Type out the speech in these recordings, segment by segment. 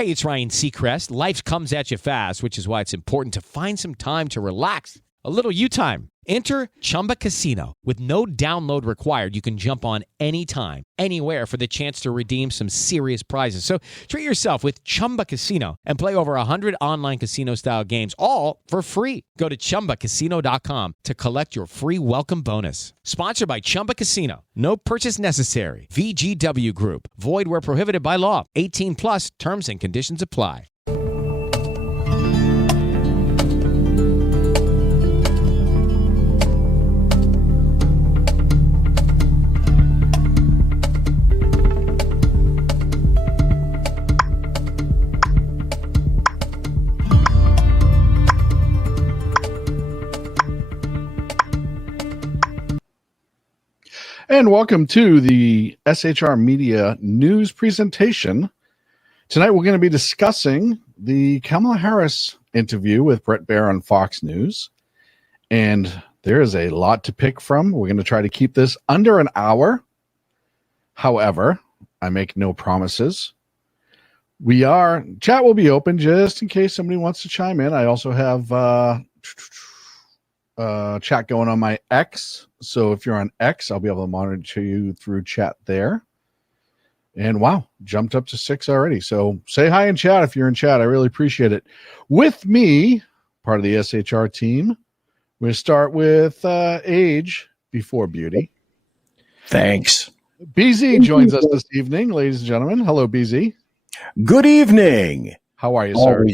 Hey, it's Ryan Seacrest. Life comes at you fast, which is why it's important to find some time to relax. A little you time. Enter Chumba Casino. With no download required, you can jump on anytime, anywhere for the chance to redeem some serious prizes. So treat yourself with Chumba Casino and play over 100 online casino-style games, all for free. Go to ChumbaCasino.com to collect your free welcome bonus. Sponsored by Chumba Casino. No purchase necessary. VGW Group. Void where prohibited by law. 18 plus. Terms and conditions apply. And welcome to the SHR Media news presentation. Tonight we're going to be discussing the Kamala Harris interview with Bret Baier on Fox News. And there is a lot to pick from. We're going to try to keep this under an hour. However, I make no promises. Chat will be open just in case somebody wants to chime in. I also have chat going on my X. So if you're on X, I'll be able to monitor you through chat there. And wow, jumped up to 6 already. So say hi in chat if you're in chat. I really appreciate it. With me, part of the SHR team, we're going to start with age before beauty. Thanks. BZ joins us this evening, ladies and gentlemen. Hello, BZ. Good evening. How are you, sir?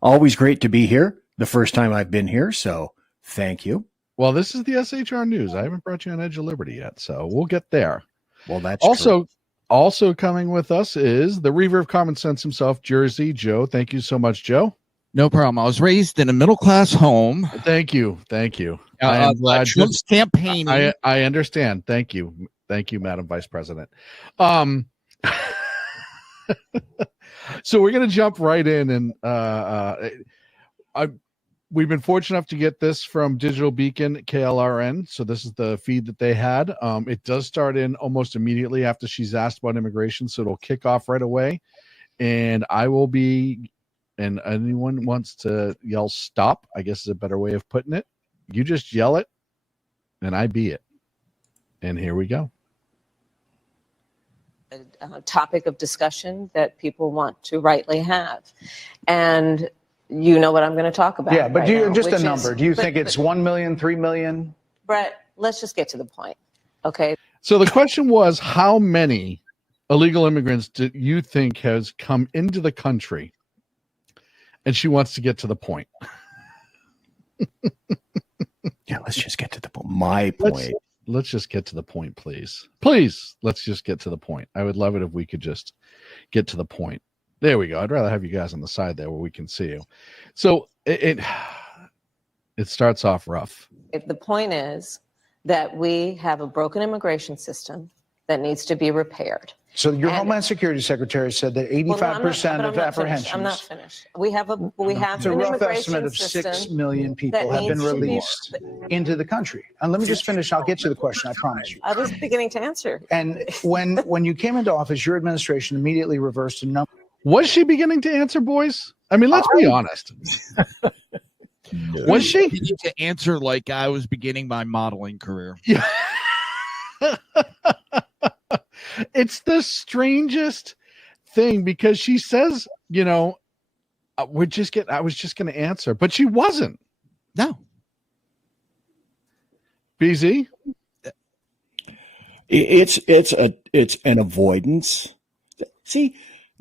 Always great to be here. The first time I've been here, so thank you. Well, this is the SHR News. I haven't brought you on Edge of Liberty yet, so we'll get there. Well, that's true. Also coming with us is the Reaver of Common Sense himself, Jersey Joe. Thank you so much, Joe. No problem. I was raised in a middle-class home. Thank you. I am glad Trump's campaigning. I understand. Thank you, Madam Vice President. So we're going to jump right in, and we've been fortunate enough to get this from Digital Beacon KLRN. So this is the feed that they had. It does start in almost immediately after she's asked about immigration. So it'll kick off right away. And I will be, and anyone wants to yell stop, I guess is a better way of putting it. You just yell it and I be it. And here we go. A topic of discussion that people want to rightly have. And you know what I'm going to talk about. Yeah, but right do you now, just a number? Do you think it's 1 million, 3 million? Brett, let's just get to the point. Okay. So the question was, how many illegal immigrants do you think has come into the country? And she wants to get to the point. Yeah, let's just get to the point. My point. Let's just get to the point, please. Please, let's just get to the point. I would love it if we could just get to the point. There we go. I'd rather have you guys on the side there where we can see you. So it starts off rough. The point is that we have a broken immigration system that needs to be repaired. So your Homeland Security Secretary said that 85% of apprehensions. I'm not finished. We have it's a rough estimate of 6 million people have been released into the country. And let me just finish. I'll get to the question. I promise you. I was beginning to answer. And when you came into office, your administration immediately reversed a number. Was she beginning to answer, boys? I mean, let's be honest. Was she? Beginning to answer like I was beginning my modeling career. Yeah. It's the strangest thing because she says, I was just going to answer, but she wasn't. No. BZ? It's an avoidance. See,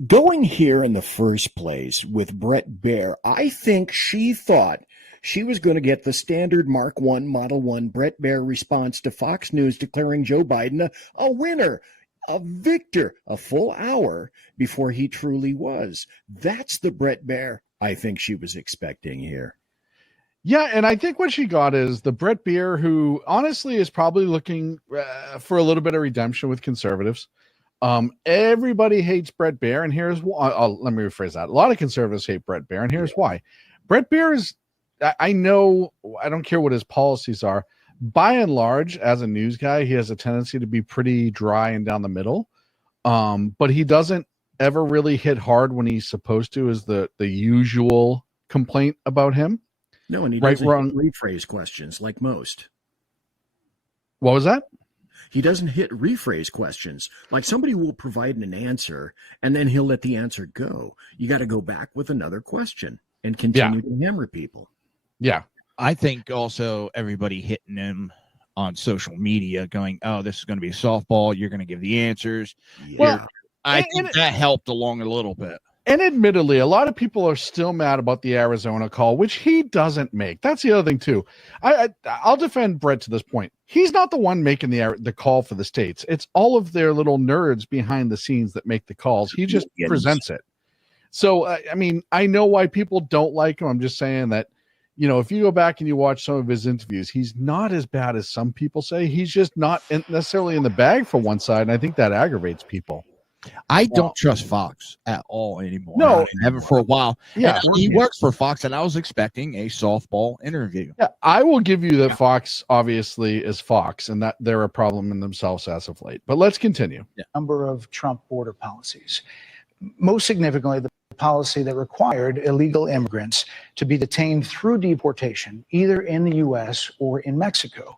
going here in the first place with Bret Baier, I think she thought she was going to get the standard Mark I, Model 1 Bret Baier response to Fox News declaring Joe Biden a winner, a victor, a full hour before he truly was. That's the Bret Baier I think she was expecting here. Yeah, and I think what she got is the Bret Baier who honestly is probably looking for a little bit of redemption with conservatives. Everybody hates Bret Baier, and here's why. Let me rephrase that. A lot of conservatives hate Bret Baier, and here's why. Bret Baier is, I know, I don't care what his policies are. By and large, as a news guy, he has a tendency to be pretty dry and down the middle. But he doesn't, ever really hit hard when he's supposed to is the usual complaint about him. No, and he Right, doesn't wrong. rephrase questions like most. What was that? He doesn't hit rephrase questions. Like somebody will provide an answer, and then he'll let the answer go. You got to go back with another question and continue to hammer people. Yeah. I think also everybody hitting him on social media going, oh, this is going to be a softball. You're going to give the answers. Yeah. Well, I think that helped along a little bit. And admittedly, a lot of people are still mad about the Arizona call, which he doesn't make. That's the other thing, too. I'll defend Bret to this point. He's not the one making the call for the states. It's all of their little nerds behind the scenes that make the calls. He just presents it. So, I mean, I know why people don't like him. I'm just saying that, you know, if you go back and you watch some of his interviews, he's not as bad as some people say. He's just not necessarily in the bag for one side, and I think that aggravates people. I don't trust Fox at all anymore. No. I haven't for a while. Yeah. And he works for Fox, and I was expecting a softball interview. Yeah, I will give you that Fox obviously is Fox, and that they're a problem in themselves as of late. But let's continue. Number of Trump border policies. Most significantly, the policy that required illegal immigrants to be detained through deportation, either in the U.S. or in Mexico.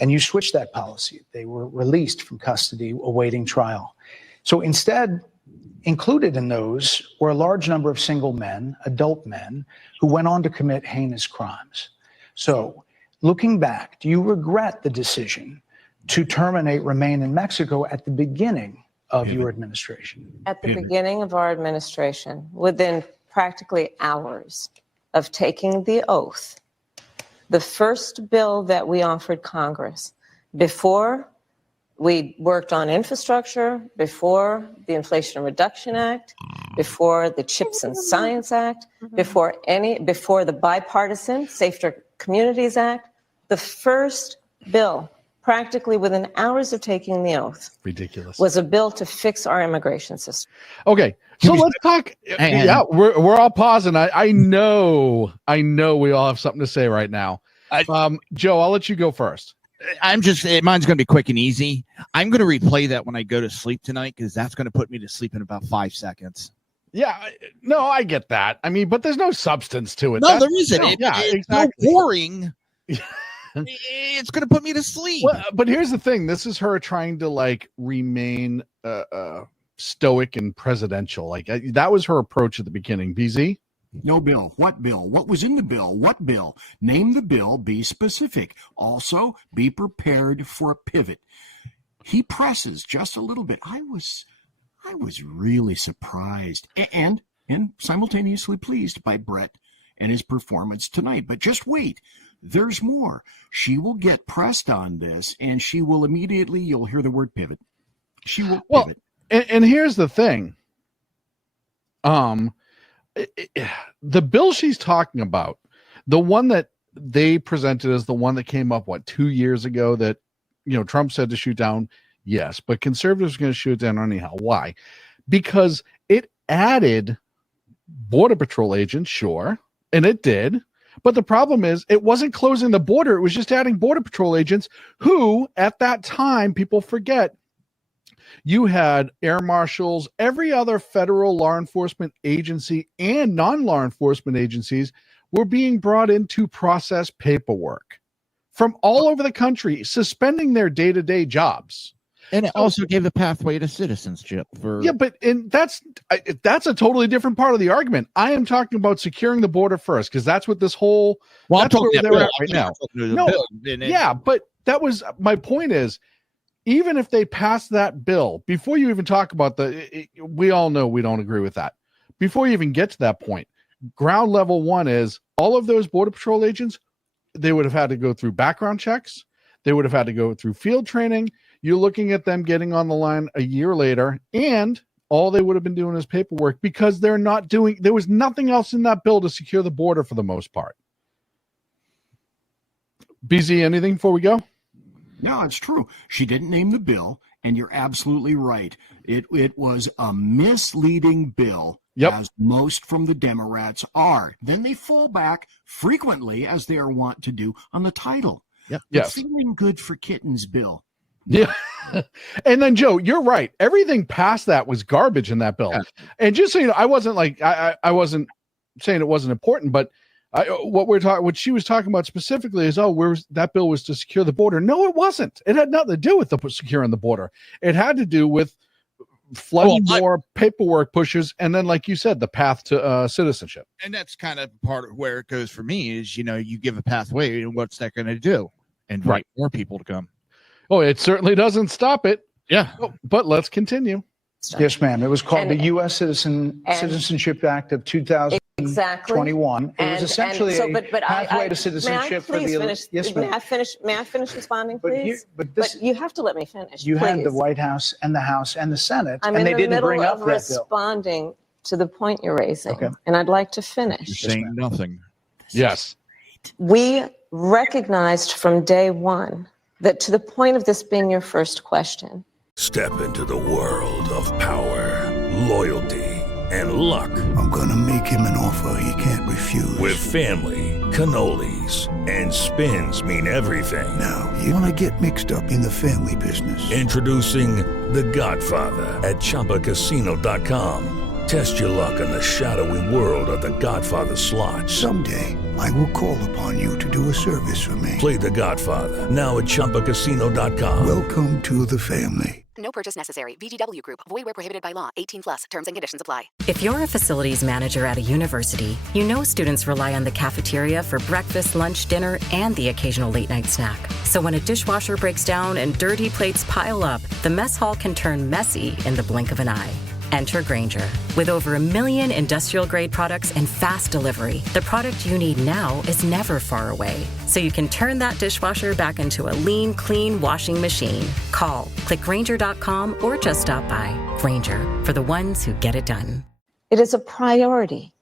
And you switched that policy. They were released from custody awaiting trial. So instead, included in those were a large number of single men, adult men, who went on to commit heinous crimes. So looking back, do you regret the decision to terminate Remain in Mexico at the beginning of your administration? At the beginning of our administration, within practically hours of taking the oath, the first bill that we offered Congress before we worked on infrastructure, before the Inflation Reduction Act, before the Chips and Science Act, before the bipartisan Safer Communities Act, the first bill, practically within hours of taking the oath, Ridiculous. was a bill to fix our immigration system. Okay, so let's talk. Yeah, we're all pausing. I know we all have something to say right now. Joe, I'll let you go first. Mine's going to be quick and easy. I'm going to replay that when I go to sleep tonight because that's going to put me to sleep in about 5 seconds. Yeah, no, I get that. I mean, but there's no substance to it. No, there isn't. It's exactly. so boring. It's going to put me to sleep. Well, but here's the thing. This is her trying to like remain stoic and presidential. Like that was her approach at the beginning. BZ? No bill. What bill? What was in the bill? What bill? Name the bill. Be specific. Also, be prepared for a pivot. He presses just a little bit. I was really surprised and simultaneously pleased by Bret and his performance tonight. But just wait. There's more. She will get pressed on this, and she will immediately, you'll hear the word pivot. She will pivot. And here's the thing. The bill she's talking about, the one that they presented as the one that came up 2 years ago that Trump said to shoot down, yes, but conservatives are going to shoot it down anyhow. Why? Because it added Border Patrol agents, sure, and it did, but the problem is it wasn't closing the border, it was just adding Border Patrol agents who at that time, people forget, you had air marshals, every other federal law enforcement agency and non-law enforcement agencies were being brought in to process paperwork from all over the country, suspending their day-to-day jobs. And it also gave a pathway to citizenship for. Yeah, but that's a totally different part of the argument. I am talking about securing the border first because that's what this whole. Well, I'm that's talking where they're at right now. No, yeah, but that was my point. Is even if they pass that bill before you even talk about we all know we don't agree with that. Before you even get to that point, ground level one is all of those Border Patrol agents. They would have had to go through background checks. They would have had to go through field training. You're looking at them getting on the line a year later, and all they would have been doing is paperwork because there was nothing else in that bill to secure the border for the most part. BZ, anything before we go? No, it's true. She didn't name the bill, and you're absolutely right. It was a misleading bill, as most from the Democrats are. Then they fall back frequently, as they are wont to do, on the title. Yep. Yes. Feeling good for kittens, Bill. Yeah. And then, Joe, you're right. Everything past that was garbage in that bill. Yeah. And just so you know, I wasn't like I wasn't saying it wasn't important, but what she was talking about specifically is, that bill was to secure the border. No, it wasn't. It had nothing to do with securing the border. It had to do with flooding more paperwork pushes, and then, like you said, the path to citizenship. And that's kind of part of where it goes for me is, you give a pathway, and what's that going to do? Invite more people to come. Oh, it certainly doesn't stop it. Yeah. But let's continue. Yes, ma'am. It was called the U.S. Citizenship Act of 2021. It was essentially a pathway to citizenship for the. Yes, ma'am. May I finish responding, please? But you have to let me finish. You had the please. White House and the House and the Senate, I'm and they in the didn't middle bring up of that bill. responding to the point you're raising, Okay. and I'd like to finish. You're saying nothing. Yes. We recognized from day one that, to the point of this being your first question, Step into the world of power, loyalty, and luck. I'm gonna make him an offer he can't refuse. With family, cannolis, and spins mean everything. Now, you wanna get mixed up in the family business. Introducing The Godfather at ChumbaCasino.com. Test your luck in the shadowy world of The Godfather slot. Someday, I will call upon you to do a service for me. Play The Godfather now at ChumbaCasino.com. Welcome to the family. No purchase necessary. VGW Group. Void where prohibited by law. 18 plus. Terms and conditions apply. If you're a facilities manager at a university, you know students rely on the cafeteria for breakfast, lunch, dinner, and the occasional late-night snack. So when a dishwasher breaks down and dirty plates pile up, the mess hall can turn messy in the blink of an eye. Enter Grainger. With over 1 million industrial-grade products and fast delivery, the product you need now is never far away. So you can turn that dishwasher back into a lean, clean washing machine. Call, click Grainger.com, or just stop by. Grainger, for the ones who get it done. it is a priority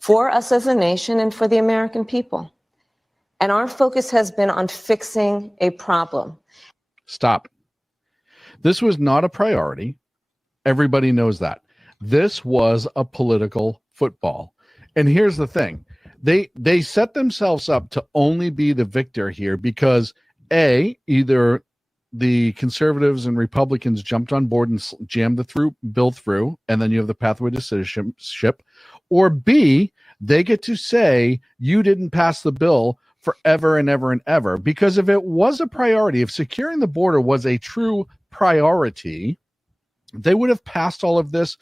for us as a nation and for the American people. And our focus has been on fixing a problem. Stop. This was not a priority. Everybody knows that. This was a political football. And here's the thing. They set themselves up to only be the victor here because either the conservatives and Republicans jumped on board and jammed the bill through, and then you have the pathway to citizenship, or B, they get to say you didn't pass the bill forever and ever and ever. Because if it was a priority, if securing the border was a true priority, they would have passed all of this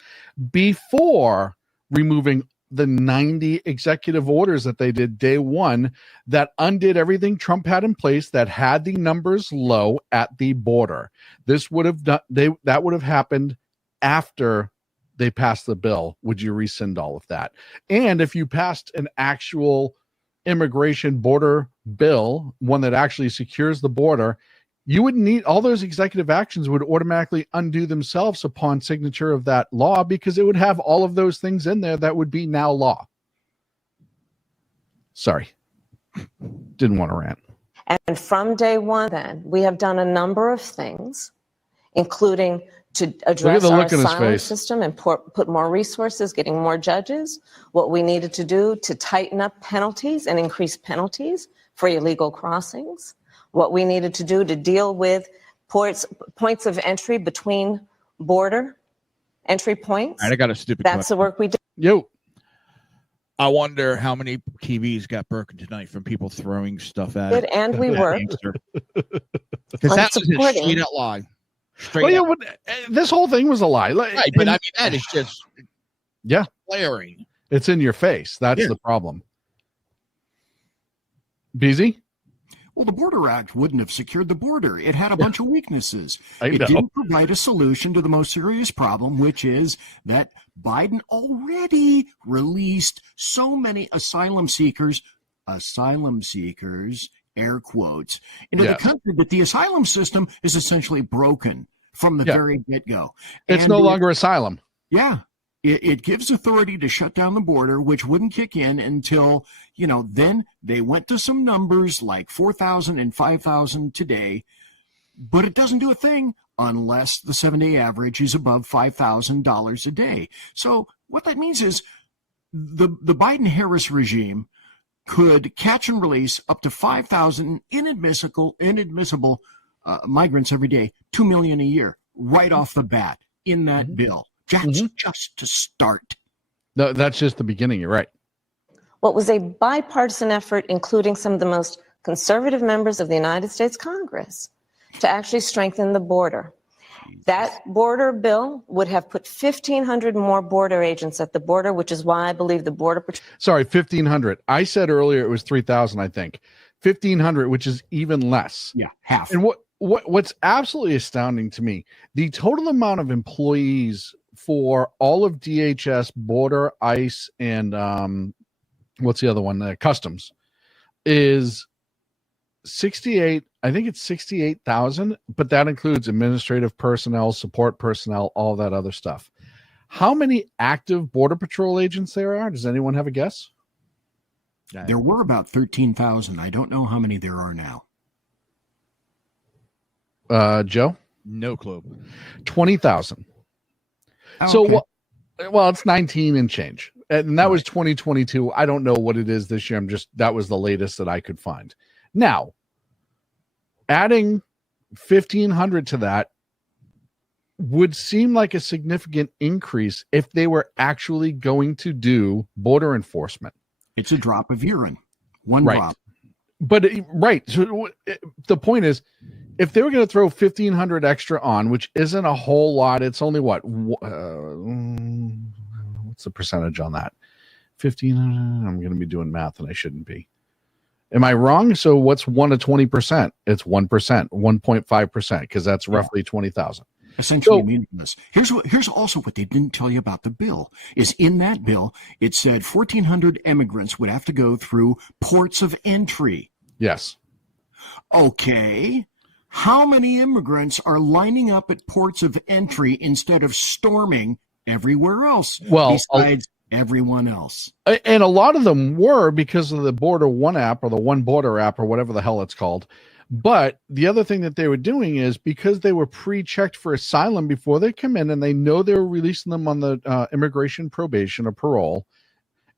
before removing the 90 executive orders that they did day one that undid everything Trump had in place that had the numbers low at the border. This would have done, that would have happened after they passed the bill. Would you rescind all of that? And if you passed an actual immigration border bill, one that actually secures the border, you would need all those executive actions would automatically undo themselves upon signature of that law because it would have all of those things in there that would be now law. Sorry. Didn't want to rant. And from day one, then, we have done a number of things, including to address our asylum system and put more resources, getting more judges, what we needed to do to tighten up penalties and increase penalties for illegal crossings, what we needed to do to deal with points of entry between border entry points. I got a stupid That's question. the work we did. Yo. I wonder how many TVs got broken tonight from people throwing stuff at it. And we worked. Because that was a straight out lie. Straight out. This whole thing was a lie. Right, but I mean, that is just glaring. It's in your face. That's the problem. BZ? Well, the Border Act wouldn't have secured the border. It had a bunch of weaknesses. It didn't provide a solution to the most serious problem, which is that Biden already released so many asylum seekers, air quotes, into the country that the asylum system is essentially broken from the very get-go. It's no longer asylum. Yeah. It gives authority to shut down the border, which wouldn't kick in until, then they went to some numbers like 4,000 and 5,000 today, but it doesn't do a thing unless the 7-day average is above $5,000 a day. So what that means is the Biden-Harris regime could catch and release up to 5,000 inadmissible migrants every day, 2 million a year, right off the bat in that bill. That's just to start. No, that's just the beginning. You're right. What was a bipartisan effort, including some of the most conservative members of the United States Congress, to actually strengthen the border. That border bill would have put 1,500 more border agents at the border, which is why I believe the Border Patrol. Sorry, 1,500. I said earlier it was 3,000, I think. 1,500, which is even less. Yeah, half. And what's absolutely astounding to me, the total amount of employees for all of DHS, Border, ICE, and what's the other one? Customs is 68. I think it's 68,000, but that includes administrative personnel, support personnel, all that other stuff. How many active Border Patrol agents there are? Does anyone have a guess? There were about 13,000. I don't know how many there are now. Joe? No clue. 20,000. Oh, So, okay. well, it's 19 and change. And that was 2022. I don't know what it is this year. That was the latest that I could find. Now, adding 1,500 to that would seem like a significant increase if they were actually going to do border enforcement. It's a drop of urine. One Right. drop. But right. So the point is, if they were going to throw 1,500 extra on, which isn't a whole lot, it's only what? What's the percentage on that? 15. I'm going to be doing math and I shouldn't be. Am I wrong? So what's 1 to 20%? It's 1%, 1.5%, because that's roughly 20,000. Essentially meaningless. Here's also what they didn't tell you about the bill. Is in that bill, it said 1,400 immigrants would have to go through ports of entry. Yes. Okay. How many immigrants are lining up at ports of entry instead of storming everywhere else? Well, besides everyone else. And a lot of them were because of the Border One app or the One Border app or whatever the hell it's called. But the other thing that they were doing is because they were pre-checked for asylum before they come in, and they know they were releasing them on the immigration probation or parole,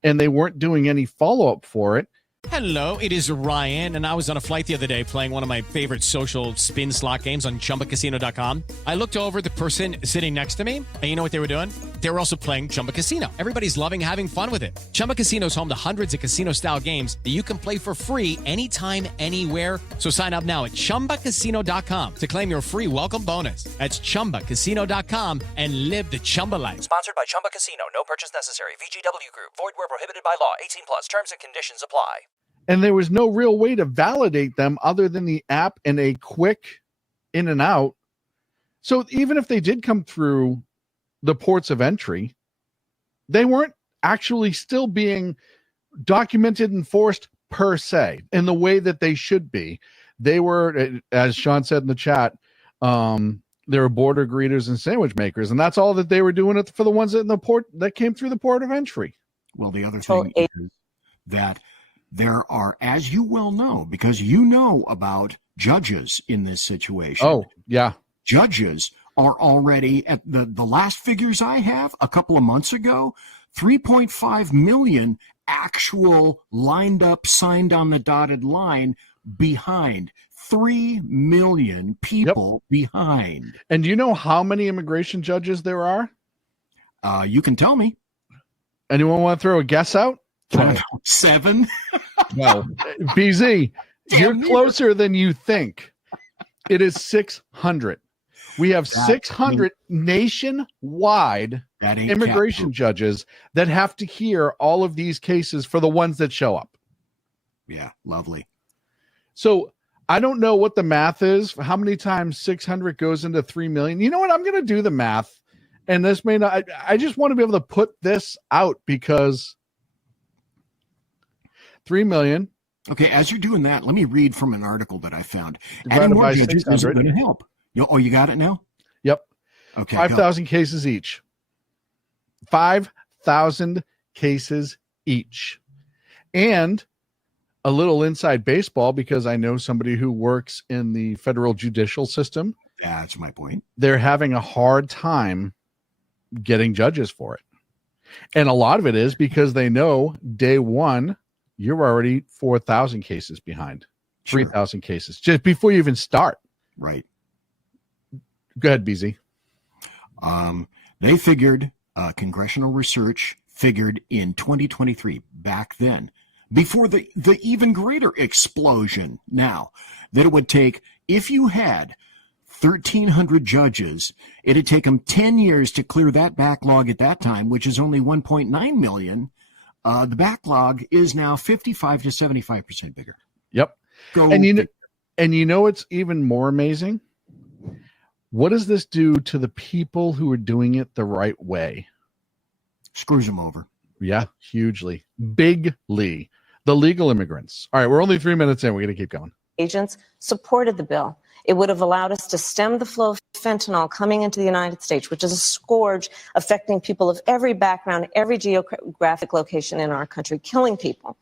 and they weren't doing any follow-up for it. Hello, it is Ryan, and I was on a flight the other day playing one of my favorite social spin slot games on ChumbaCasino.com. I looked over at the person sitting next to me, and you know what they were doing? They were also playing Chumba Casino. Everybody's loving having fun with it. Chumba Casino is home to hundreds of casino-style games that you can play for free anytime, anywhere. So sign up now at ChumbaCasino.com to claim your free welcome bonus. That's ChumbaCasino.com and live the Chumba life. Sponsored by Chumba Casino. No purchase necessary. VGW Group. Void where prohibited by law. 18+. Terms and conditions apply. And there was no real way to validate them other than the app and a quick in and out. So even if they did come through the ports of entry, they weren't actually still being documented and enforced per se in the way that they should be. They were, as Sean said in the chat, they were border greeters and sandwich makers, and that's all that they were doing it for the ones in the port that came through the port of entry. Well, the other thing is that there are, as you well know, because you know about judges in this situation. Oh, yeah. Judges are already at the last figures I have a couple of months ago, 3.5 million actual lined up, signed on the dotted line behind. 3 million people behind. And do you know how many immigration judges there are? You can tell me. Anyone want to throw a guess out? 7? No. BZ, you're closer than you think. It is 600. We have 600 nationwide immigration judges that have to hear all of these cases for the ones that show up. Yeah, lovely. So I don't know what the math is. How many times 600 goes into 3 million? You know what? I'm going to do the math. And this may not, I just want to be able to put this out because 3 million. Okay, as you're doing that, let me read from an article that I found. Divided by 600. Isn't going to help. Oh, you got it now? Yep. Okay. 5,000 cases each. 5,000 cases each. And a little inside baseball, because I know somebody who works in the federal judicial system. That's my point. They're having a hard time getting judges for it. And a lot of it is because they know day one, you're already 4,000 cases behind, 3,000 cases just before you even start. Right. Go ahead, BZ. They figured, congressional research figured in 2023, back then, before the even greater explosion now, that it would take, if you had 1,300 judges, it'd take them 10 years to clear that backlog at that time, which is only 1.9 million. The backlog is now 55 to 75% bigger. Yep. And you know what's even more amazing? What does this do to the people who are doing it the right way? Screws them over. Yeah, hugely. Bigly. The legal immigrants. All right, we're only 3 minutes in. We're going to keep going. Agents supported the bill. It would have allowed us to stem the flow of fentanyl coming into the United States, which is a scourge affecting people of every background, every geographic location in our country, killing people.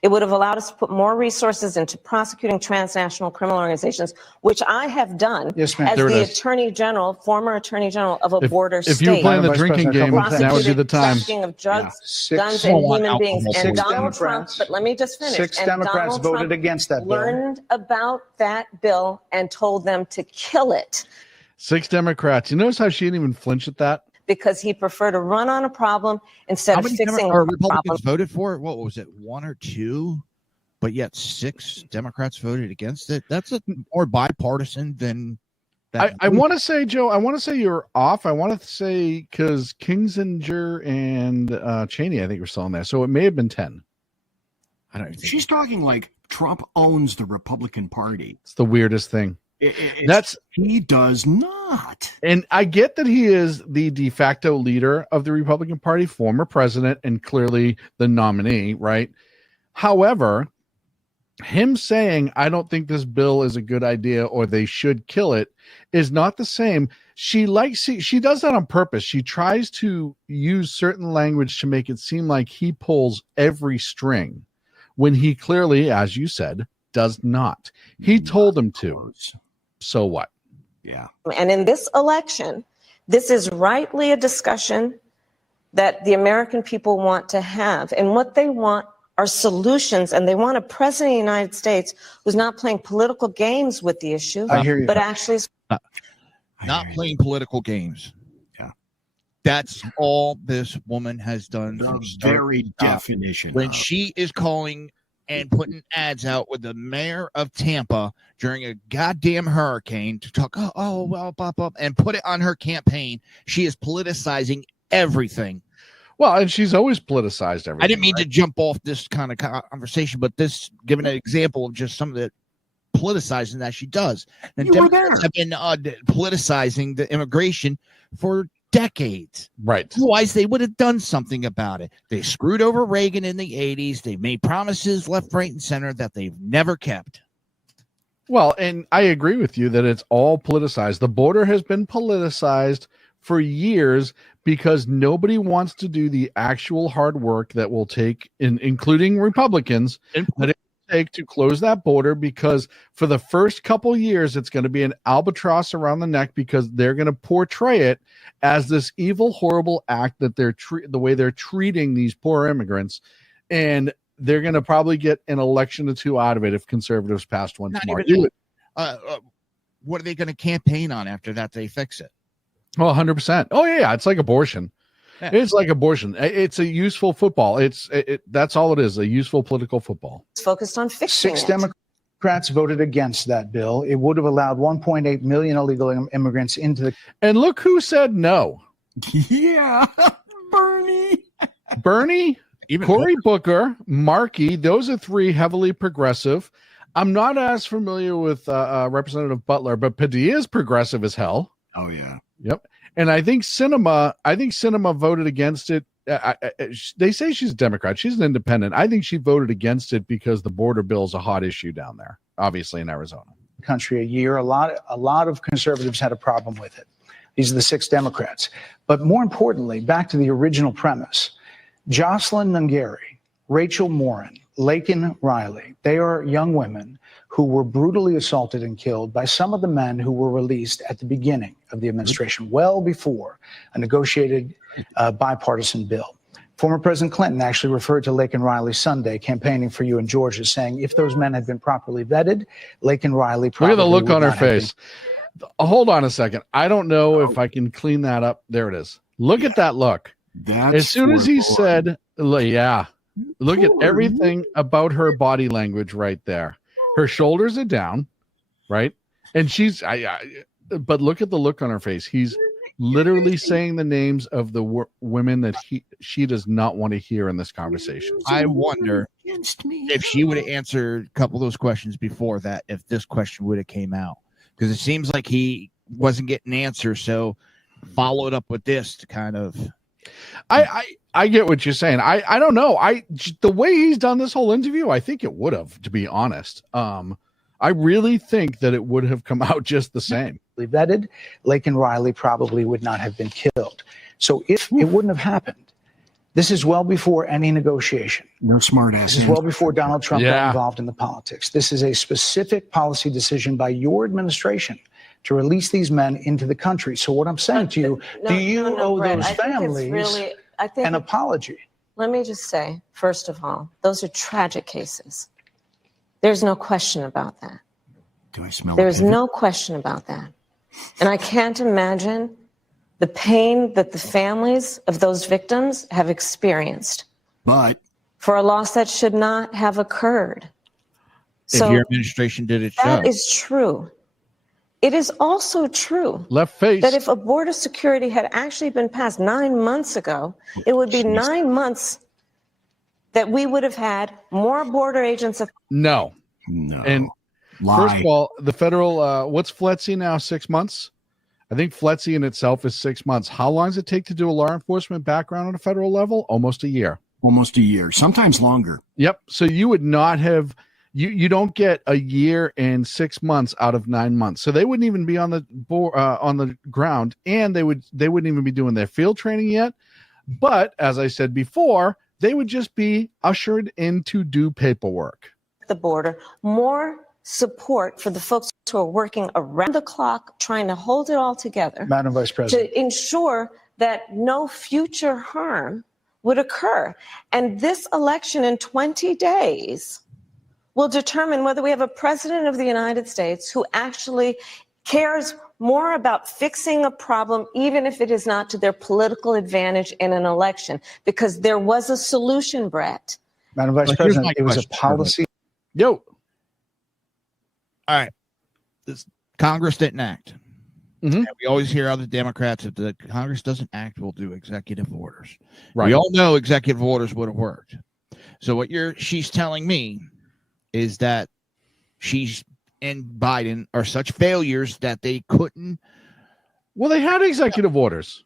It would have allowed us to put more resources into prosecuting transnational criminal organizations, which I have done as the Attorney General, former Attorney General of a border state. If you were playing the drinking game, now would be the time. Trafficking of drugs, guns, and human beings. And Donald Trump, but let me just finish. 6 Democrats voted against that bill. Learned about that bill and told them to kill it. 6 Democrats. You notice how she didn't even flinch at that? Because he preferred to run on a problem instead of fixing a Republicans problem. voted for it? What was it, 1 or 2? But yet 6 Democrats voted against it. That's more bipartisan than that. I want to say, Joe, I want to say you're off. I want to say because Kinzinger and Cheney, I think, were still in there. So it may have been 10. I don't think She's talking like Trump owns the Republican Party. It's the weirdest thing. He does not. And I get that he is the de facto leader of the Republican Party, former president, and clearly the nominee, right? However, him saying, I don't think this bill is a good idea or they should kill it is not the same. She does that on purpose. She tries to use certain language to make it seem like he pulls every string when he clearly, as you said, does not. He told him to. So what? Yeah. And in this election, this is rightly a discussion that the American people want to have. And what they want are solutions. And they want a president of the United States who's not playing political games with the issue, I hear you. but actually not playing political games. Yeah. That's all this woman has done. The very definition. When she is calling and putting ads out with the mayor of Tampa during a goddamn hurricane to talk, and put it on her campaign, she is politicizing everything. Well, and she's always politicized everything. I didn't mean to jump off this kind of conversation, but this giving an example of just some of the politicizing that she does. And Democrats have been politicizing the immigration for decades. Right. Otherwise, they would have done something about it. They screwed over Reagan in the 80s. They made promises left, right, and center that they've never kept. Well, and I agree with you that it's all politicized. The border has been politicized for years because nobody wants to do the actual hard work that will take, including Republicans, that it will take to close that border, because for the first couple years, it's going to be an albatross around the neck because they're going to portray it as this evil, horrible act that the way they're treating these poor immigrants. And they're going to probably get an election or two out of it if conservatives passed one tomorrow. What are they going to campaign on after that? They fix it. Oh, 100%. Oh, yeah. It's like abortion. Yeah. It's like abortion. It's a useful football. That's all it is, a useful political football. It's focused on fixing 6 it. Democrats voted against that bill. It would have allowed 1.8 million illegal immigrants into the. And look who said no. Yeah. Bernie, Cory Booker, Markey. Those are 3 heavily progressive. I'm not as familiar with Representative Butler, but Padilla is progressive as hell. Oh, yeah. Yep. And I think Sinema voted against it. They say she's a Democrat. She's an independent. I think she voted against it because the border bill is a hot issue down there, obviously in Arizona. Country a year. A lot of conservatives had a problem with it. These are the 6 Democrats. But more importantly, back to the original premise, Jocelyn Nungari, Rachel Morin, Laken Riley, they are young women who were brutally assaulted and killed by some of the men who were released at the beginning of the administration, well before a negotiated bipartisan bill. Former President Clinton actually referred to Laken Riley Sunday campaigning for you in Georgia, saying if those men had been properly vetted, Laken Riley probably Look at the look would on her not have been. face. Hold on a second. I don't know if I can clean that up. There it is. Look at that look. As soon as he said, yeah, look at everything about her body language right there. Her shoulders are down, right? And she's, but look at the look on her face. He's literally saying the names of the women that she does not want to hear in this conversation. I wonder if she would have answered a couple of those questions before that, if this question would have came out, because it seems like he wasn't getting answers, so followed up with this to kind of. I get what you're saying. I don't know. The way he's done this whole interview, I think it would have, to be honest. I really think that it would have come out just the same. Vetted, Laken Riley probably would not have been killed. So if it wouldn't have happened, this is well before any negotiation. No smart ass. This is well before Donald Trump got involved in the politics. This is a specific policy decision by your administration to release these men into the country. So what I'm saying to you, do you owe Bret, those families an apology? Let me just say, first of all, those are tragic cases. There's no question about that. Do I smell? There's no question about that. And I can't imagine the pain that the families of those victims have experienced. But for a loss that should not have occurred. If your administration did its job. That is true. It is also true left face that if a border security had actually been passed 9 months ago, it would be 9 months that we would have had more border agents. No. And lie. First of all, the federal, what's FLETC now? 6 months? I think FLETC in itself is 6 months. How long does it take to do a law enforcement background on a federal level? Almost a year. Almost a year, sometimes longer. Yep. So you would not have, you don't get a year and 6 months out of 9 months. So they wouldn't even be on the ground, and they wouldn't even be doing their field training yet. But as I said before, they would just be ushered in to do paperwork. The border, more support for the folks who are working around the clock, trying to hold it all together. Madam Vice President. To ensure that no future harm would occur. And this election in 20 days will determine whether we have a president of the United States who actually cares more about fixing a problem, even if it is not to their political advantage in an election, because there was a solution, Bret. Madam Vice President, it was a policy. Yo. All right. This Congress didn't act. Mm-hmm. We always hear other Democrats, if the Congress doesn't act, we'll do executive orders. Right. We all know executive orders would have worked. So what she's telling me is that she's and Biden are such failures that they couldn't. Well, they had executive orders.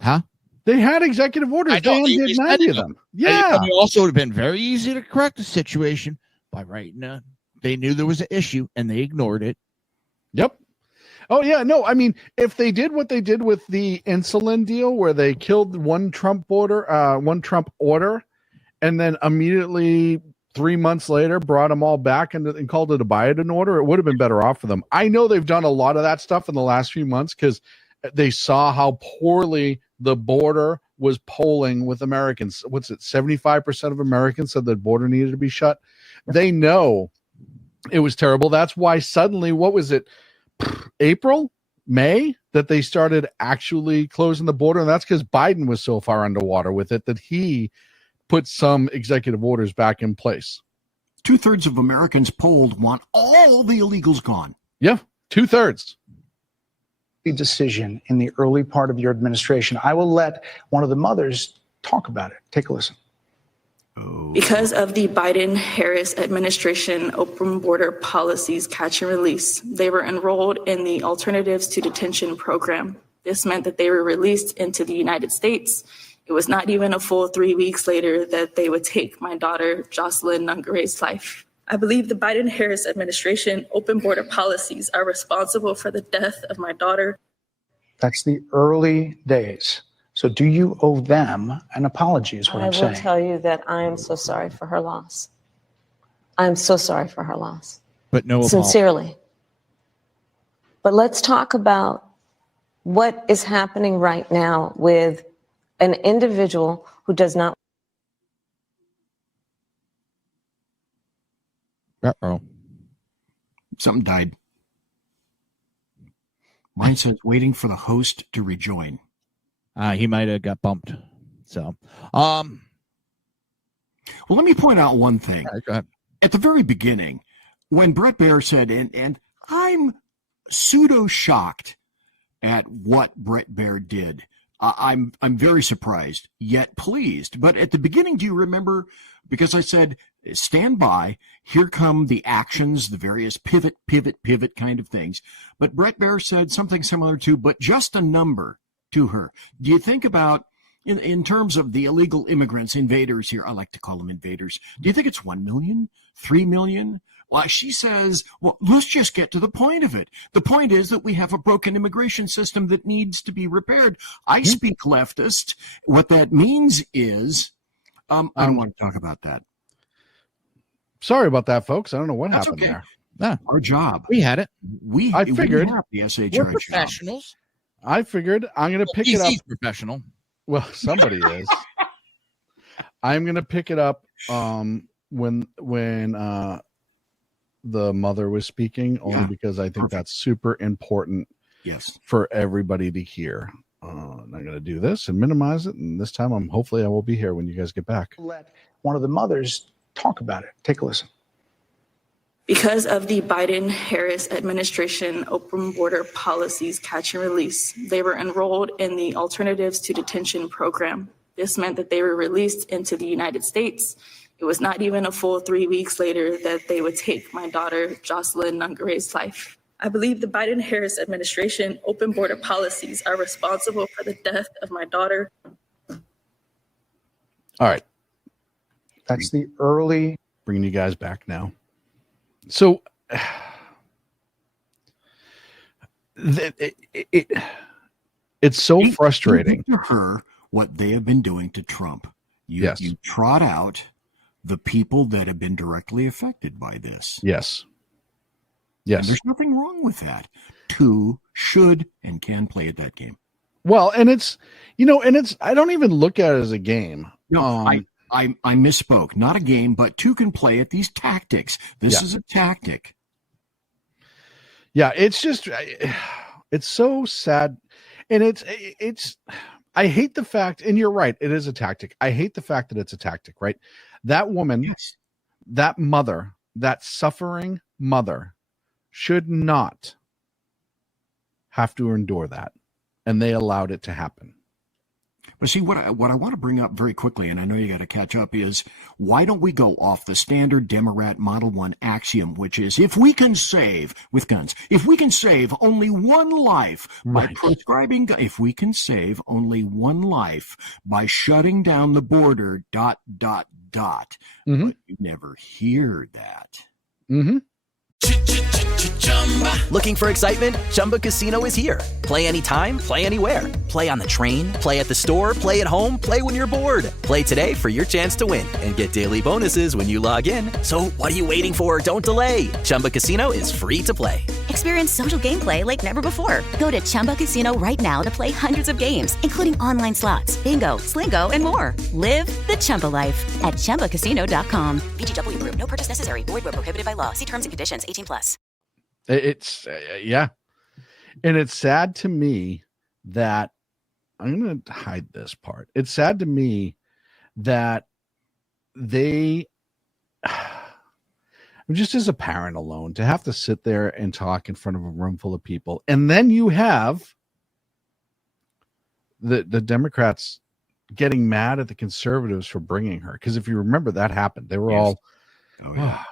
Huh? They had executive orders. They did 90 of them. Yeah. And it also would have been very easy to correct the situation by writing a. They knew there was an issue and they ignored it. Yep. Oh, yeah. No, I mean, if they did what they did with the insulin deal where they killed one Trump order, and then immediately 3 months later brought them all back and called it a Biden order, it would have been better off for them. I know they've done a lot of that stuff in the last few months because they saw how poorly the border was polling with Americans. What's it? 75% of Americans said the border needed to be shut. They know it was terrible. That's why suddenly, what was it? April, May, that they started actually closing the border. And that's because Biden was so far underwater with it that he put some executive orders back in place. 2/3 of Americans polled want all the illegals gone. Yeah, 2/3. Decision in the early part of your administration. I will let one of the mothers talk about it. Take a listen. Because of the Biden-Harris administration open border policies catch and release, they were enrolled in the Alternatives to Detention program. This meant that they were released into the United States. It was not even a full 3 weeks later that they would take my daughter, Jocelyn Nungare's life. I believe the Biden-Harris administration open border policies are responsible for the death of my daughter. That's the early days. So do you owe them an apology is what I'm saying. I will tell you that I am so sorry for her loss. I'm so sorry for her loss. But no apology. Sincerely. But let's talk about what is happening right now with an individual who does not. Uh-oh. Something died. Mine says waiting for the host to rejoin. He might have got bumped. So, well, let me point out one thing. All right, go ahead. At the very beginning, when Bret Baier said, and I'm pseudo shocked at what Bret Baier did. I'm very surprised, yet pleased. But at the beginning, do you remember? Because I said, stand by. Here come the actions, the various pivot kind of things. But Bret Baier said something similar to, but just a number to her. Do you think about, in terms of the illegal immigrants, invaders here, I like to call them invaders. Do you think it's 1 million, 3 million? Well, she says, well, let's just get to the point of it. The point is that we have a broken immigration system that needs to be repaired. I speak leftist. What that means is, I don't want to talk about that. Sorry about that, folks. I don't know what That's happened okay. there. Yeah. Our job. We had it. I figured. We have the SHR We're job. professionals. I figured I'm going to pick it up. He's professional. Well, somebody is. I'm going to pick it up when the mother was speaking, only because I think that's super important. Yes, for everybody to hear. I'm going to do this and minimize it, and this time hopefully I will be here when you guys get back. Let one of the mothers talk about it. Take a listen. Because of the Biden-Harris administration open border policies catch and release, they were enrolled in the Alternatives to Detention program. This meant that they were released into the United States. It was not even a full 3 weeks later that they would take my daughter, Jocelyn Nungare's life. I believe the Biden-Harris administration open border policies are responsible for the death of my daughter. All right. That's the early. Bringing you guys back now. So it's so frustrating. To her, what they have been doing to Trump. You trot out the people that have been directly affected by this. Yes. And there's nothing wrong with that. Two should and can play at that game. Well, and it's, I don't even look at it as a game. No, I misspoke. Not a game, but two can play at these tactics. This is a tactic. Yeah, it's just, it's so sad. And it's, I hate the fact, and you're right, it is a tactic. I hate the fact that it's a tactic, right? That woman, that mother, that suffering mother should not have to endure that. And they allowed it to happen. But see, what I want to bring up very quickly, and I know you got to catch up, is why don't we go off the standard Democrat Model 1 axiom, which is if we can save, with guns, if we can save only one life by prescribing, if we can save only one life by shutting down the border, ... But you never hear that. Mm-hmm. Looking for excitement? Chumba Casino is here. Play anytime, play anywhere. Play on the train, play at the store, play at home, play when you're bored. Play today for your chance to win and get daily bonuses when you log in. So what are you waiting for? Don't delay. Chumba Casino is free to play. Experience social gameplay like never before. Go to Chumba Casino right now to play hundreds of games, including online slots, bingo, Slingo, and more. Live the Chumba life at ChumbaCasino.com. VGW Group. No purchase necessary. Void where prohibited by law. See terms and conditions. 18+. It's and it's sad to me that I'm going to hide this part. It's sad to me that they, just as a parent alone, to have to sit there and talk in front of a room full of people, and then you have the Democrats getting mad at the conservatives for bringing her, because if you remember, that happened. They were all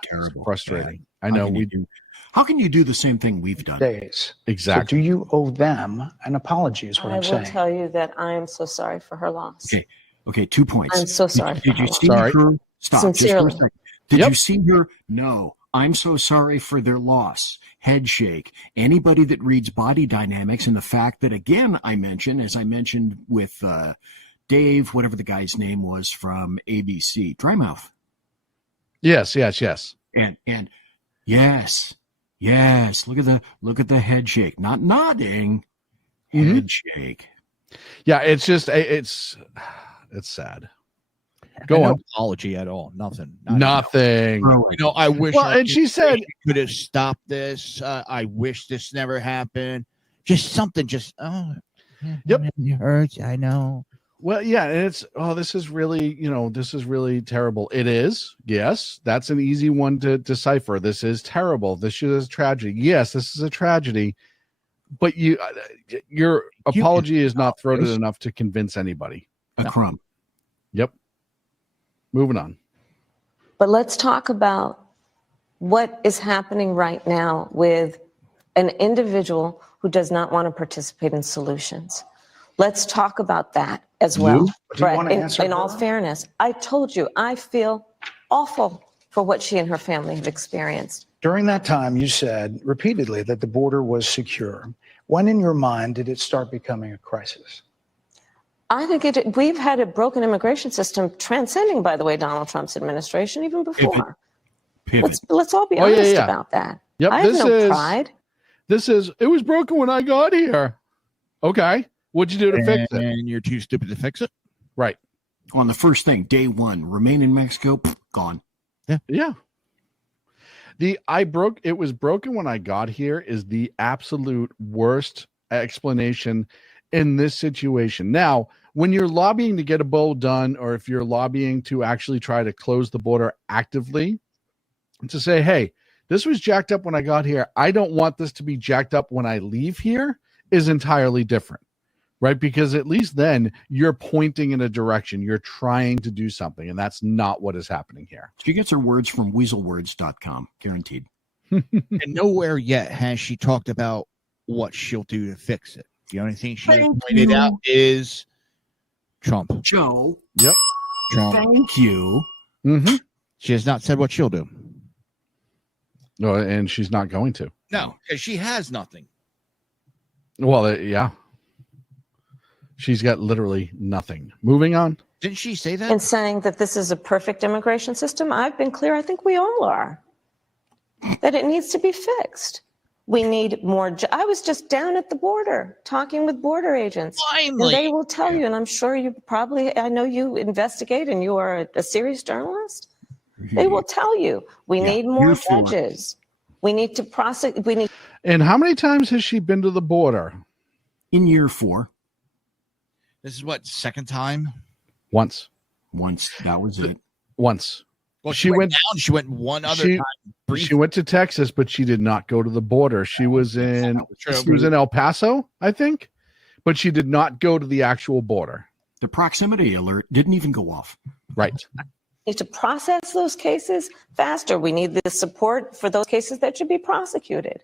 terrible, frustrating. I know we do. How can you do the same thing we've done? Days. Exactly. So do you owe them an apology is what I'm saying. I will tell you that I am so sorry for her loss. Okay, 2 points. I'm so sorry. Did you see her? Stop. Sincerely. Just for a second. Did you see her? No. I'm so sorry for their loss. Head shake. Anybody that reads Body Dynamics and the fact that, again, as I mentioned with Dave, whatever the guy's name was from ABC, dry mouth. Yes. And yes. Look at the head shake. Not nodding. Head shake. Yeah, it's just it's sad. Go on. No apology at all. Nothing. Nothing. I wish. Well, and she said could have stopped this. I wish this never happened. Just something. Just yep. It hurts. I know. Well, yeah, and it's this is really terrible. It is. Yes, that's an easy one to decipher. This is terrible. This is a tragedy. Yes, this is a tragedy. But your apology is not throated enough to convince anybody. A crumb. Yep. Moving on. But let's talk about what is happening right now with an individual who does not want to participate in solutions. Let's talk about that as well. Brett, in all fairness, I told you I feel awful for what she and her family have experienced. During that time, you said repeatedly that the border was secure. When in your mind did it start becoming a crisis? I think we've had a broken immigration system transcending, by the way, Donald Trump's administration, even before. Let's all be honest about that. Yep, I have no pride. It was broken when I got here. Okay. What'd you do to fix it? And you're too stupid to fix it? Right. On the first thing, day one, remain in Mexico, gone. Yeah. It was broken when I got here is the absolute worst explanation in this situation. Now, when you're lobbying to get a bill done, or if you're lobbying to actually try to close the border actively, to say, hey, this was jacked up when I got here, I don't want this to be jacked up when I leave here, is entirely different, right? Because at least then you're pointing in a direction, you're trying to do something, and that's not what is happening here. She gets her words from weaselwords.com, guaranteed. And nowhere yet has she talked about what she'll do to fix it. The only thing she has pointed out is Trump. Joe. Yep. Trump. Thank you. Mm-hmm. She has not said what she'll do. No, and she's not going to. No, because she has nothing. Well, yeah. She's got literally nothing. Moving on. Didn't she say that? And saying that this is a perfect immigration system, I've been clear, I think we all are, that it needs to be fixed. We need more. I was just down at the border talking with border agents. Finally. And they will tell you, and I'm sure I know you investigate and you are a serious journalist. They will tell you, we need more judges. We need to prosecute. And how many times has she been to the border? In year 4. This is what, second time? Once. That was it. Once. Well, she went down. She went one other time. She went to Texas, but she did not go to the border. She was in El Paso, I think, but she did not go to the actual border. The proximity alert didn't even go off. Right. We need to process those cases faster. We need the support for those cases that should be prosecuted.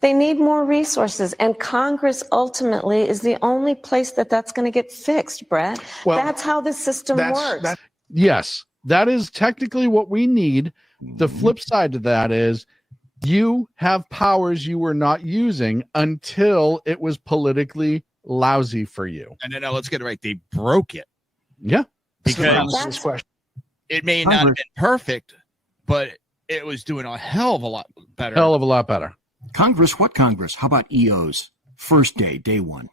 They need more resources, and Congress ultimately is the only place that's going to get fixed, Brett. Well, that's how the system works. Yes, that is technically what we need. The flip side to that is you have powers you were not using until it was politically lousy for you. And no, let's get it right. They broke it. Yeah. Because it may not have been perfect, but it was doing a hell of a lot better. Congress? What Congress? How about EOs? First day one.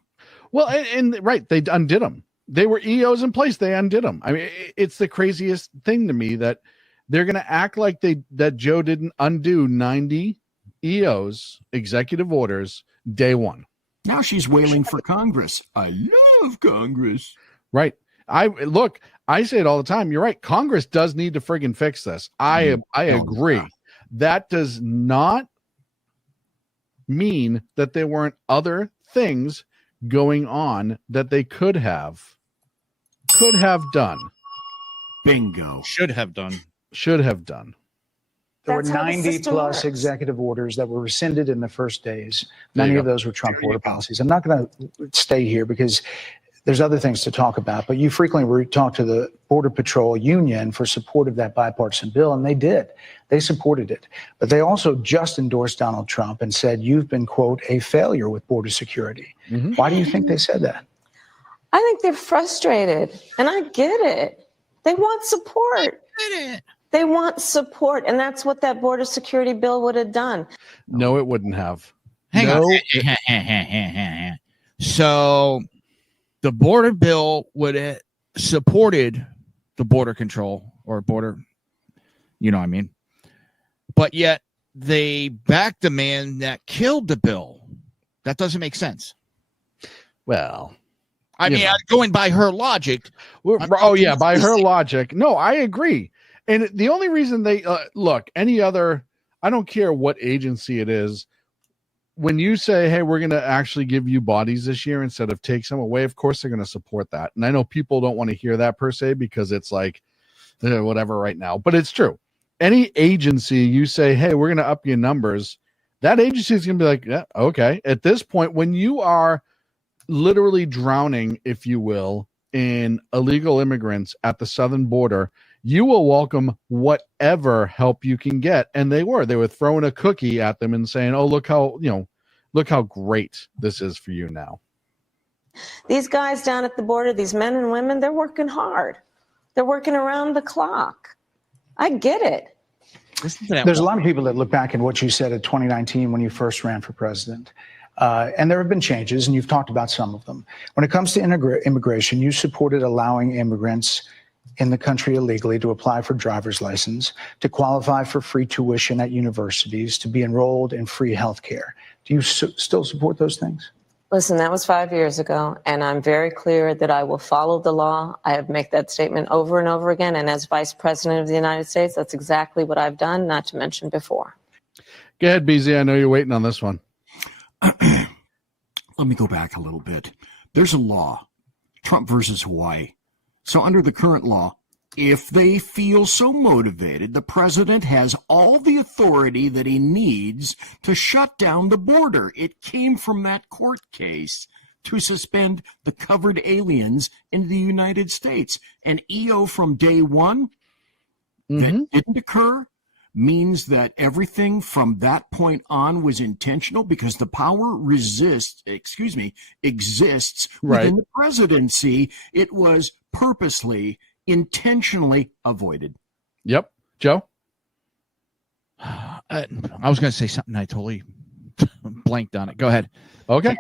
Well, and right, they undid them. They were EOs in place. They undid them. I mean, it's the craziest thing to me that they're going to act like that Joe didn't undo 90 EOs, executive orders, day one. Now she's wailing for Congress. I love Congress. Right. I say it all the time. You're right. Congress does need to friggin' fix this. I agree. That does not mean that there weren't other things going on that they could have done. Bingo. Should have done. There were 90 plus executive orders that were rescinded in the first days. Many of those were Trump border policies. I'm not going to stay here because there's other things to talk about, but you frequently talk to the Border Patrol Union for support of that bipartisan bill, and they did. They supported it. But they also just endorsed Donald Trump and said, you've been, quote, a failure with border security. Mm-hmm. Why do you think they said that? I think they're frustrated, and I get it. They want support. They want support, and that's what that border security bill would have done. No, it wouldn't have. Hang on. So the border bill would have supported the border control or border, you know what I mean? But yet they backed the man that killed the bill. That doesn't make sense. Well, I mean, going by her logic. By her logic. No, I agree. And the only reason they look, any other, I don't care what agency it is, when you say, hey, we're going to actually give you bodies this year instead of take some away, of course they're going to support that. And I know people don't want to hear that per se because it's like whatever right now, but it's true. Any agency you say, hey, we're going to up your numbers, that agency is going to be like, yeah, okay. At this point, when you are literally drowning, if you will, in illegal immigrants at the southern border, you will welcome whatever help you can get. And they were throwing a cookie at them and saying, oh, look how great this is for you now. These guys down at the border, these men and women, they're working hard. They're working around the clock. I get it. There's a lot of people that look back at what you said in 2019 when you first ran for president. And there have been changes, and you've talked about some of them. When it comes to immigration, you supported allowing immigrants in the country illegally to apply for driver's license, to qualify for free tuition at universities, to be enrolled in free health care. Do you still support those things? Listen, that was 5 years ago, and I'm very clear that I will follow the law. I have made that statement over and over again, and as Vice President of the United States, that's exactly what I've done, not to mention before. Go ahead, BZ. I know you're waiting on this one. Let me go back a little bit. There's a law, Trump versus Hawaii. So under the current law, if they feel so motivated, the president has all the authority that he needs to shut down the border. It came from that court case to suspend the covered aliens in the United States. And EO from day one, that didn't occur, means that everything from that point on was intentional because the power exists within the presidency. It was purposely, intentionally avoided. Yep. Joe? I was going to say something. I totally blanked on it. Go ahead. Okay.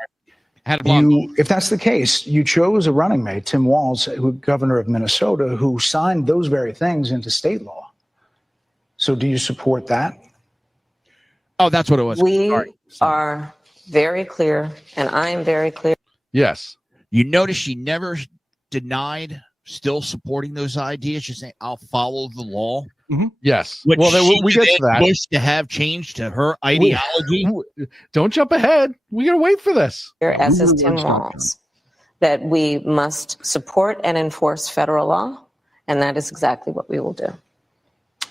If that's the case, you chose a running mate, Tim Walz, governor of Minnesota, who signed those very things into state law. So do you support that? Oh, that's what it was. We are very clear, and I am very clear. Yes. You notice she never denied still supporting those ideas. She's saying, I'll follow the law. Yes. Which well, we get to that. Wish to have changed to her ideology. Don't jump ahead. We got to wait for this. As is Tim Walz, that we must support and enforce federal law, and that is exactly what we will do.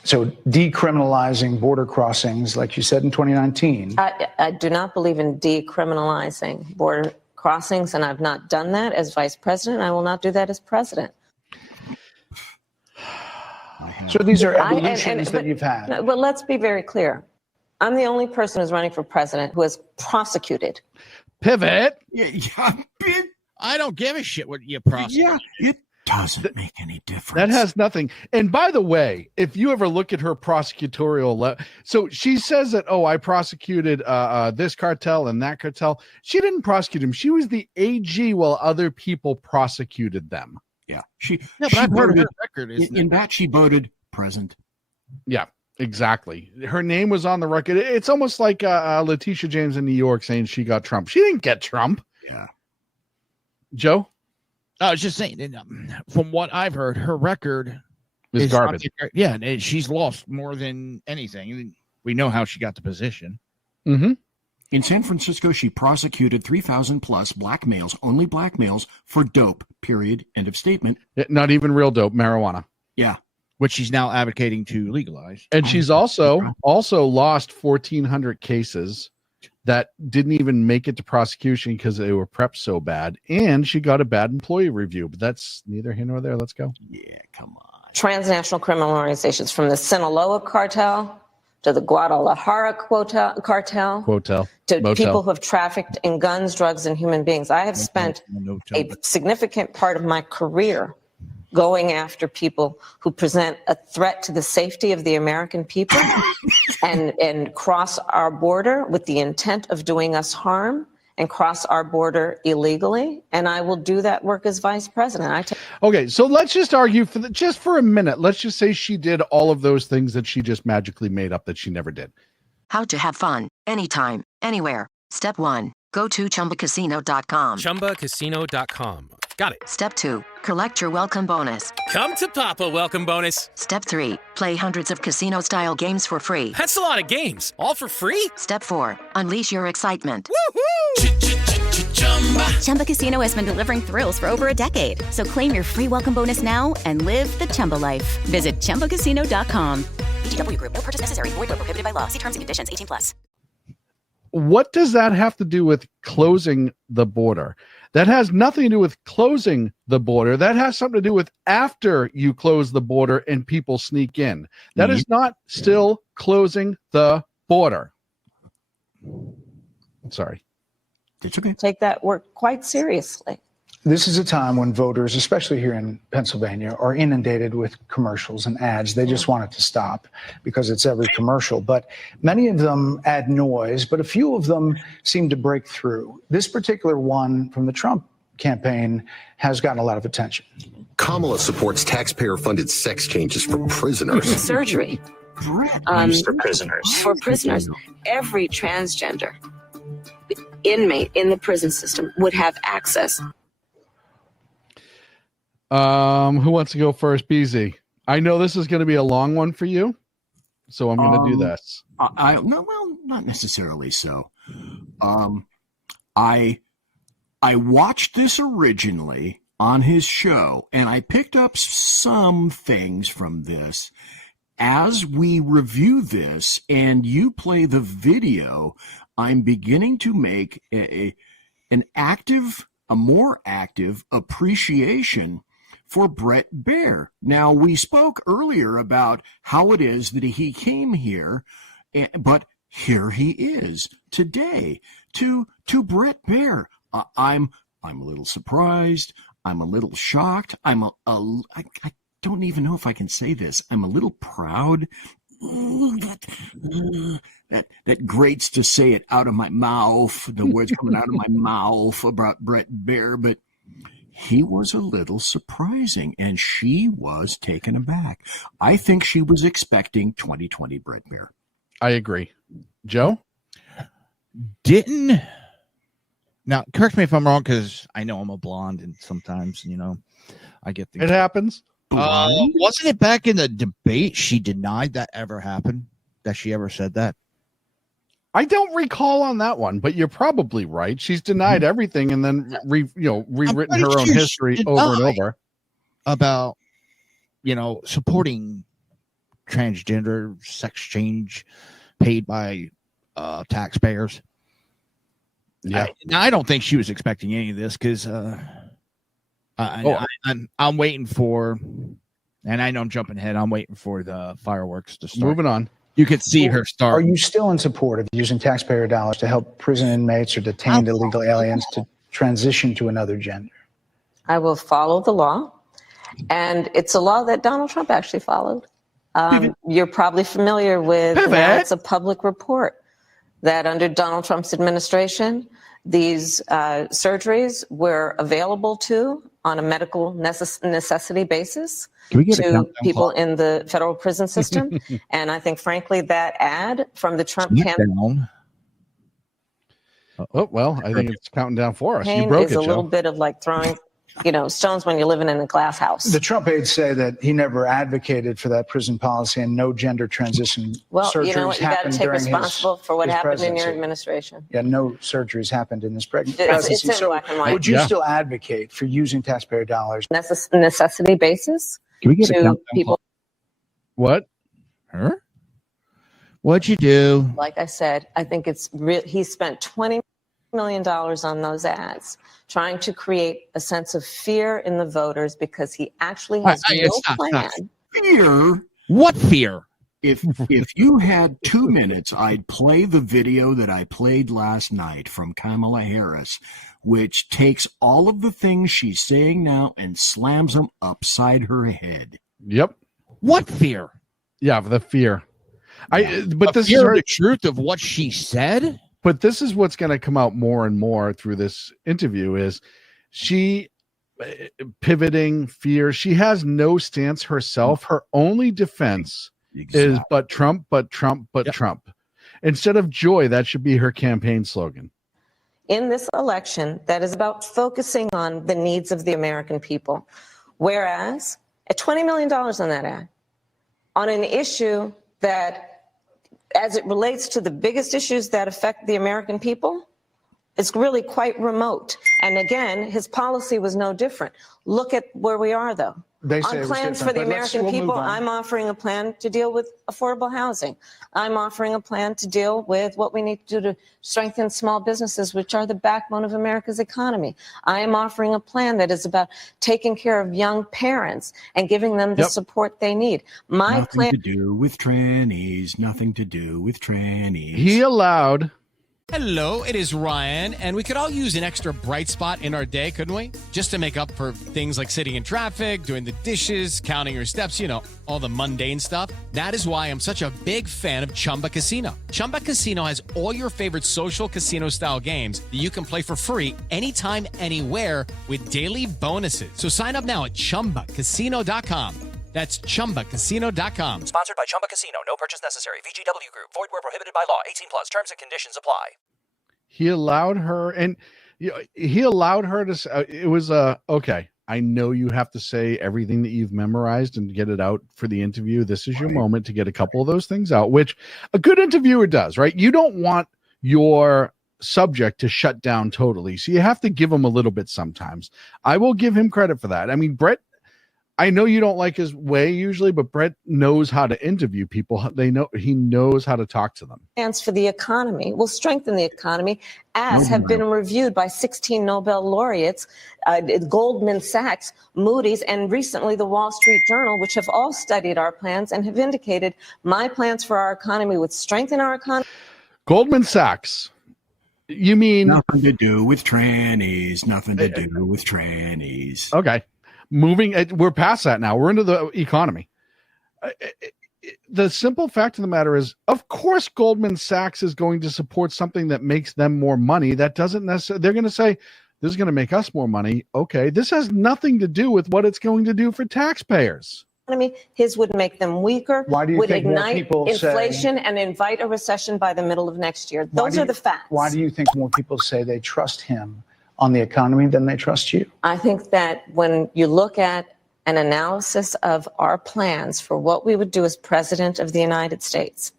So decriminalizing border crossings, like you said in 2019. I do not believe in decriminalizing border crossings, and I've not done that as vice president. I will not do that as president. So these are evolutions that you've had. But let's be very clear. I'm the only person who's running for president who has prosecuted. Pivot. I don't give a shit what you prosecute. Yeah, it doesn't make any difference. That has nothing. And by the way, if you ever look at her prosecutorial, so she says that, I prosecuted this cartel and that cartel. She didn't prosecute him. She was the AG while other people prosecuted them. Yeah. But I've heard her record. In that she voted present. Yeah, exactly. Her name was on the record. It's almost like Letitia James in New York saying she got Trump. She didn't get Trump. Yeah. Joe? I was just saying, from what I've heard, her record is garbage. Yeah, she's lost more than anything. We know how she got the position. Mm-hmm. In San Francisco, she prosecuted 3,000 plus black males, only black males, for dope, period, end of statement. Not even real dope, marijuana. Yeah. Which she's now advocating to legalize. And she's also lost 1,400 cases that didn't even make it to prosecution because they were prepped so bad. And she got a bad employee review, but that's neither here nor there. Let's go. Yeah, come on. Transnational criminal organizations, from the Sinaloa cartel to the Guadalajara cartel, to Motel. people who have trafficked in guns, drugs, and human beings. I have spent a significant part of my career going after people who present a threat to the safety of the American people and cross our border with the intent of doing us harm. and cross our border illegally, and I will do that work as vice president. Okay, so let's just argue just for a minute. Let's just say she did all of those things that she just magically made up that she never did. How to have fun anytime, anywhere. Step 1. Go to ChumbaCasino.com. ChumbaCasino.com. Got it. Step 2. Collect your welcome bonus. Come to Papa welcome bonus. Step 3. Play hundreds of casino-style games for free. That's a lot of games. All for free? Step 4. Unleash your excitement. Chumba Casino has been delivering thrills for over a decade. So claim your free welcome bonus now and live the Chumba life. Visit ChumbaCasino.com. VGW Group. No purchase necessary. Void where prohibited by law. See terms and conditions. 18+. What does that have to do with closing the border? That has nothing to do with closing the border. That has something to do with after you close the border and people sneak in. That is not still closing the border. Sorry. It's okay. Take that work quite seriously. This is a time when voters, especially here in Pennsylvania, are inundated with commercials and ads. They just want it to stop because it's every commercial. But many of them add noise, but a few of them seem to break through. This particular one from the Trump campaign has gotten a lot of attention. Kamala supports taxpayer-funded sex changes for prisoners. Surgery. For prisoners. For prisoners. Every transgender inmate in the prison system would have access. Who wants to go first? BZ. I know this is going to be a long one for you, so I'm going to do this. Not necessarily so. I watched this originally on his show, and I picked up some things from this. As we review this and you play the video, I'm beginning to make a more active appreciation for Bret Baier. Now, we spoke earlier about how it is that he came here, but here he is today. To Bret Baier, I'm a little surprised. I'm a little shocked. I don't even know if I can say this. I'm a little proud. That grates to say it out of my mouth, the words coming out of my mouth about Bret Baier, but he was a little surprising, and she was taken aback. I think she was expecting 2020 Bret Baier. I agree. Joe? Now, correct me if I'm wrong, because I know I'm a blonde, and sometimes, I get things. It happens. Wasn't it back in the debate she denied that ever happened? That she ever said that? I don't recall on that one, but you're probably right. She's denied everything and then rewritten her own history over and over about supporting transgender sex change paid by taxpayers. Yeah. I don't think she was expecting any of this because I'm waiting for, and I know I'm jumping ahead. I'm waiting for the fireworks to start. Moving on. You could see her start. Are you still in support of using taxpayer dollars to help prison inmates or detained illegal aliens to transition to another gender? I will follow the law, and it's a law that Donald Trump actually followed. You're probably familiar with it's a public report that under Donald Trump's administration, these surgeries were available on a medical necessity basis to people in the federal prison system. And I think, frankly, that ad from the Trump campaign I think it's counting down for us. You broke is it, a little Joe. bit of like throwing stones when you're living in a glass house. The Trump aides say that he never advocated for that prison policy and no gender transition surgeries you know what? You got to happened take during responsible for what his happened in your presidency. administration. Yeah, no surgeries happened in his presidency. It's in So black and white. would you still advocate for using taxpayer dollars? Necessity basis Can we get to people. What? Her? What'd you do? Like I said, I think it's real. He spent $20 million on those ads, trying to create a sense of fear in the voters because he actually has no plan. Fear? What fear? If you had 2 minutes, I'd play the video that I played last night from Kamala Harris, which takes all of the things she's saying now and slams them upside her head. Yep. What fear? Yeah, the fear. This fear is her, the truth of what she said. But this is what's going to come out more and more through this interview is she pivoting fear. She has no stance herself. Her only defense is but Trump, but Trump, but Trump. Instead of joy, that should be her campaign slogan. In this election that is about focusing on the needs of the American people. Whereas at $20 million on that ad, on an issue that, as it relates to the biggest issues that affect the American people, it's really quite remote. And again, his policy was no different. Look at where we are, though. They say on plans for the American people, I'm offering a plan to deal with affordable housing. I'm offering a plan to deal with what we need to do to strengthen small businesses, which are the backbone of America's economy. I am offering a plan that is about taking care of young parents and giving them the support they need. My plan to do with trannies, nothing to do with trannies. He allowed. Hello, it is Ryan, and we could all use an extra bright spot in our day, couldn't we? Just to make up for things like sitting in traffic, doing the dishes, counting your steps, you know, all the mundane stuff. That is why I'm such a big fan of Chumba Casino. Chumba Casino has all your favorite social casino-style games that you can play for free anytime, anywhere with daily bonuses. So sign up now at ChumbaCasino.com. That's ChumbaCasino.com. Sponsored by Chumba Casino. No purchase necessary. VGW Group. Void where prohibited by law. 18 plus. Terms and conditions apply. He allowed her, and he allowed her to say, it was okay, I know you have to say everything that you've memorized and get it out for the interview. This is your moment to get a couple of those things out, which a good interviewer does, right? You don't want your subject to shut down totally. So you have to give him a little bit sometimes. I will give him credit for that. I mean, Bret, I know you don't like his way usually, but Bret knows how to interview people. He knows how to talk to them. Plans for the economy will strengthen the economy, as have been reviewed by 16 Nobel laureates, Goldman Sachs, Moody's, and recently the Wall Street Journal, which have all studied our plans and have indicated my plans for our economy would strengthen our economy. Goldman Sachs. You mean nothing to do with trannies? Nothing to do with trannies. Okay. We're past that now. We're into the economy. The simple fact of the matter is, of course, Goldman Sachs is going to support something that makes them more money. That doesn't necessarily, they're going to say, this is going to make us more money. Okay. This has nothing to do with what it's going to do for taxpayers. His would make them weaker, Why do you would think more ignite people inflation and invite a recession by the middle of next year. Those are the facts. Why do you think more people say they trust him on the economy than they trust you? I think that when you look at an analysis of our plans for what we would do as president of the United States,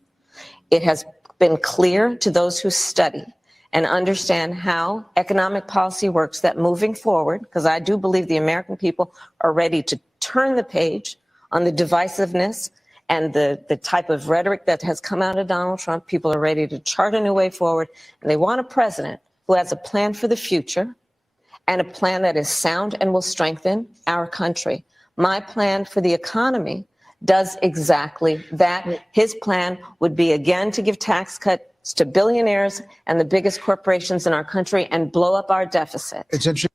it has been clear to those who study and understand how economic policy works that moving forward, because I do believe the American people are ready to turn the page on the divisiveness and the type of rhetoric that has come out of Donald Trump. People are ready to chart a new way forward, and they want a president who has a plan for the future and a plan that is sound and will strengthen our country. My plan for the economy does exactly that. His plan would be, again, to give tax cuts to billionaires and the biggest corporations in our country and blow up our deficit. It's interesting.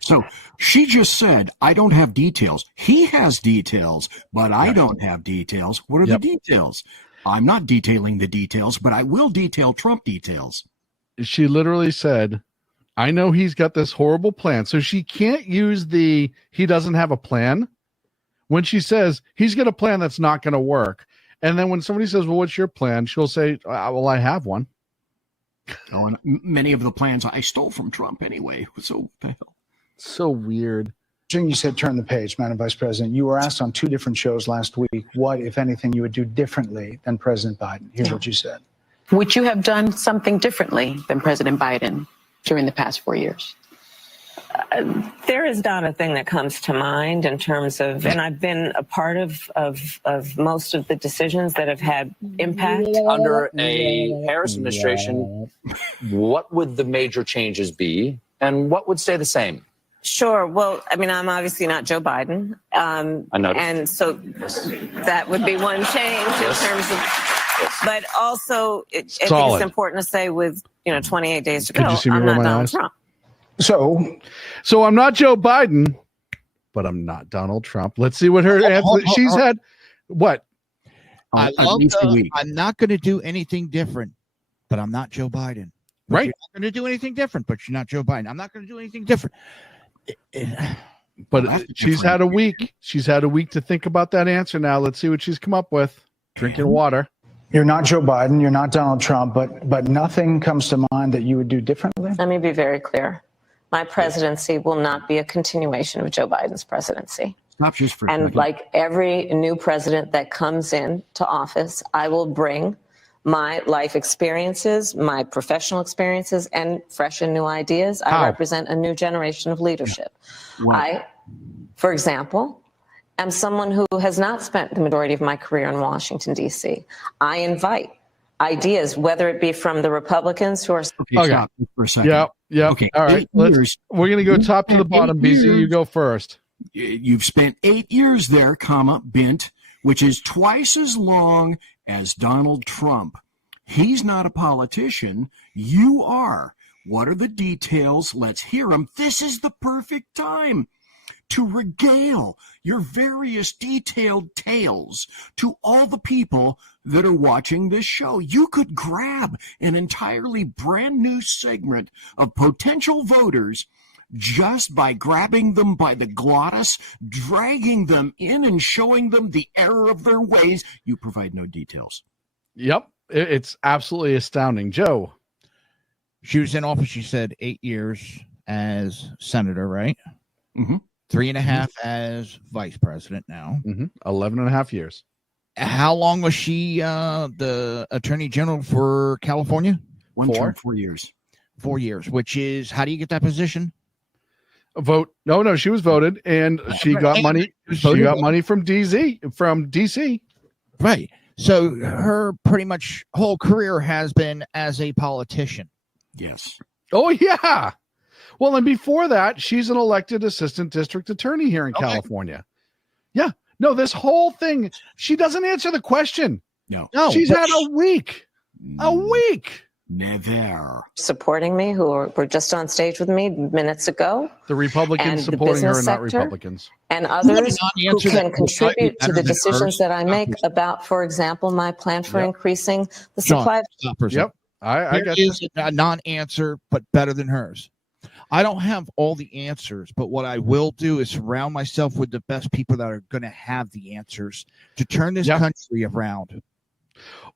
So she just said, I don't have details. He has details, but I don't have details. What are the details? I'm not detailing the details, but I will detail Trump details. She literally said, I know he's got this horrible plan. So she can't use he doesn't have a plan when she says he's got a plan that's not going to work. And then when somebody says, well, what's your plan? She'll say, well, I have one. Oh, and many of the plans I stole from Trump anyway. So the hell. So weird. You said turn the page, Madam Vice President. You were asked on 2 different shows last week what, if anything, you would do differently than President Biden. Here's what you said. Would you have done something differently than President Biden during the past 4 years? There is not a thing that comes to mind in terms of, and I've been a part of most of the decisions that have had impact. Under a Harris administration, what would the major changes be and what would stay the same? Sure. Well, I mean, I'm obviously not Joe Biden. I noticed. And so that would be one change in terms of, but also I think it's important to say with, 28 days to go, I'm not Donald Trump. So I'm not Joe Biden, but I'm not Donald Trump. Let's see what her answer. She's had what? I'm not going to do anything different but I'm not Joe Biden. Right. You're not going to do anything different, but you're not Joe Biden. I'm not going to do anything different. But she's had a week. She's had a week to think about that answer now. Let's see what she's come up with. Drinking water. You're not Joe Biden. You're not Donald Trump, but nothing comes to mind that you would do differently? Let me be very clear. My presidency will not be a continuation of Joe Biden's presidency. Stop just for a And second. like every new president that comes in to office, I will bring my life experiences, my professional experiences, and fresh and new ideas. I represent a new generation of leadership. Wow. I, for example, am someone who has not spent the majority of my career in Washington, D.C. I invite ideas, whether it be from the Republicans who are... Okay, stop for a second. Yeah. Okay. All right. We're going to go top to the bottom, BZ. You go first. You've spent 8 years there, Bint, which is twice as long as Donald Trump. He's not a politician. You are. What are the details? Let's hear them. This is the perfect time to regale your various detailed tales to all the people that are watching this show. You could grab an entirely brand new segment of potential voters just by grabbing them by the glottis, dragging them in and showing them the error of their ways. You provide no details. Yep. It's absolutely astounding. Joe. She was in office, she said, 8 years as senator, right? Mm-hmm. 3.5 as vice president now. 11 and a half years. How long was she the attorney general for California? One term, 4 years. 4 years, which is, how do you get that position? A vote. No, she was voted, and she got money. She got money from DC. Right. So her pretty much whole career has been as a politician. Yes. Oh, yeah. Well, and before that, she's an elected assistant district attorney here in California. Yeah. No, this whole thing, she doesn't answer the question. No. She's had a week. A week. Never. Supporting me, who were just on stage with me minutes ago. The Republicans and supporting her business and not sector, Republicans. And others who can that contribute to the than decisions hers. that I make about, for example, my plan for increasing the supply of... Stop for a Yep. second. I got is a non-answer, but better than hers. I don't have all the answers, but what I will do is surround myself with the best people that are going to have the answers to turn this country around.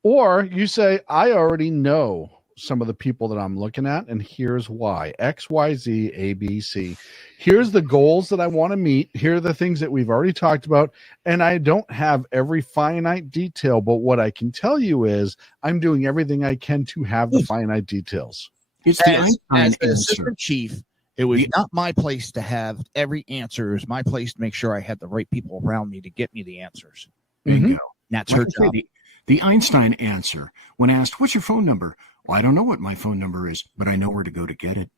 Or you say, I already know some of the people that I'm looking at, and here's why. X, Y, Z, A, B, C. Here's the goals that I want to meet. Here are the things that we've already talked about. And I don't have every finite detail, but what I can tell you is I'm doing everything I can to have the finite details. It's the Einstein as the answer. assistant chief, it was not my place to have every answer. It was my place to make sure I had the right people around me to get me the answers. Bingo. That's Like her I say, job. The Einstein answer, when asked, what's your phone number? Well, I don't know what my phone number is, but I know where to go to get it.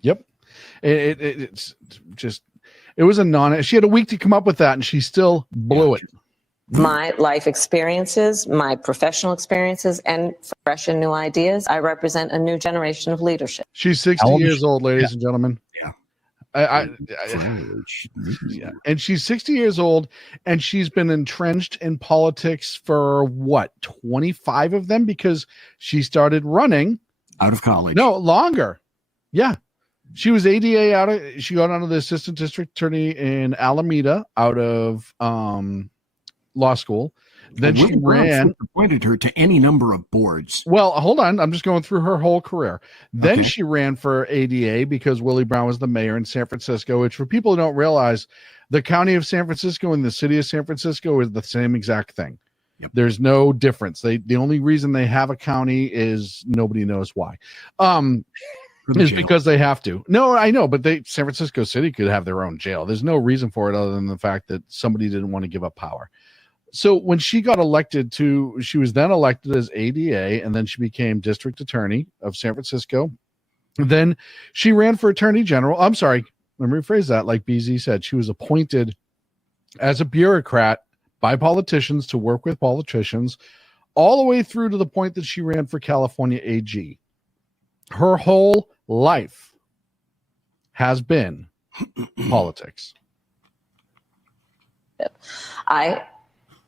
Yep. It's just, it was she had a week to come up with that, and she still blew it. my life experiences, my professional experiences, and fresh and new ideas. I represent a new generation of leadership. She's 60 years old, ladies and gentlemen. Yeah. Yeah. And she's 60 years old, and she's been entrenched in politics for what, 25 of them, because she started running out of college. No, longer. Yeah. She was ADA she got out of the assistant district attorney in Alameda out of law school. Then she ran. Appointed her to any number of boards. Well, hold on. I'm just going through her whole career. Then she ran for ADA because Willie Brown was the mayor in San Francisco, which for people who don't realize, the county of San Francisco and the city of San Francisco is the same exact thing. Yep. There's no difference. The only reason they have a county is nobody knows why. Is because they have to. No, I know, but San Francisco City could have their own jail. There's no reason for it other than the fact that somebody didn't want to give up power. So when she got elected she was then elected as ADA, and then she became district attorney of San Francisco. Then she ran for attorney general. I'm sorry, let me rephrase that. Like BZ said, she was appointed as a bureaucrat by politicians to work with politicians all the way through to the point that she ran for California AG. Her whole life has been politics.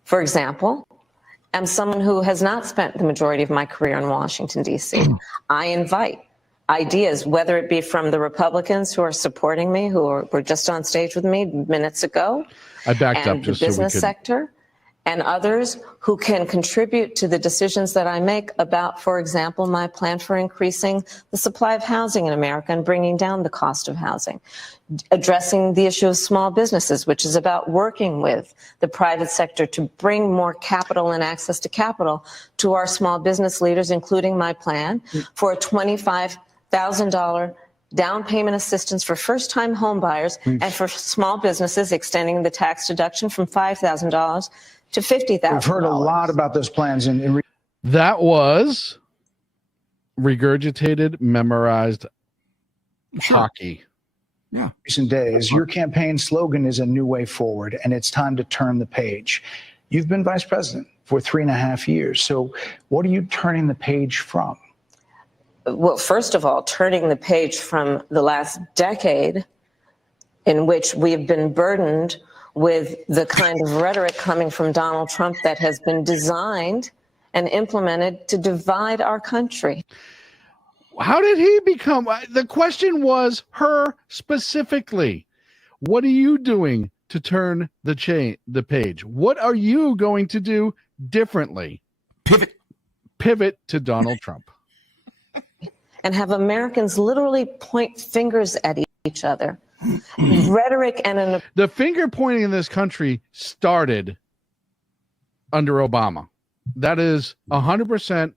For example, am someone who has not spent the majority of my career in Washington, D.C. I invite ideas, whether it be from the Republicans who are supporting me, who were just on stage with me minutes ago, I backed up and just the so we business could. sector, and others who can contribute to the decisions that I make about, for example, my plan for increasing the supply of housing in America and bringing down the cost of housing, addressing the issue of small businesses, which is about working with the private sector to bring more capital and access to capital to our small business leaders, including my plan for a $25,000 down payment assistance for first-time home buyers and for small businesses, extending the tax deduction from $5,000 to $50,000. We've heard a lot about those plans. That was regurgitated, memorized hockey. Yeah. Recent days, your campaign slogan is a new way forward, and it's time to turn the page. You've been vice president for 3.5 years. So what are you turning the page from? Well, first of all, turning the page from the last decade in which we've been burdened with the kind of rhetoric coming from Donald Trump that has been designed and implemented to divide our country. How did he become? The question was her specifically. What are you doing to turn the page? What are you going to do differently? Pivot to Donald Trump. And have Americans literally point fingers at each other. Rhetoric and the finger pointing in this country started under Obama. That is 100%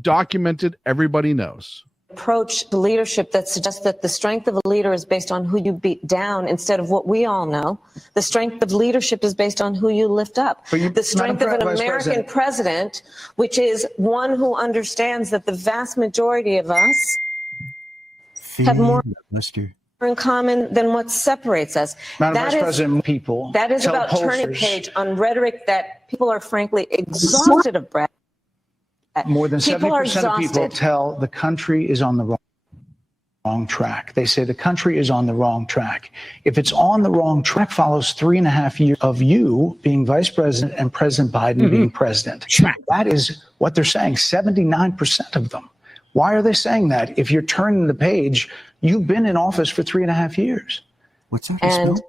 documented. Everybody knows. Approach to leadership that suggests that the strength of a leader is based on who you beat down instead of what we all know. The strength of leadership is based on who you lift up. The strength of an American president, which is one who understands that the vast majority of us have more in common than what separates us. Madam Vice President, people that is about turning a page on rhetoric that people are frankly exhausted of, Brett. More than 70% of people exhausted. tell the country is on the wrong track. They say the country is on the wrong track. If it's on the wrong track, follows 3.5 years of you being vice president and President Biden being president. That is what they're saying, 79% of them. Why are they saying that? If you're turning the page, you've been in office for 3.5 years. What's that? And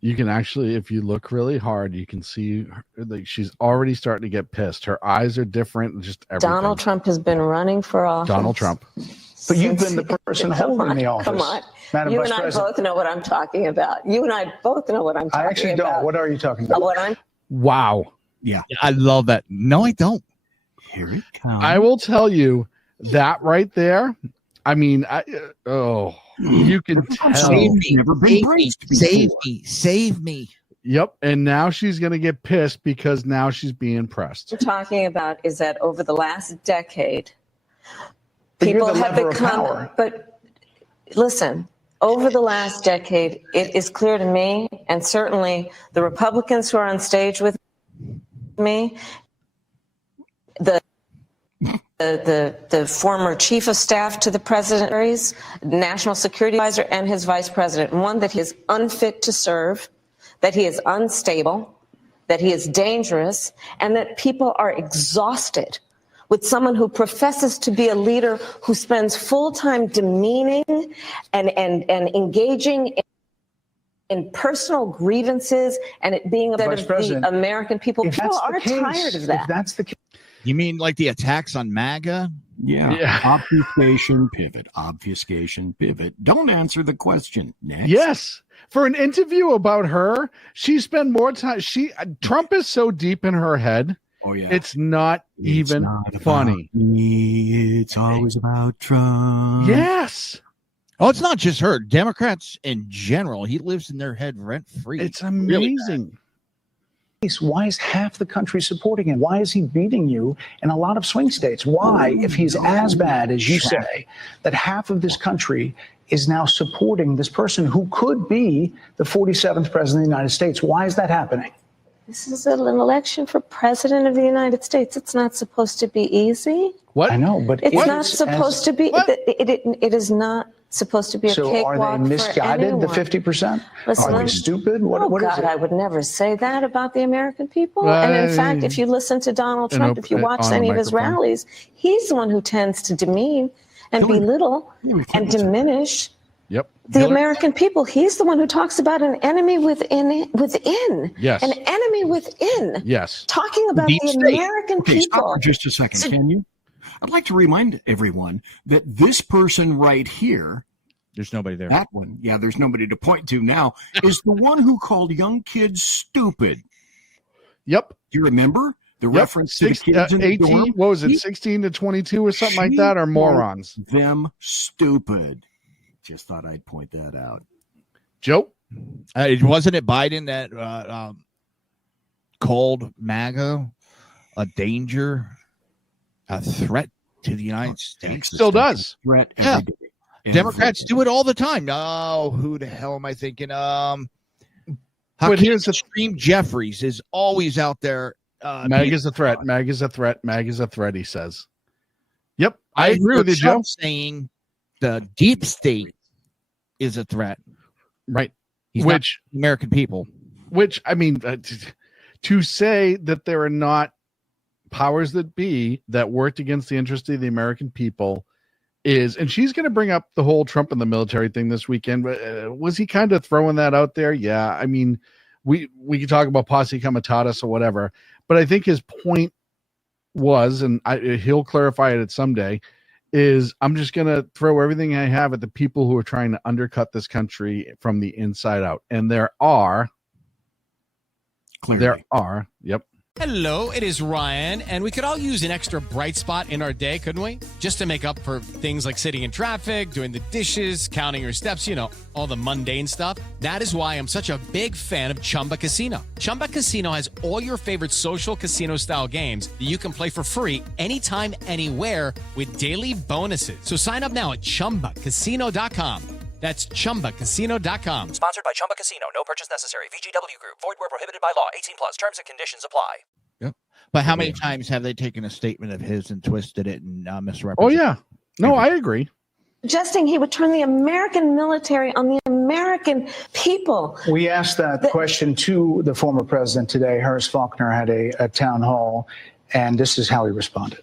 you can actually, if you look really hard, you can see like she's already starting to get pissed. Her eyes are different. Just everything. Donald Trump has been running for office. Donald Trump. But you've been the person holding the office. Come on. Madam You Vice and I President. both know what I'm talking about. You and I both know what I'm talking about. I actually don't. What are you talking about? What I'm Wow. Yeah. I love that. No, I don't. Here it comes. I will tell you that right there. I mean, you can tell. Save me. Yep. And now she's going to get pissed because now she's being pressed. What I'm talking about is that over the last decade, But you're people the have lever of become, power. but listen, over the last decade, it is clear to me, and certainly the Republicans who are on stage with me, the former chief of staff to the president, national security advisor, and his vice president, one, that he is unfit to serve, that he is unstable, that he is dangerous, and that people are exhausted with someone who professes to be a leader who spends full time demeaning and engaging in personal grievances and it being that of the American people. People are tired of that. If that's the case. You mean like the attacks on MAGA? Yeah. Obfuscation, pivot. Don't answer the question. Next. Yes. For an interview about her, she spent more time. Trump is so deep in her head. Oh, yeah. It's not even funny. It's always about Trump. Yes. Oh, it's not just her. Democrats in general. He lives in their head rent free. It's amazing. Why is half the country supporting him? Why is he beating you in a lot of swing states? Why, if he's as bad as you say, that half of this country is now supporting this person who could be the 47th president of the United States? Why is that happening? This is an election for president of the United States. It's not supposed to be easy. What? I know, but it's not supposed to be. It is not supposed to be a So cakewalk are they misguided, the for 50%? Listen, Are they stupid? What is God, it? I would never say that about the American people. And in fact, if you listen to Donald Trump, if you watch any of his rallies, he's the one who tends to demean and belittle and diminish the American people. He's the one who talks about an enemy within. Yes. An enemy within. Yes. Talking about the American Okay, people. stop for just a second, can you? I'd like to remind everyone that this person right here, there's nobody there. That one, yeah, there's nobody to point to now, is the one who called young kids stupid. Yep. Do you remember the reference to the kids in the 18, dorm? what was it, 16 to 22 or something like that, or morons? Them stupid. Just thought I'd point that out. Joe? Wasn't it Biden that called MAGA a danger, a threat to the United States? Still does. Threat Yeah. every day. Democrats do it all the time. Oh, who the hell am I thinking? But here's Extreme Jeffries is always out there. MAG is a threat. MAG is a threat. MAG is a threat, he says. Yep. I agree heard with you, Joe. Trump saying the deep state is a threat. Right. He's not the American people. Which, I mean, to say that there are not powers that be that worked against the interest of the American people is, and she's going to bring up the whole Trump and the military thing this weekend, but was he kind of throwing that out there? Yeah. I mean, we can talk about posse comitatus or whatever, but I think his point was, and he'll clarify it someday, is I'm just going to throw everything I have at the people who are trying to undercut this country from the inside out. And there are. Yep. Hello, it is Ryan, and we could all use an extra bright spot in our day, couldn't we? Just to make up for things like sitting in traffic, doing the dishes, counting your steps, you know, all the mundane stuff. That is why I'm such a big fan of Chumba Casino. Chumba Casino has all your favorite social casino-style games that you can play for free anytime, anywhere with daily bonuses. So sign up now at ChumbaCasino.com. That's ChumbaCasino.com. Sponsored by Chumba Casino. No purchase necessary. VGW Group. Void where prohibited by law. 18 plus. Terms and conditions apply. Yep. But how many times have they taken a statement of his and twisted it and misrepresented? Oh, yeah. No, I agree. Suggesting he would turn the American military on the American people. We asked that question to the former president today. Harris Faulkner had a town hall, and this is how he responded.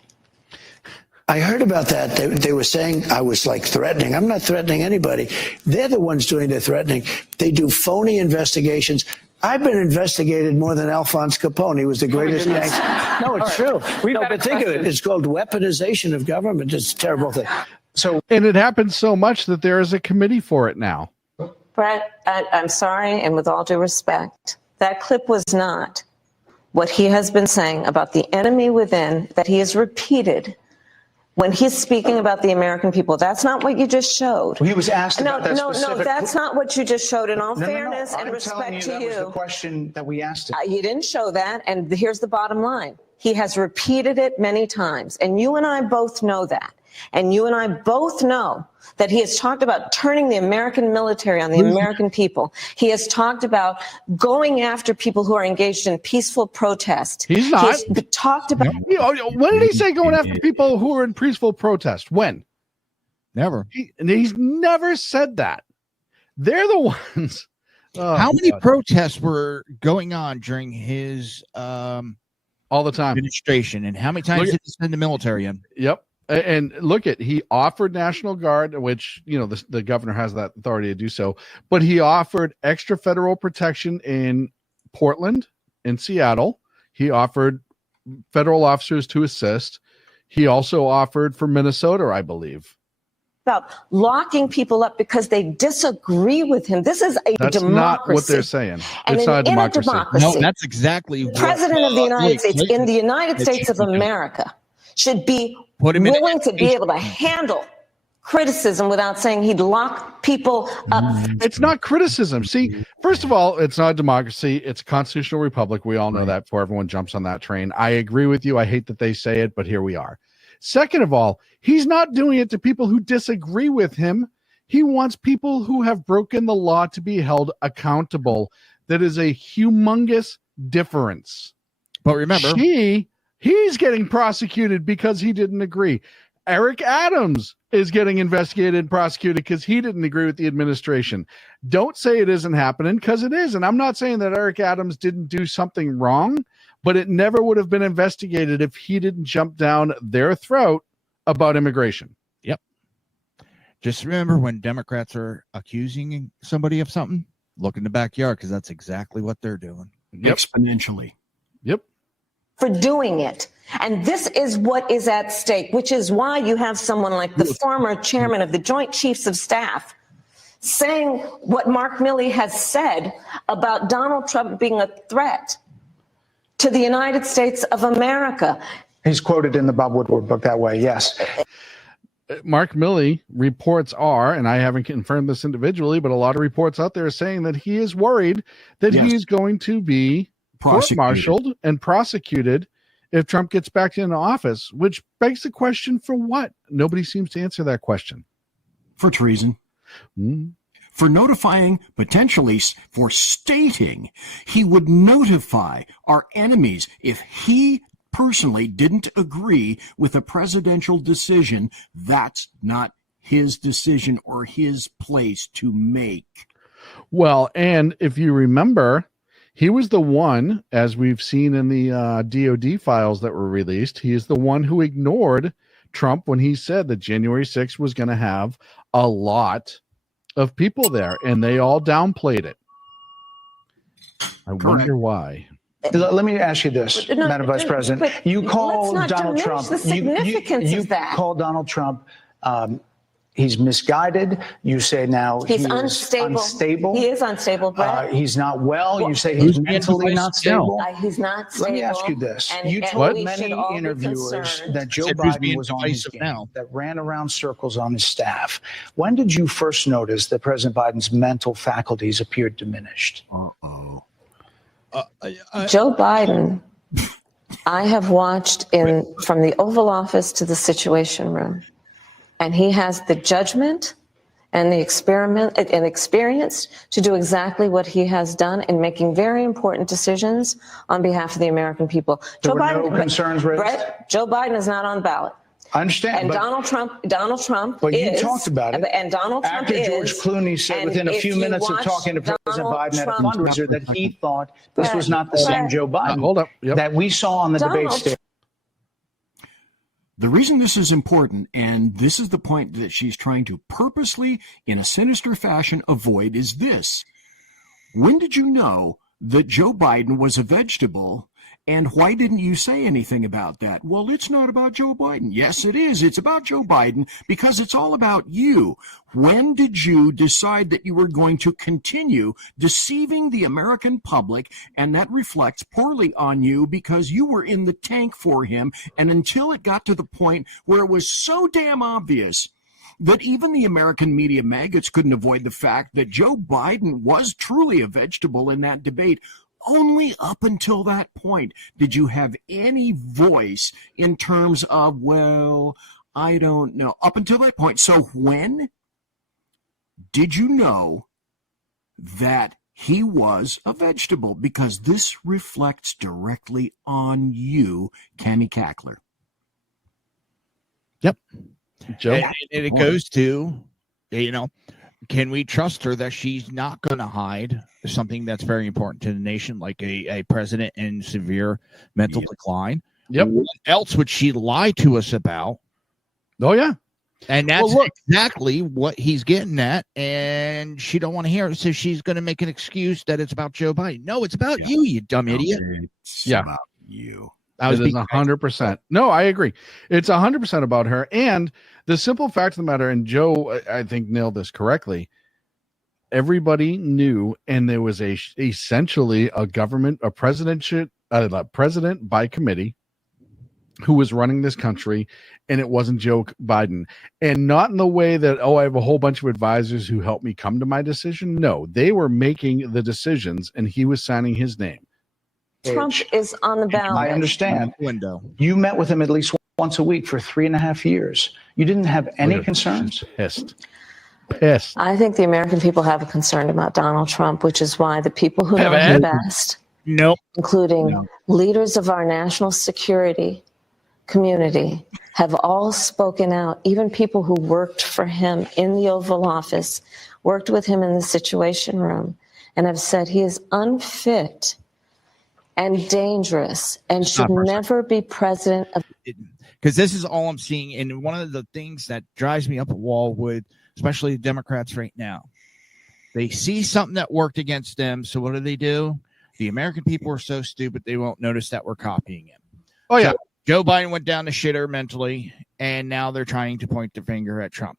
I heard about that. They were saying I was like threatening. I'm not threatening anybody. They're the ones doing the threatening. They do phony investigations. I've been investigated more than Alphonse Capone. He was the greatest gangster. No, it's true. But think of it. It's called weaponization of government. It's a terrible thing. And it happens so much that there is a committee for it now. Bret, I'm sorry, and with all due respect, that clip was not what he has been saying about the enemy within that he has repeated when he's speaking about the American people. That's not what you just showed. Well, he was asked about that No, specific... that's not what you just showed. In all No, fairness and I'm respect to that you. was the question that we asked him. You didn't show that, and here's the bottom line. He has repeated it many times, and you and I both know that. And you and I both know that he has talked about turning the American military on the American people. He has talked about going after people who are engaged in peaceful protest. He's not. He has talked about... When did he say going after people who are in peaceful protest? When? Never. He's never said that. They're the ones. How many protests were going on during his all the time administration, and how many times did he send the military in? Yep. And look at, he offered National Guard, which, you know, the governor has that authority to do so, but he offered extra federal protection in Portland, in Seattle. He offered federal officers to assist. He also offered for Minnesota, I believe. About locking people up because they disagree with him. This is a That's democracy. not what they're saying. And it's not a democracy. No, that's exactly what President of the United States in the United States of America should be willing to be able to handle criticism without saying he'd lock people up. It's not criticism. See, first of all, it's not a democracy. It's a constitutional republic. We all know that before everyone jumps on that train. I agree with you. I hate that they say it, but here we are. Second of all, he's not doing it to people who disagree with him. He wants people who have broken the law to be held accountable. That is a humongous difference. But remember, he's getting prosecuted because he didn't agree. Eric Adams is getting investigated and prosecuted because he didn't agree with the administration. Don't say it isn't happening, because it is. And I'm not saying that Eric Adams didn't do something wrong, but it never would have been investigated if he didn't jump down their throat about immigration. Yep. Just remember, when Democrats are accusing somebody of something, look in the backyard, because that's exactly what they're doing. Yep. Exponentially. Yep. For doing it. And this is what is at stake, which is why you have someone like the former chairman of the Joint Chiefs of Staff saying what Mark Milley has said about Donald Trump being a threat to the United States of America. He's quoted in the Bob Woodward book that way, yes. Mark Milley reports are, and I haven't confirmed this individually, but a lot of reports out there are saying that he is worried that he is going to be court-martialed and prosecuted if Trump gets back into office, which begs the question, for what? Nobody seems to answer that question. For treason. For notifying, potentially for stating he would notify our enemies if he personally didn't agree with a presidential decision. That's not his decision or his place to make. Well, and if you remember, he was the one, as we've seen in the DOD files that were released, he is the one who ignored Trump when he said that January 6th was going to have a lot of people there, and they all downplayed it. I wonder why. Let me ask you this, Madam Vice President. You call Donald Trump. You call Donald Trump. He's misguided. You say now he's unstable. He is unstable, Brett. He's not well. You say he's mentally not stable. He's not stable. Let me ask you this. You told many interviewers that Joe Biden was on his game, that ran around circles on his staff. When did you first notice that President Biden's mental faculties appeared diminished? Joe Biden, I have watched from the Oval Office to the Situation Room. And he has the judgment and the experience to do exactly what he has done in making very important decisions on behalf of the American people. There were no concerns raised? Brett, Joe Biden is not on the ballot. I understand. And Donald Trump but is. You talked about it. And Donald Trump After George Clooney said within a few minutes of talking to President Biden at a fundraiser that he thought this was not the same Joe Biden that we saw on the debate stage. The reason this is important, and this is the point that she's trying to purposely, in a sinister fashion, avoid, is this. When did you know that Joe Biden was a vegetable, and why didn't you say anything about that? Well, it's not about Joe Biden. Yes, it is. It's about Joe Biden because it's all about you. When did you decide that you were going to continue deceiving the American public, and that reflects poorly on you because you were in the tank for him, and until it got to the point where it was so damn obvious that even the American media maggots couldn't avoid the fact that Joe Biden was truly a vegetable in that debate. Only up until that point did you have any voice in terms of, well, I don't know. Up until that point. So when did you know that he was a vegetable? Because this reflects directly on you, Cammie Cackler. Yep. Joe. And it goes to, can we trust her that she's not going to hide something that's very important to the nation, like a president in severe mental decline? Yep. What else would she lie to us about? Oh, yeah. And that's exactly what he's getting at. And she don't want to hear it, so she's going to make an excuse that it's about Joe Biden. No, it's about you, you dumb idiot. It's about you. It is 100%. No, I agree. It's 100% about her. And the simple fact of the matter, and Joe, I think, nailed this correctly. Everybody knew, and there was essentially a president by committee who was running this country, and it wasn't Joe Biden. And not in the way that, I have a whole bunch of advisors who helped me come to my decision. No, they were making the decisions, and he was signing his name. Trump is on the ballot. I understand. You met with him at least once a week for 3.5 years. You didn't have any concerns? Pissed. I think the American people have a concern about Donald Trump, which is why the people who know him best, including leaders of our national security, community have all spoken out, even people who worked for him in the Oval Office, worked with him in the Situation Room, and have said he is unfit and dangerous and should never be president of. Because this is all I'm seeing. And one of the things that drives me up a wall with, especially the Democrats right now, they see something that worked against them. So what do? The American people are so stupid, they won't notice that we're copying him. Oh, yeah. So Joe Biden went down the shitter mentally, and now they're trying to point the finger at Trump.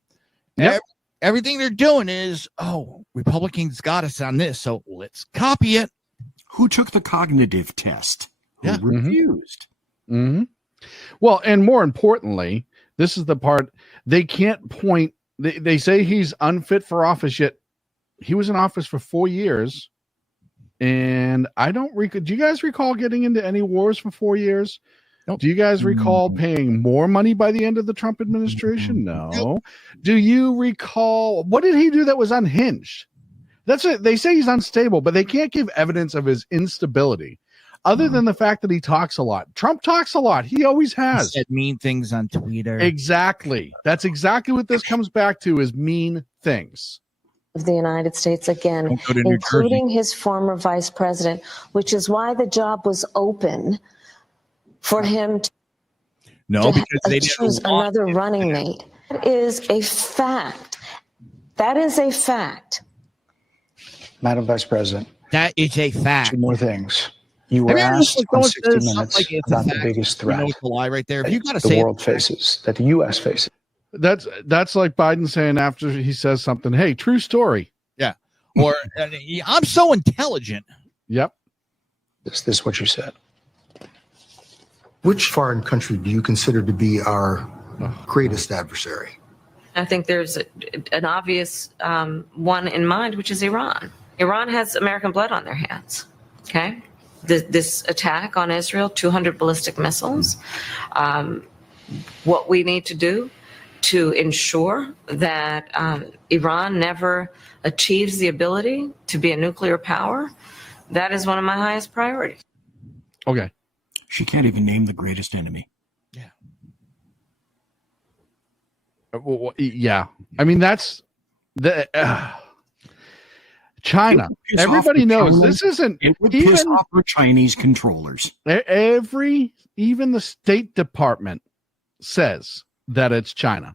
Yep. Everything they're doing is, Republicans got us on this, so let's copy it. Who took the cognitive test? Who refused? Mm-hmm. Well, and more importantly, this is the part they can't point. They say he's unfit for office, yet he was in office for 4 years. And I don't recall. Do you guys recall getting into any wars for 4 years? Nope. Do you guys recall paying more money by the end of the Trump administration? No. Nope. Do you recall what did he do that was unhinged? That's it. They say he's unstable, but they can't give evidence of his instability other than the fact that he talks a lot. Trump talks a lot. He always has. He said mean things on Twitter. Exactly. That's exactly what this comes back to is mean things. Of the United States again, including his former vice president, which is why the job was open for him to because they choose another running mate. That is a fact. That is a fact. Madam Vice President. That is a fact. 2 more things. You were asked on 60 Minutes about the biggest threat the lie right there. You got to say the world faces, that the U.S. faces. That's like Biden saying after he says something, hey, true story. Yeah. Or I'm so intelligent. Yep. Is this what you said? Which foreign country do you consider to be our greatest adversary? I think there's an obvious one in mind, which is Iran. Iran has American blood on their hands. Okay. This attack on Israel, 200 ballistic missiles. What we need to do to ensure that Iran never achieves the ability to be a nuclear power, that is one of my highest priorities. Okay. She can't even name the greatest enemy. Yeah. Yeah. I mean, that's the China. Everybody knows this isn't it would piss off the Chinese controllers. Even the State Department says that it's China.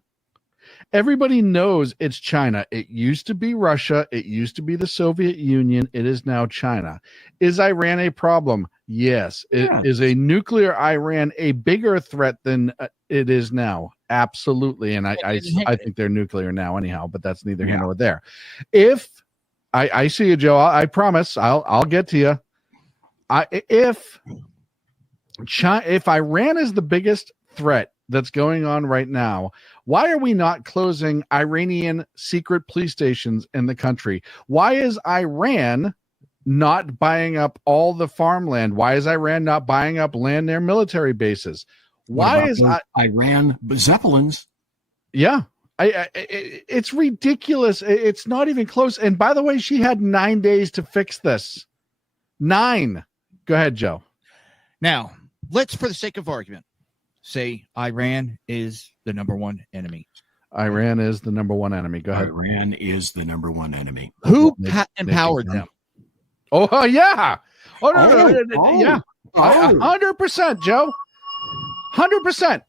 Everybody knows it's China. It used to be Russia. It used to be the Soviet Union. It is now China. Is Iran a problem? Yes. Is a nuclear Iran a bigger threat than it is now? Absolutely. And I think they're nuclear now anyhow, but that's neither here nor there. If I see you, Joe, I promise I'll get to you. If Iran is the biggest threat that's going on right now, why are we not closing Iranian secret police stations in the country? Why is Iran not buying up all the farmland? Why is Iran not buying up land near military bases? Why is Iran Zeppelins? Yeah, it's ridiculous. It's not even close. And by the way, she had 9 days to fix this. 9. Go ahead, Joe. Now, let's, for the sake of argument, say Iran is the number one enemy. Iran is the number one enemy. Go ahead. Iran is the number one enemy. Who empowered them? Oh, yeah. Oh, no. Yeah. 100%, Joe. 100%.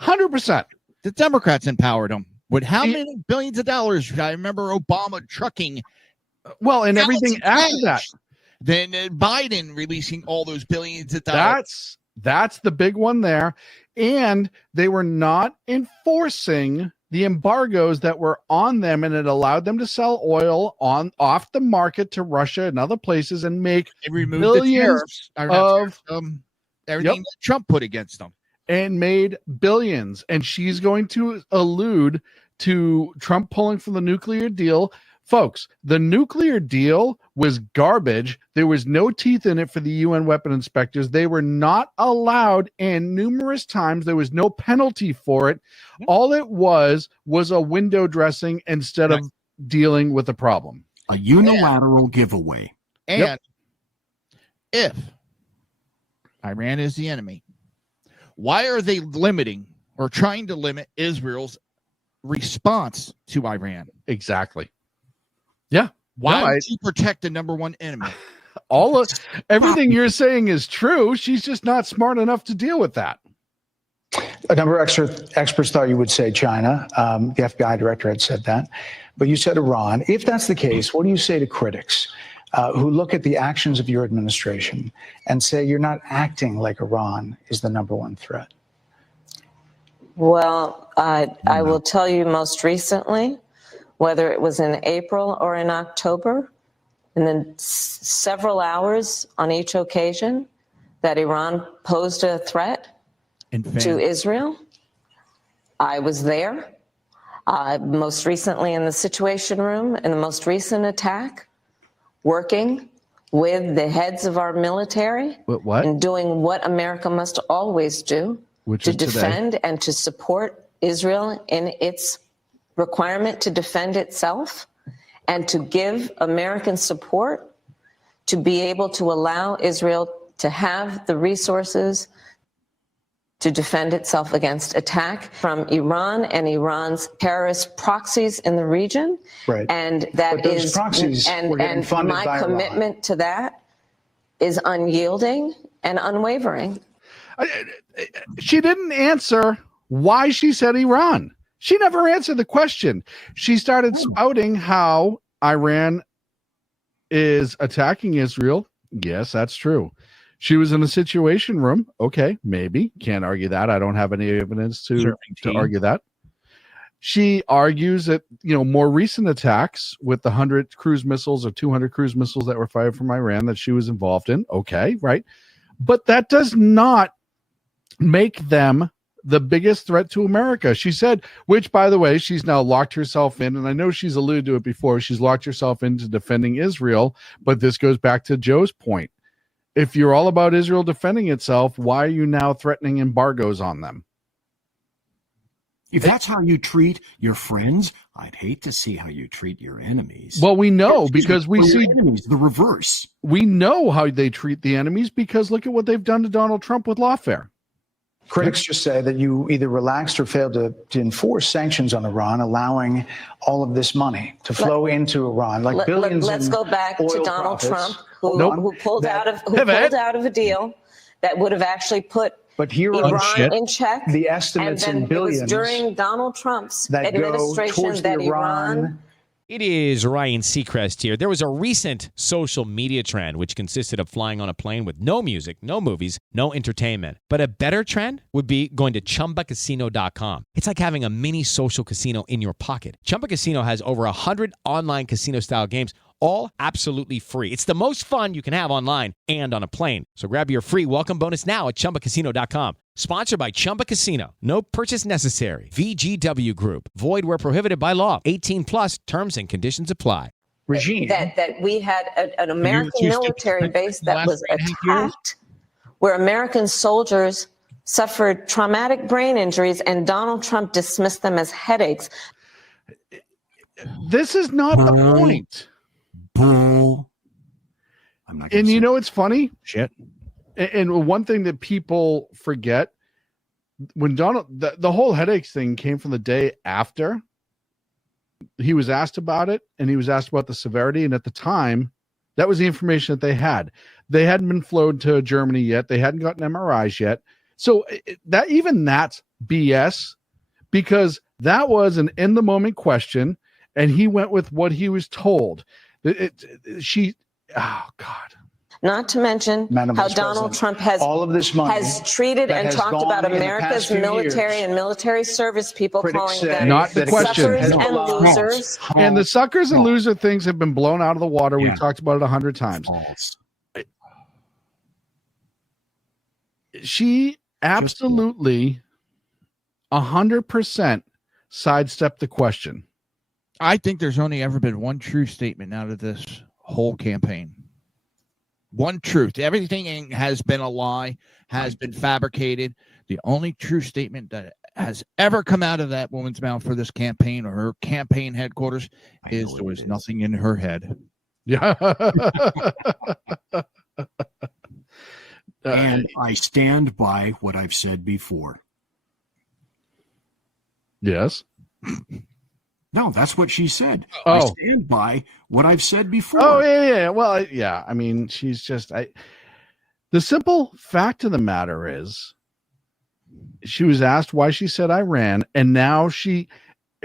100%. The Democrats empowered them. With how many billions of dollars? I remember Obama trucking. Well, and everything after that. Then Biden releasing all those billions of dollars. That's the big one there. And they were not enforcing the embargoes that were on them, and it allowed them to sell oil off the market to Russia and other places and make billions of everything that Trump put against them. And made billions. And she's going to allude to Trump pulling from the nuclear deal. Folks, the nuclear deal was garbage. There was no teeth in it for the UN weapon inspectors. They were not allowed, and numerous times there was no penalty for it. All it was a window dressing instead of dealing with the problem. A unilateral giveaway. And if Iran is the enemy, Why are they limiting or trying to limit Israel's response to Iran? Exactly. Yeah. Why don't you protect the number one enemy? Everything you're saying is true. She's just not smart enough to deal with that. A number of experts thought you would say China. The FBI director had said that. But you said Iran. If that's the case, what do you say to critics who look at the actions of your administration and say you're not acting like Iran is the number one threat? Well, I will tell you most recently, whether it was in April or in October, and then several hours on each occasion that Iran posed a threat to Israel. I was there. Most recently in the Situation Room, in the most recent attack, working with the heads of our military and doing what America must always do, to defend and to support Israel in its requirement to defend itself, and to give American support to be able to allow Israel to have the resources to defend itself against attack from Iran and Iran's terrorist proxies in the region. Right. And that is, proxies and my commitment to that is unyielding and unwavering. She didn't answer why she said Iran. She never answered the question. She started spouting how Iran is attacking Israel. Yes, that's true. She was in a Situation Room. Okay, maybe. Can't argue that. I don't have any evidence to argue that. She argues that, more recent attacks with the 100 cruise missiles or 200 cruise missiles that were fired from Iran that she was involved in. Okay, right. But that does not make them the biggest threat to America. She said, which, by the way, she's now locked herself in, and I know she's alluded to it before, she's locked herself into defending Israel, but this goes back to Joe's point. If you're all about Israel defending itself, why are you now threatening embargoes on them? If that's how you treat your friends, I'd hate to see how you treat your enemies. Well, we know because we see enemies, the reverse. We know how they treat the enemies because look at what they've done to Donald Trump with lawfare. Critics just say that you either relaxed or failed to enforce sanctions on Iran, allowing all of this money to flow into Iran, like billions. Let's go back to Donald Trump, who pulled out of a deal that would have actually put Iran in check. The estimates and then in billions. It was during Donald Trump's that administration that Iran. It is Ryan Seacrest here. There was a recent social media trend which consisted of flying on a plane with no music, no movies, no entertainment. But a better trend would be going to ChumbaCasino.com. It's like having a mini social casino in your pocket. Chumba Casino has over 100 online casino-style games, all absolutely free. It's the most fun you can have online and on a plane. So grab your free welcome bonus now at ChumbaCasino.com. Sponsored by Chumba Casino. No purchase necessary. VGW Group. Void where prohibited by law. 18 plus terms and conditions apply. Regime. That we had an American military base that was attacked, where American soldiers suffered traumatic brain injuries, and Donald Trump dismissed them as headaches. This is not the point. Bull. I'm not. And it's funny. Shit. And one thing that people forget, when Donald, the whole headaches thing came from the day after he was asked about it, and he was asked about the severity. And at the time, that was the information that they had. They hadn't been flown to Germany yet. They hadn't gotten MRIs yet. So that's BS, because that was an in the moment question, and he went with what he was told. Oh God. Not to mention how Donald Trump has all of this money has treated and talked about America's military and military service people, calling them not the question. Suckers and losers. And the suckers and loser things have been blown out of the water. We've talked about it 100 times. She absolutely 100% sidestepped the question. I think there's only ever been one true statement out of this whole campaign. One truth. Everything has been a lie, has been fabricated. The only true statement that has ever come out of that woman's mouth for this campaign or her campaign headquarters is there was nothing in her head. Yeah. And I stand by what I've said before. Yes. No, that's what she said. Oh. I stand by what I've said before. Oh, yeah. Well, yeah. I mean, she's just... The simple fact of the matter is she was asked why she said Iran, and now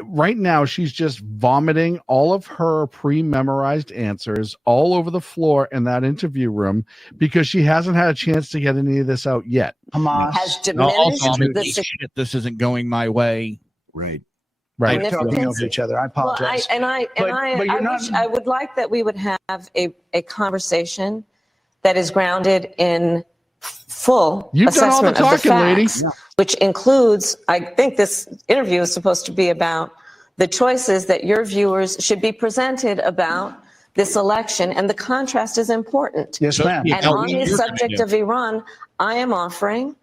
right now she's just vomiting all of her pre-memorized answers all over the floor in that interview room because she hasn't had a chance to get any of this out yet. Hamas has diminished shit, this isn't going my way. Right. We're talking over each other. I apologize. I would like that we would have a conversation that is grounded in full assessment of the facts, which includes, I think this interview is supposed to be about the choices that your viewers should be presented about this election, and the contrast is important. Yes, ma'am. And on the subject of Iran, I am offering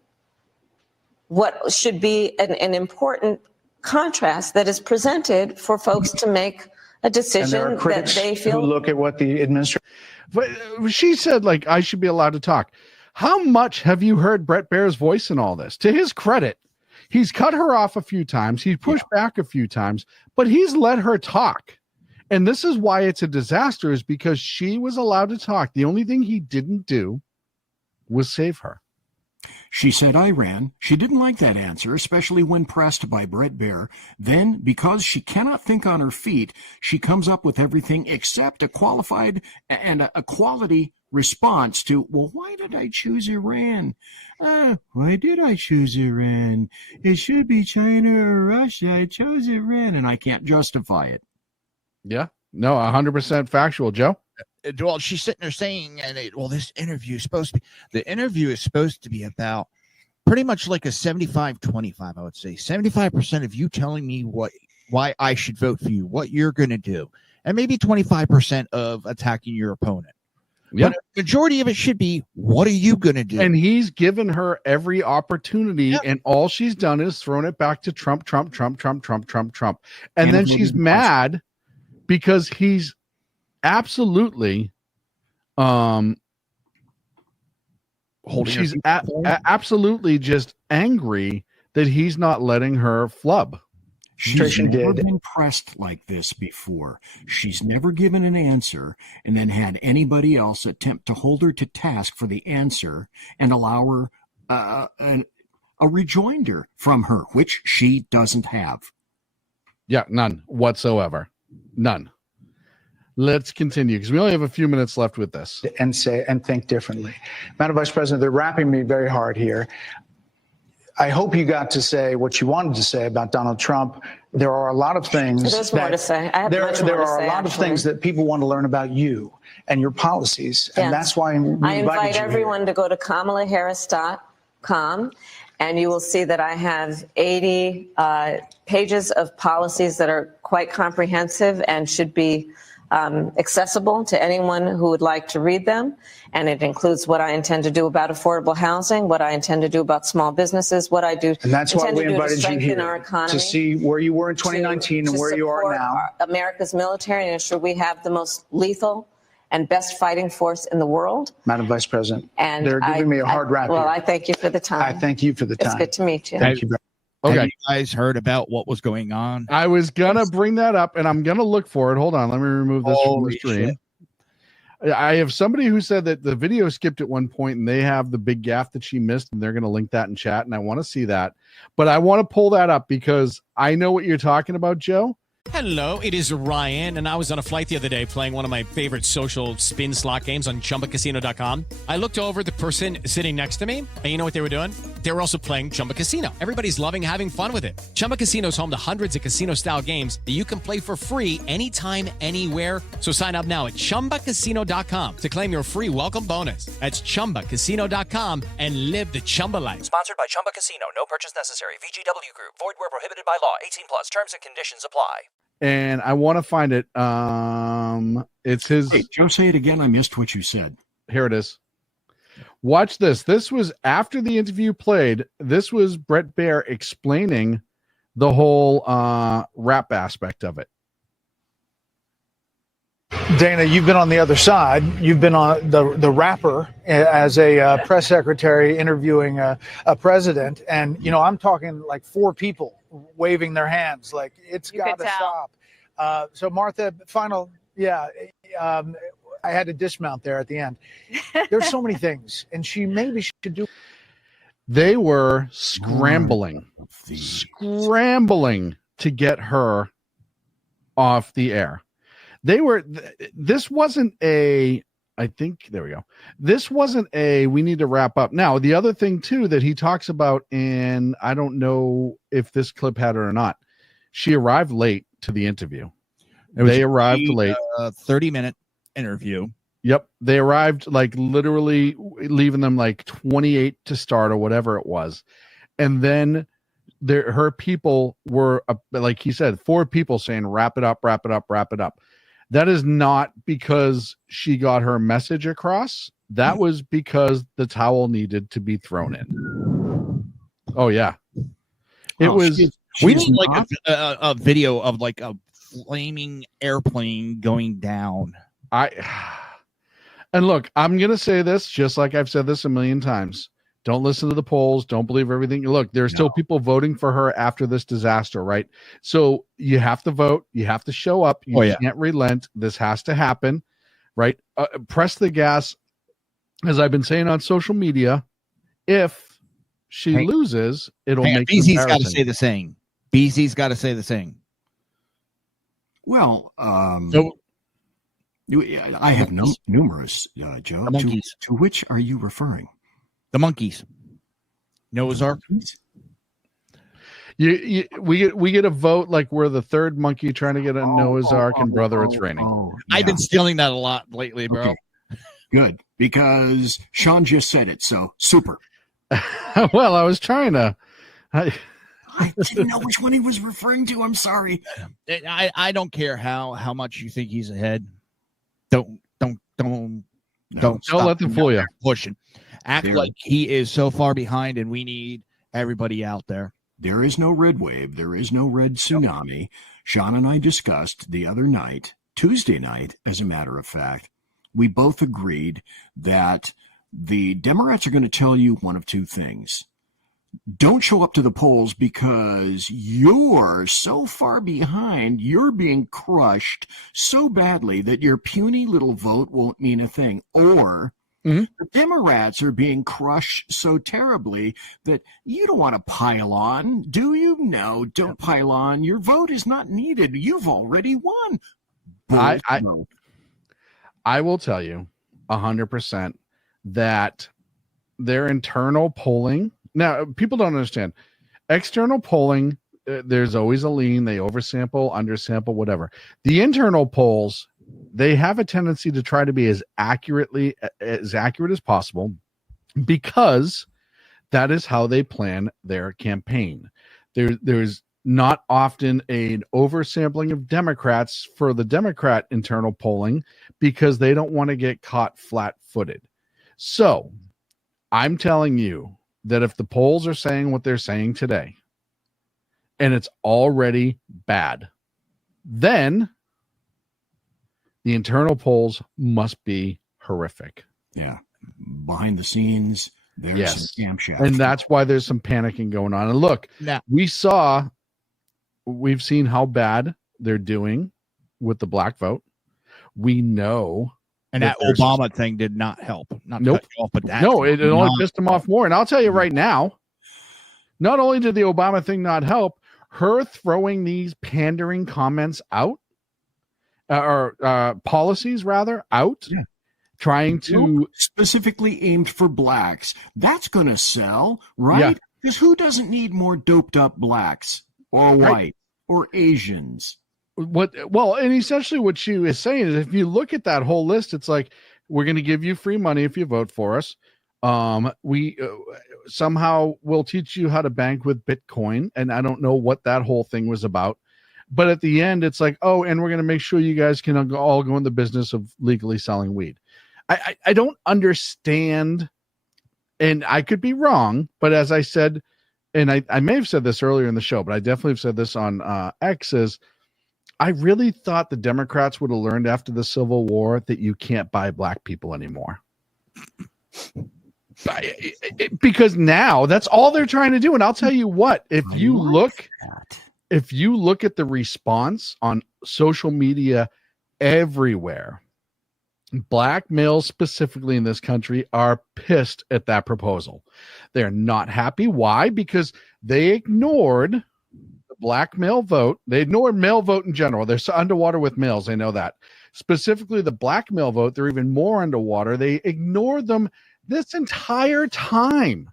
what should be an important contrast that is presented for folks to make a decision that they feel. Who look at what the administration. But she said, like, I should be allowed to talk. How much have you heard Bret Baier's voice in all this? To his credit, he's cut her off a few times. He's pushed back a few times, but he's let her talk. And this is why it's a disaster, is because she was allowed to talk. The only thing he didn't do was save her. She said Iran. She didn't like that answer, especially when pressed by Bret Baier. Then, because she cannot think on her feet, she comes up with everything except a qualified and a quality response to, well, why did I choose Iran? Why did I choose Iran? It should be China or Russia. I chose Iran, and I can't justify it. Yeah. No, 100% factual, Joe. Well, she's sitting there saying, this interview is supposed to be, the interview is supposed to be about pretty much like a 75-25, I would say. 75% of you telling me why I should vote for you, what you're going to do, and maybe 25% of attacking your opponent. Yeah. But the majority of it should be, what are you going to do? And he's given her every opportunity, and all she's done is thrown it back to Trump. And then she's mad because he's absolutely absolutely just angry that he's not letting her flub. She's never been pressed like this before. She's never given an answer and then had anybody else attempt to hold her to task for the answer and allow her a rejoinder from her, which she doesn't have. Yeah, none whatsoever. None. Let's continue because we only have a few minutes left with this. And think differently. Madam Vice President, they're wrapping me very hard here. I hope you got to say what you wanted to say about Donald Trump. There are a lot of things. There's more to say. I have there much more to are say, a lot of things that people want to learn about you and your policies, and that's why I invite everyone to go to KamalaHarris.com, and you will see that I have 80 pages of policies that are quite comprehensive and should be accessible to anyone who would like to read them. And it includes what I intend to do about affordable housing, what I intend to do about small businesses, what I do. And that's why we invited you here our economy, to see where you were in 2019 and where you are now. America's military and ensure we have the most lethal and best fighting force in the world. Madam Vice President, and they're giving me a hard rap. Well, here. I thank you for the time. I thank you for the time. It's good to meet you. Thank you very much. Okay. Have you guys heard about what was going on? I was gonna bring that up, and I'm gonna look for it. Hold on, let me remove this from the stream. I have somebody who said that the video skipped at one point, and they have the big gaffe that she missed, and they're gonna link that in chat, and I want to see that. But I want to pull that up because I know what you're talking about, Joe. Hello, it is Ryan, and I was on a flight the other day playing one of my favorite social spin slot games on ChumbaCasino.com. I looked over at the person sitting next to me, and you know what they were doing? They were also playing Chumba Casino. Everybody's loving having fun with it. Chumba Casino is home to hundreds of casino-style games that you can play for free anytime, anywhere. So sign up now at ChumbaCasino.com to claim your free welcome bonus. That's ChumbaCasino.com and live the Chumba life. Sponsored by Chumba Casino. No purchase necessary. VGW Group. Void where prohibited by law. 18+. Terms and conditions apply. And I want to find it. It's his. Hey, Joe, say it again. I missed what you said. Here it is. Watch this. This was after the interview played. This was Bret Baier explaining the whole rap aspect of it. Dana, you've been on the other side. You've been on the rapper as a press secretary interviewing a president. And, I'm talking like 4 people waving their hands like it's got to stop. So, Martha, I had to dismount there at the end. There's so many things. And maybe she should do. They were scrambling to get her off the air. This wasn't we need to wrap up. Now, the other thing too that he talks about, and I don't know if this clip had it or not, she arrived late to the interview. They arrived late. 30-minute interview. Yep. They arrived like literally leaving them like 28 to start or whatever it was. And then her people were, like he said, 4 people saying, wrap it up, wrap it up, wrap it up. That is not because she got her message across. That was because the towel needed to be thrown in. Oh, yeah. It was. We need like a video of like a flaming airplane going down. And look, I'm going to say this just like I've said this a million times. Don't listen to the polls. Don't believe everything. Look, there are still people voting for her after this disaster, right? So you have to vote. You have to show up. You can't relent. This has to happen, right? Press the gas. As I've been saying on social media, if she loses, it'll make BZ's got to say the same. BZ's got to say the same. Well, I have numerous, Joe. The monkeys. To which are you referring? The monkeys. Noah's Ark. We get a vote like we're the third monkey trying to get a Noah's Ark, and brother, it's raining. I've been stealing that a lot lately, bro. Okay. Good, because Shaun just said it, so super. Well, I was trying to. I didn't know which one he was referring to. I'm sorry. I don't care how much you think he's ahead. Don't let them fool you. Pushing. Act like he is so far behind, and we need everybody out there. There is no red wave. There is no red tsunami. Shaun and I discussed the other night, Tuesday night, as a matter of fact, we both agreed that the Democrats are going to tell you one of 2 things. Don't show up to the polls because you're so far behind, you're being crushed so badly that your puny little vote won't mean a thing. Or the Democrats are being crushed so terribly that you don't want to pile on, do you? No, don't pile on. Your vote is not needed. You've already won. I will tell you 100% that their internal polling. Now, people don't understand. External polling, there's always a lean. They oversample, undersample, whatever. The internal polls, they have a tendency to try to be as accurate as possible because that is how they plan their campaign. There's not often an oversampling of Democrats for the Democrat internal polling because they don't want to get caught flat-footed. So I'm telling you that if the polls are saying what they're saying today and it's already bad, then the internal polls must be horrific. Yeah. Behind the scenes, there's some camshaft. And that's why there's some panicking going on. And look, we've seen how bad they're doing with the black vote. We know. And that Obama thing did not help. Not nope. cut you off, but that it only pissed him off more. And I'll tell you right now, not only did the Obama thing not help, her throwing these pandering comments out, or policies rather, out, trying to specifically aimed for blacks. That's going to sell, right? Because who doesn't need more doped up blacks or white or Asians? And essentially what she is saying is if you look at that whole list, it's like, we're going to give you free money if you vote for us. We somehow will teach you how to bank with Bitcoin. And I don't know what that whole thing was about. But at the end, it's like, oh, and we're going to make sure you guys can all go in the business of legally selling weed. I don't understand, and I could be wrong, but as I said, and I may have said this earlier in the show, but I definitely have said this on X, is I really thought the Democrats would have learned after the Civil War that you can't buy black people anymore. Because now that's all they're trying to do. And I'll tell you what, if you look at the response on social media everywhere, black males specifically in this country are pissed at that proposal. They're not happy. Why? Because they ignored the black male vote. They ignored male vote in general. They're so underwater with males. They know that. Specifically the black male vote, they're even more underwater. They ignored them this entire time.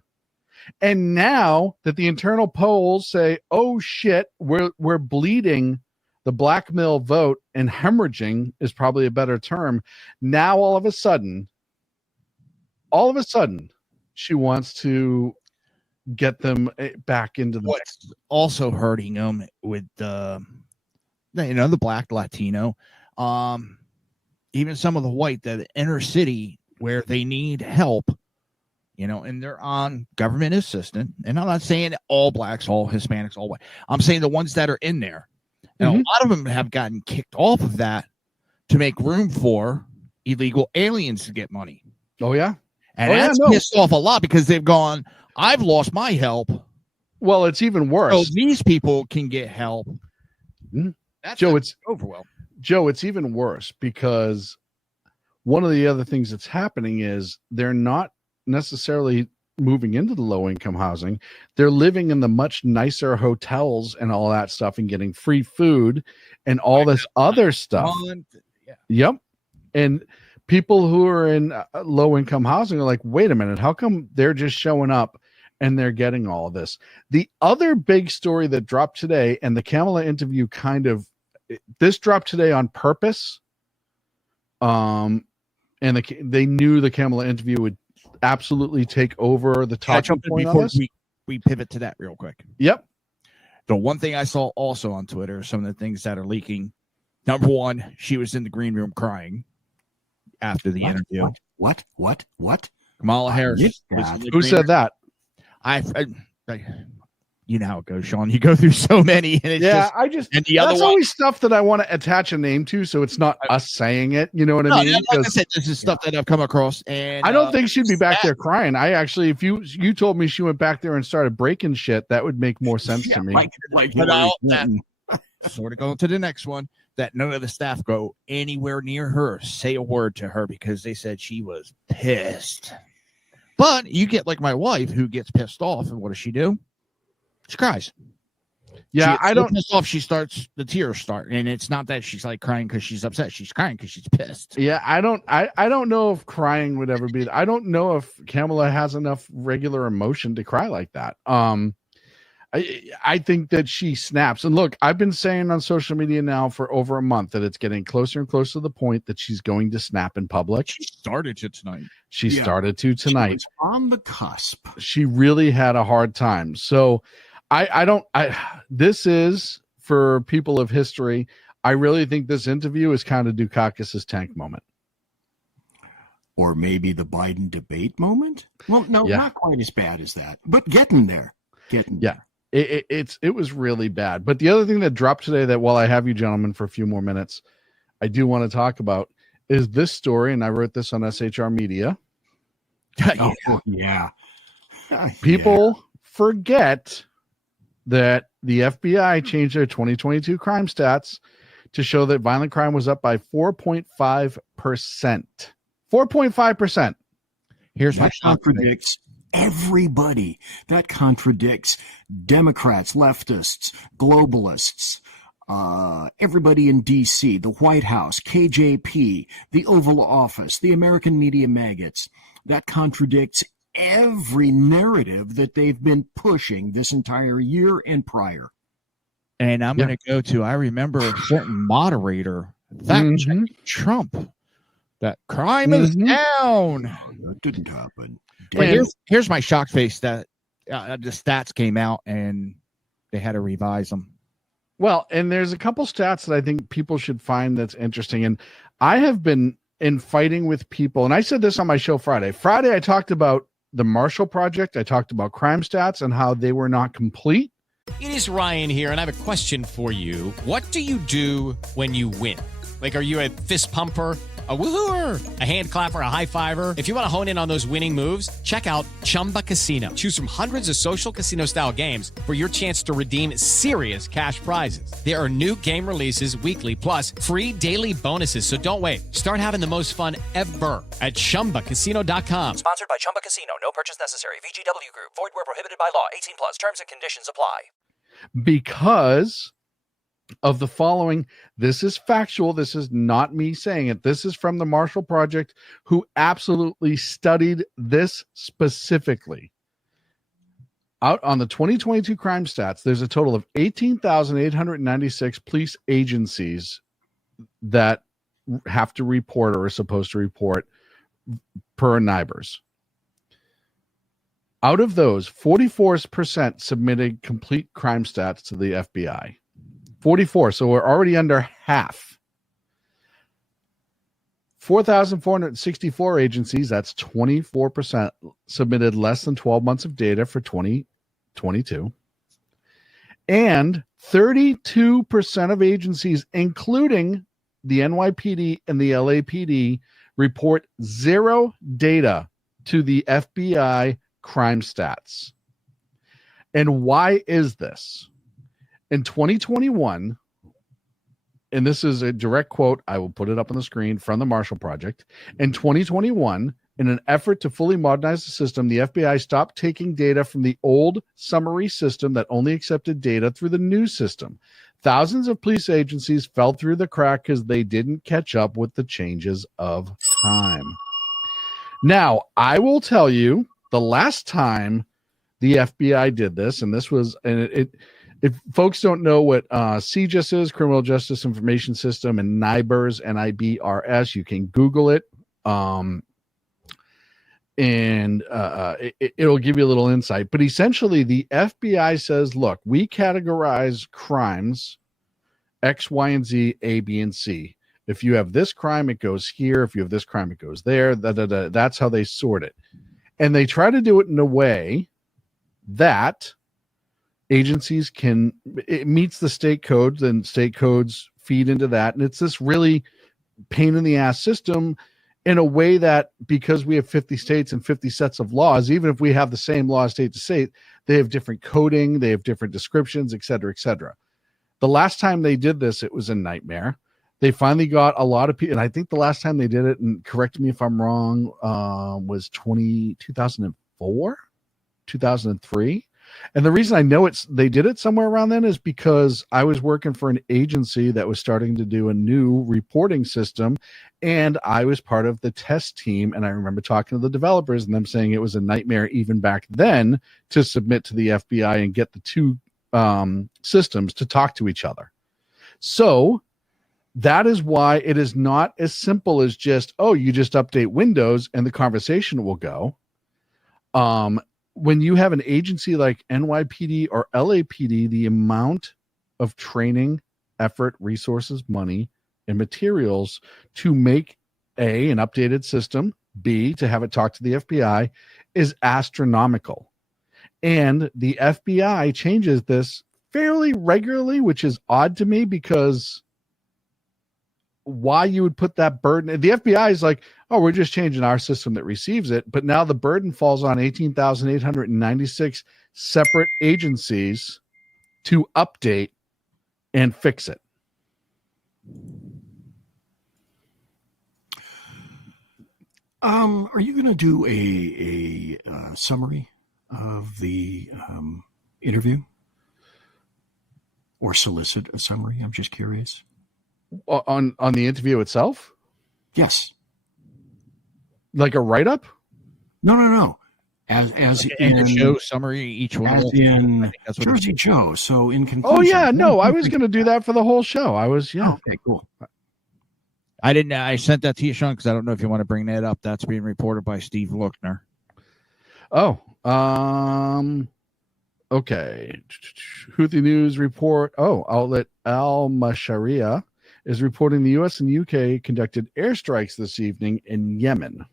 And now that the internal polls say, oh shit, we're bleeding the black male vote, and hemorrhaging is probably a better term. Now all of a sudden, she wants to get them back into the what's also hurting them with the black Latino, even some of the white, the inner city where they need help, and they're on government assistance. And I'm not saying all blacks, all Hispanics, all white. I'm saying the ones that are in there. And a lot of them have gotten kicked off of that to make room for illegal aliens to get money. Oh, yeah. And that's pissed off a lot because they've gone, I've lost my help. Well, it's even worse. So these people can get help. That's Joe, it's even worse because one of the other things that's happening is they're not necessarily moving into the low-income housing. They're living in the much nicer hotels and all that stuff and getting free food and all this other stuff. Yep. And people who are in low-income housing are like, wait a minute, how come they're just showing up and they're getting all of this? The other big story that dropped today, and the Kamala interview this dropped today on purpose. And they knew the Kamala interview would absolutely take over the talking point on this. We pivot to that real quick. Yep. The one thing I saw also on Twitter, some of the things that are leaking. Number one, she was in the green room crying after the interview. What? Kamala Harris. Who said that? I you know how it goes, Sean. You go through so many, and it's that's always stuff that I want to attach a name to, so it's not us saying it. You know what I mean? Like I said, this is stuff that I've come across, and I don't think she'd be back there crying. I actually, if you told me she went back there and started breaking shit, that would make more sense to me. Sort of going to the next one. That none of the staff go anywhere near her, say a word to her, because they said she was pissed. But you get like my wife, who gets pissed off, and what does she do? She cries. Yeah, I don't. Pissed off, the tears start, and it's not that she's like crying because she's upset. She's crying because she's pissed. Yeah, I don't know if crying would ever be. I don't know if Kamala has enough regular emotion to cry like that. I think that she snaps. And look, I've been saying on social media now for over a month that it's getting closer and closer to the point that she's going to snap in public. She started to tonight. She started to tonight. She was on the cusp. She really had a hard time. So this is for people of history. I really think this interview is kind of Dukakis's tank moment. Or maybe the Biden debate moment? Well, no, not quite as bad as that, but getting there. It was really bad. But the other thing that dropped today that while I have you gentlemen for a few more minutes, I do want to talk about is this story, and I wrote this on SHR Media. People forget that the FBI changed their 2022 crime stats to show that violent crime was up by 4.5%. 4.5%. Here's what contradicts everybody. That contradicts Democrats, leftists, globalists, everybody in D.C., the White House, KJP, the Oval Office, the American media maggots. That contradicts every narrative that they've been pushing this entire year and prior. And I'm going to go to, I remember a certain moderator fact-checking Trump that crime is down. That didn't happen. But here's my shock face that the stats came out and they had to revise them. Well, and there's a couple stats that I think people should find that's interesting. And I have been in fighting with people, and I said this on my show Friday. Friday, I talked about the Marshall Project. I talked about crime stats and how they were not complete. It is Ryan here, and I have a question for you. What do you do when you win? Like, are you a fist pumper, a woohooer, a hand clapper, a high fiver? If you want to hone in on those winning moves, check out Chumba Casino. Choose from hundreds of social casino-style games for your chance to redeem serious cash prizes. There are new game releases weekly, plus free daily bonuses. So don't wait. Start having the most fun ever at ChumbaCasino.com. Sponsored by Chumba Casino. No purchase necessary. VGW Group. Void where prohibited by law. 18 plus. Terms and conditions apply. Because of the following. This is factual. This is not me saying it. This is from the Marshall Project, who absolutely studied this specifically. Out on the 2022 crime stats, there's a total of 18,896 police agencies that have to report or are supposed to report per NIBRS. Out of those, 44% submitted complete crime stats to the FBI. 44, so we're already under half. 4,464 agencies, that's 24%, submitted less than 12 months of data for 2022. And 32% of agencies, including the NYPD and the LAPD, report zero data to the FBI crime stats. And why is this? In 2021, and this is a direct quote, I will put it up on the screen from the Marshall Project. In 2021, in an effort to fully modernize the system, the FBI stopped taking data from the old summary system that only accepted data through the new system. Thousands of police agencies fell through the crack because they didn't catch up with the changes of time. Now, I will tell you, the last time the FBI did this, and this was, and if folks don't know what CJIS is, Criminal Justice Information System, and NIBRS, NIBRS, you can Google it, and it'll give you a little insight. But essentially, the FBI says, look, we categorize crimes X, Y, and Z, A, B, and C. If you have this crime, it goes here. If you have this crime, it goes there. That's how they sort it. And they try to do it in a way that agencies can, it meets the state codes, and state codes feed into that. And it's this really pain in the ass system in a way that, because we have 50 states and 50 sets of laws, even if we have the same law state to state, they have different coding, they have different descriptions, et cetera, et cetera. The last time they did this, it was a nightmare. They finally got a lot of people, and I think the last time they did it, and correct me if I'm wrong, was 2004, 2003. And the reason I know they did it somewhere around then is because I was working for an agency that was starting to do a new reporting system, and I was part of the test team. And I remember talking to the developers and them saying it was a nightmare even back then to submit to the FBI and get the two systems to talk to each other. So that is why it is not as simple as just, oh, you just update Windows and the conversation will go. When you have an agency like NYPD or LAPD, the amount of training, effort, resources, money, and materials to make an updated system, B, to have it talk to the FBI, is astronomical. And the FBI changes this fairly regularly, which is odd to me, because why you would put that burden. The FBI is like, oh, we're just changing our system that receives it. But now the burden falls on 18,896 separate agencies to update and fix it. Are you going to do a summary of the interview, or solicit a summary? I'm just curious. On the interview itself? Yes. Like a write-up? No. As in a show summary, each one. As in Jersey Joe. So in conclusion. Oh yeah, no, I was going to do that for the whole show. Okay, cool. I didn't. I sent that to you, Sean, because I don't know if you want to bring that up. That's being reported by Steve Lookner. Oh, okay. Houthi News report. Outlet Al Masharia is reporting the U.S. and UK conducted airstrikes this evening in Yemen.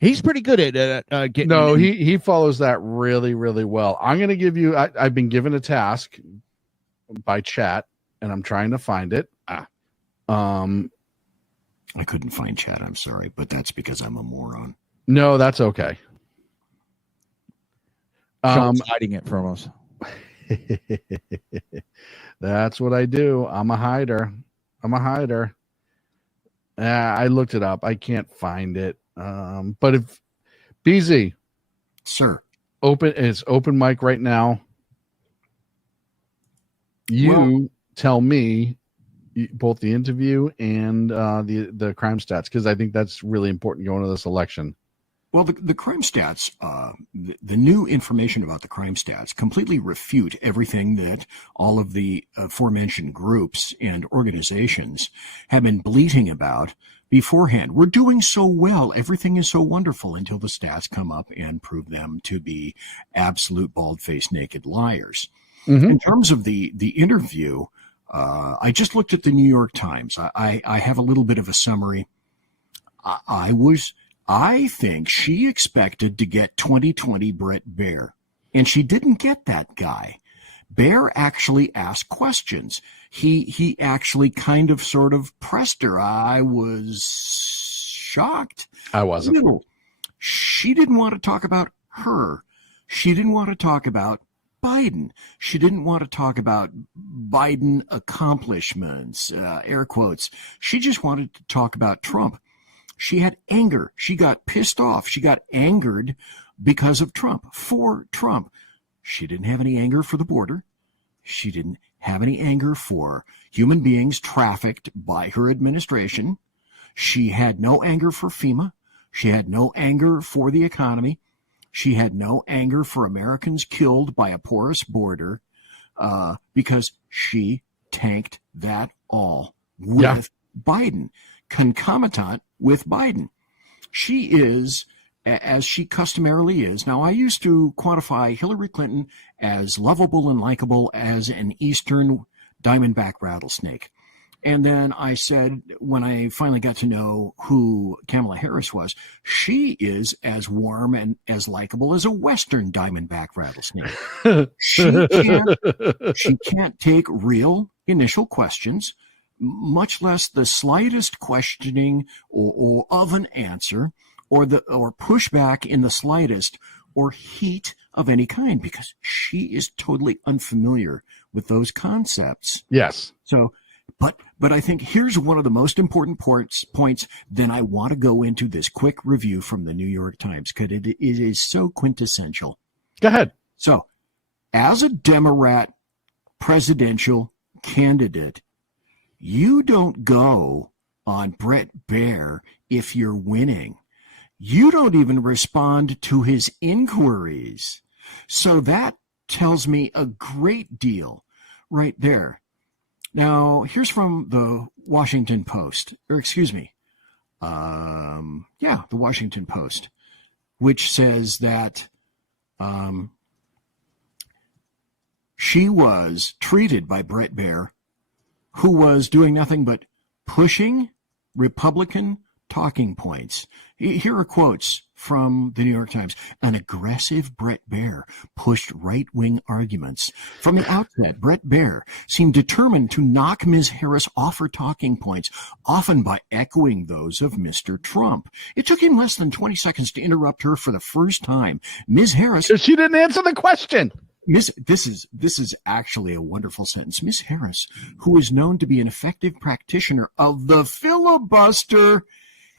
He's pretty good at getting. No, he follows that really, really well. I'm going to give you. I've been given a task by chat, and I'm trying to find it. I couldn't find chat. I'm sorry, but that's because I'm a moron. No, that's okay. Sean's hiding it from us. That's what I do. I'm a hider. I looked it up. I can't find it. But if BZ, sir, it's open mic right now. You tell me both the interview and the crime stats, because I think that's really important going to this election. Well, the crime stats, the new information about the crime stats completely refute everything that all of the aforementioned groups and organizations have been bleating about beforehand. We're doing so well. Everything is so wonderful until the stats come up and prove them to be absolute bald-faced naked liars. Mm-hmm. In terms of the interview, I just looked at the New York Times. I have a little bit of a summary. I think she expected to get 2020 Bret Baier, and she didn't get that guy. Baier actually asked questions. He actually kind of sort of pressed her. I was shocked. I wasn't. She didn't want to talk about her. She didn't want to talk about Biden. She didn't want to talk about Biden accomplishments, air quotes. She just wanted to talk about Trump. She had anger. She got pissed off. She got angered because of Trump, for Trump. She didn't have any anger for the border. She didn't have any anger for human beings trafficked by her administration. She had no anger for FEMA. She had no anger for the economy. She had no anger for Americans killed by a porous border, because she tanked that all with Biden, concomitant with Biden. She is, as she customarily is. Now, I used to quantify Hillary Clinton as lovable and likable as an Eastern diamondback rattlesnake. And then I said, when I finally got to know who Kamala Harris was, she is as warm and as likable as a Western diamondback rattlesnake. She can't take real initial questions, much less the slightest questioning or of an answer, or pushback in the slightest, or heat of any kind, because she is totally unfamiliar with those concepts. Yes. So, but I think here's one of the most important points. Then I want to go into this quick review from the New York Times, because it is so quintessential. Go ahead. So, as a Democrat presidential candidate, you don't go on Bret Baier if you're winning. You don't even respond to his inquiries. So that tells me a great deal right there. Now, here's from the Washington Post, the Washington Post, which says that she was treated by Bret Baier, who was doing nothing but pushing Republican talking points. Here are quotes from the New York Times. An aggressive Bret Baier pushed right-wing arguments. From the outset, Bret Baier seemed determined to knock Ms. Harris off her talking points, often by echoing those of Mr. Trump. It took him less than 20 seconds to interrupt her for the first time. Ms. Harris... She didn't answer the question. This is actually a wonderful sentence. Ms. Harris, who is known to be an effective practitioner of the filibuster,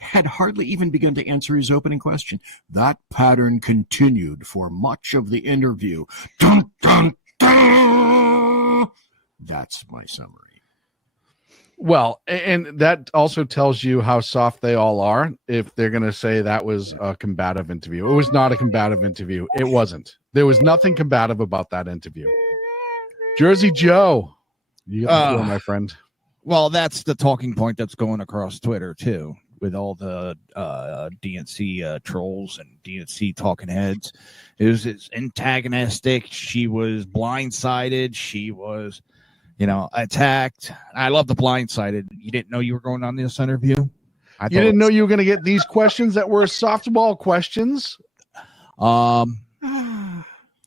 had hardly even begun to answer his opening question. That pattern continued for much of the interview. Dun, dun, dun! That's my summary. Well, and that also tells you how soft they all are if they're going to say that was a combative interview. It was not a combative interview. It wasn't. There was nothing combative about that interview. Jersey Joe, you got the floor, my friend. Well, that's the talking point that's going across Twitter, too, with all the DNC trolls and DNC talking heads. It was antagonistic. She was blindsided. She was... attacked. I love the blindsided. You didn't know you were going on this interview? You didn't know you were going to get these questions that were softball questions?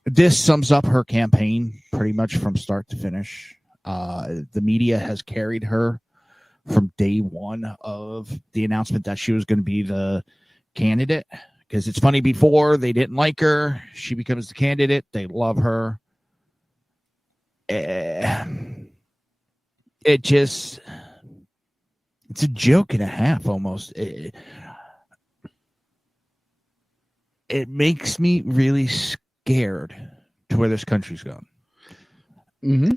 This sums up her campaign pretty much from start to finish. The media has carried her from day one of the announcement that she was going to be the candidate. Because it's funny, before they didn't like her, she becomes the candidate. They love her. It's a joke and a half almost. It makes me really scared to where this country's going. Mm-hmm.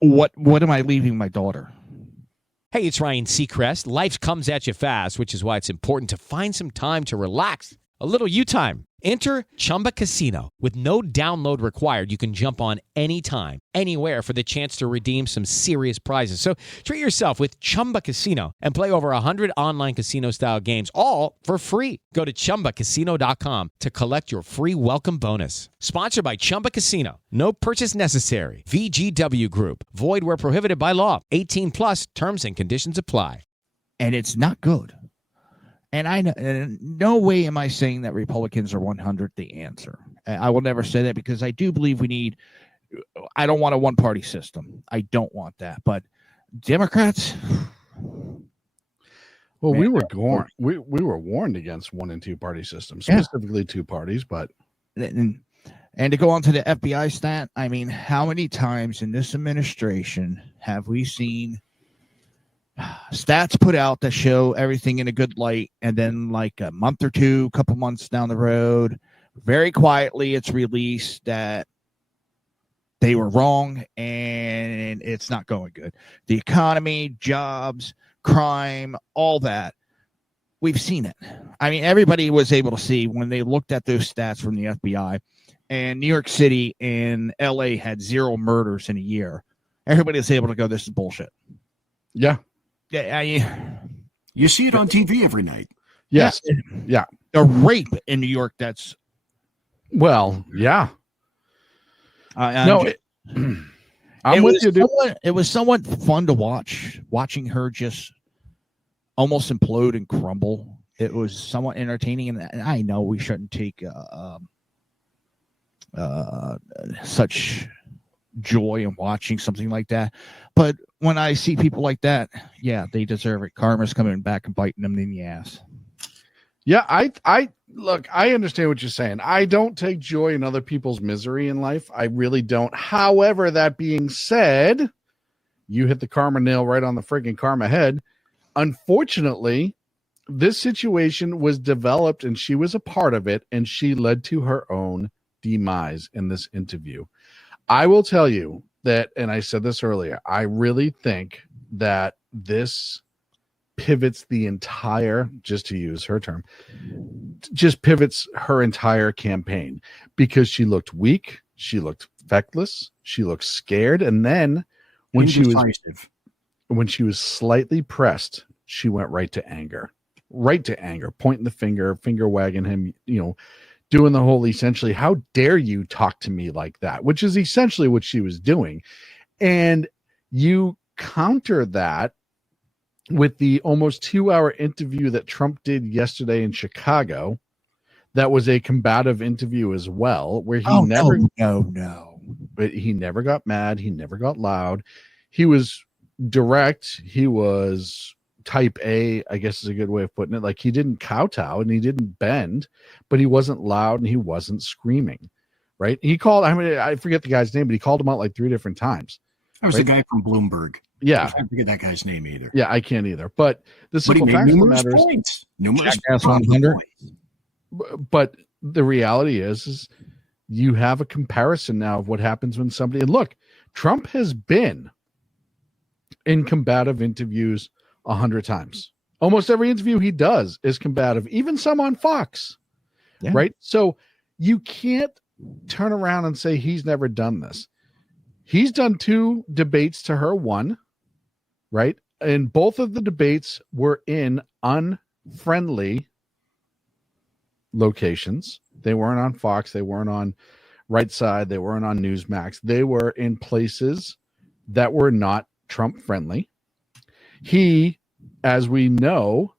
What am I leaving my daughter? Hey, it's Ryan Seacrest. Life comes at you fast, which is why it's important to find some time to relax. A little you time. Enter Chumba Casino. With no download required, you can jump on anytime, anywhere for the chance to redeem some serious prizes. So treat yourself with Chumba Casino and play over 100 online casino-style games, all for free. Go to ChumbaCasino.com to collect your free welcome bonus. Sponsored by Chumba Casino. No purchase necessary. VGW Group. Void where prohibited by law. 18 plus. Terms and conditions apply. And it's not good. And I know, no way am I saying that Republicans are 100 the answer. I will never say that, because I do believe I don't want a one-party system. I don't want that. But Democrats, well, man, we were warned against one and two party systems, specifically two parties. But and to go on to the FBI stat, I mean, how many times in this administration have we seen stats put out that show everything in a good light, and then like a month or two, couple months down the road, very quietly it's released that they were wrong and it's not going good? The economy, jobs, crime, all that, we've seen it. I mean, everybody was able to see when they looked at those stats from the FBI, and New York City and LA had 0 murders in a year. Everybody was able to go, this is bullshit. Yeah. You see it on TV every night. Yes. Yeah. A rape in New York. That's yeah. I'm with you, dude. It was somewhat fun to watching her just almost implode and crumble. It was somewhat entertaining, and I know we shouldn't take such joy in watching something like that, but when I see people like that, yeah, they deserve it. Karma's coming back and biting them in the ass. Yeah, I look, I understand what you're saying. I don't take joy in other people's misery in life. I really don't. However, that being said, you hit the karma nail right on the freaking karma head. Unfortunately, this situation was developed and she was a part of it, and she led to her own demise in this interview. I will tell you that, and I said this earlier, I really think that this pivots the entire, just to use her term, just pivots her entire campaign, because she looked weak, she looked feckless, she looked scared, and then when she was slightly pressed, she went right to anger, pointing the finger wagging him, doing the whole essentially, how dare you talk to me like that, which is essentially what she was doing. And you counter that with the almost 2-hour interview that Trump did yesterday in Chicago. That was a combative interview as well, where he but he never got mad. He never got loud. He was direct. He was type A, I guess is a good way of putting it. Like, he didn't kowtow and he didn't bend, but he wasn't loud and he wasn't screaming, right? He called, I forget the guy's name, but he called him out like 3 different times. That was the guy from Bloomberg. Yeah. I forget that guy's name either. Yeah, I can't either. But the simple fact of the matter is, numerous points. But the reality is you have a comparison now of what happens when somebody, and look, Trump has been in combative interviews 100 times. Almost every interview he does is combative, even some on Fox, right? So you can't turn around and say he's never done this. He's done 2 debates to her, 1, right? And both of the debates were in unfriendly locations. They weren't on Fox. They weren't on Right Side. They weren't on Newsmax. They were in places that were not Trump friendly. He, as we know,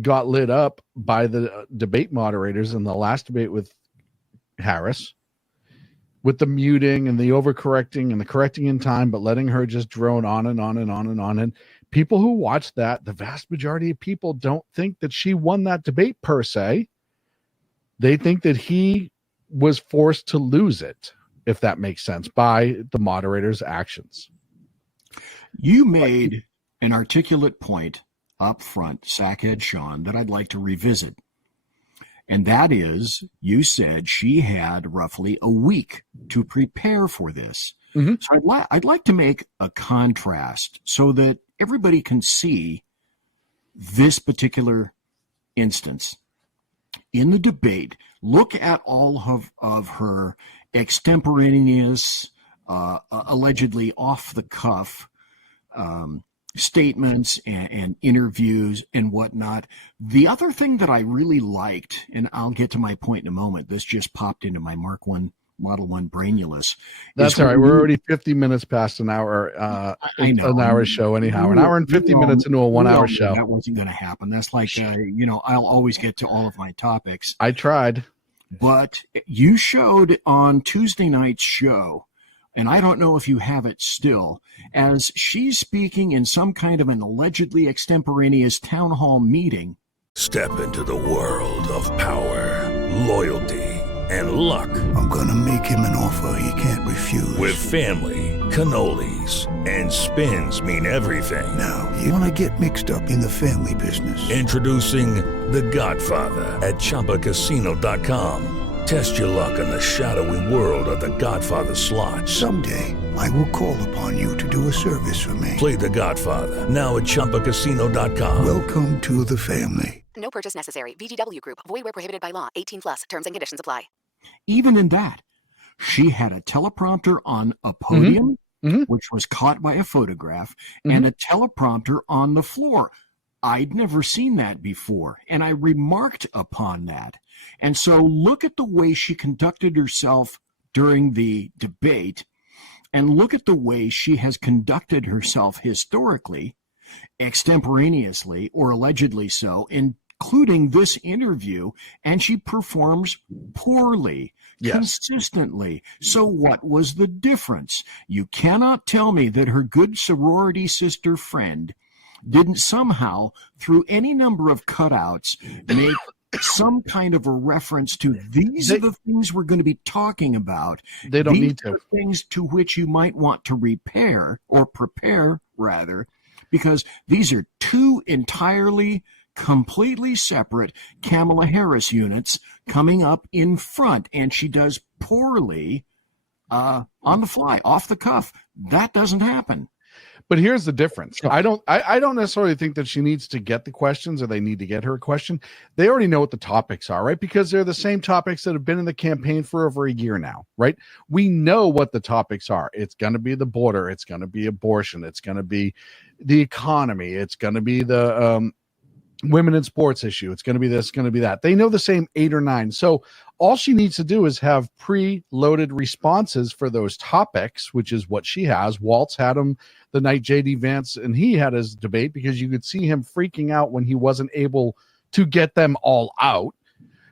got lit up by the debate moderators in the last debate with Harris, with the muting and the overcorrecting and the correcting in time, but letting her just drone on and on and on and on. And people who watch that, the vast majority of people don't think that she won that debate per se. They think that he was forced to lose it, if that makes sense, by the moderator's actions. You made an articulate point up front, Sackhead Shaun, that I'd like to revisit. And that is, you said she had roughly a week to prepare for this. Mm-hmm. So I'd like to make a contrast so that everybody can see this particular instance. In the debate, look at all of her extemporaneous, allegedly off-the-cuff statements and interviews and whatnot. The other thing that I really liked, and I'll get to my point in a moment, this just popped into my Mark 1 Model 1 brainulus. That's all right. We're already 50 minutes past an hour, an hour show anyhow. An hour and 50 minutes into a 1 hour show. That wasn't going to happen. That's like, I'll always get to all of my topics. I tried. But you showed on Tuesday night's show, and I don't know if you have it still, as she's speaking in some kind of an allegedly extemporaneous town hall meeting. Step into the world of power, loyalty, and luck. I'm gonna make him an offer he can't refuse. With family, cannolis, and spins mean everything. Now, you wanna get mixed up in the family business. Introducing The Godfather at ChumbaCasino.com. Test your luck in the shadowy world of The Godfather slot. Someday, I will call upon you to do a service for me. Play The Godfather, now at ChumbaCasino.com. Welcome to the family. No purchase necessary. VGW Group. Void where prohibited by law. 18+. Terms and conditions apply. Even in that, she had a teleprompter on a podium, which was caught by a photograph, and a teleprompter on the floor. I'd never seen that before, and I remarked upon that. And so look at the way she conducted herself during the debate, and look at the way she has conducted herself historically, extemporaneously, or allegedly so, including this interview, and she performs poorly, consistently. So what was the difference? You cannot tell me that her good sorority sister friend didn't somehow, through any number of cutouts, make some kind of a reference to these are the things we're going to be talking about. They don't These need to. are things to which you might want to prepare, rather, because these are two entirely, completely separate Kamala Harris units coming up in front, and she does poorly on the fly, off the cuff. That doesn't happen. But here's the difference. I don't necessarily think that she needs to get the questions or they need to get her a question. They already know what the topics are, right? Because they're the same topics that have been in the campaign for over a year now, right? We know what the topics are. It's going to be the border. It's going to be abortion. It's going to be the economy. It's going to be the women in sports issue. It's going to be this, going to be that. They know the same 8 or 9. So all she needs to do is have pre-loaded responses for those topics, which is what she has. Waltz had them the night JD Vance and he had his debate, because you could see him freaking out when he wasn't able to get them all out.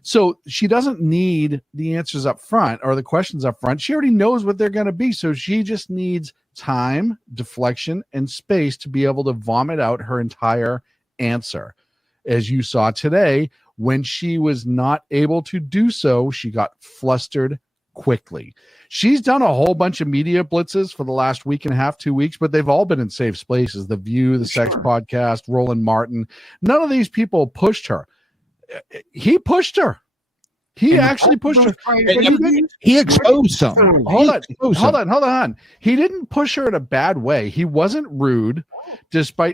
So she doesn't need the answers up front or the questions up front. She already knows what they're going to be. So she just needs time, deflection, and space to be able to vomit out her entire answer. As you saw today, when she was not able to do so, she got flustered quickly. She's done a whole bunch of media blitzes for the last week and a half, 2 weeks, but they've all been in safe spaces. The View, the Sex Podcast, Roland Martin. None of these people pushed her. He pushed her. He actually pushed her. He exposed them. Hold on. He didn't push her in a bad way. He wasn't rude,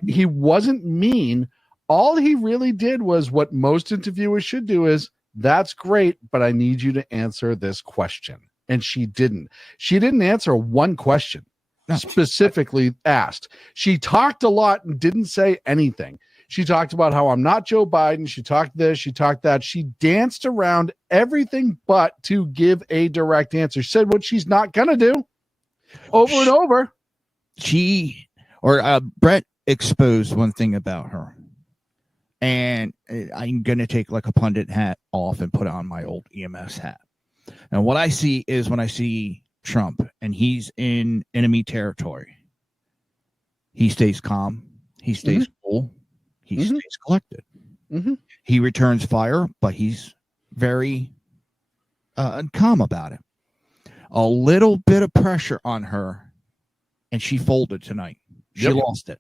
he wasn't mean. All he really did was what most interviewers should do is, that's great, but I need you to answer this question. And she didn't. She didn't answer one question specifically asked. She talked a lot and didn't say anything. She talked about how I'm not Joe Biden. She talked this, she talked that. She danced around everything but to give a direct answer. She said what she's not going to do over and over. Bret exposed one thing about her. And I'm going to take like a pundit hat off and put on my old EMS hat. And what I see is when I see Trump and he's in enemy territory, he stays calm, he stays cool, he stays collected. He returns fire, but he's very calm about it. A little bit of pressure on her, and she folded tonight. She lost it.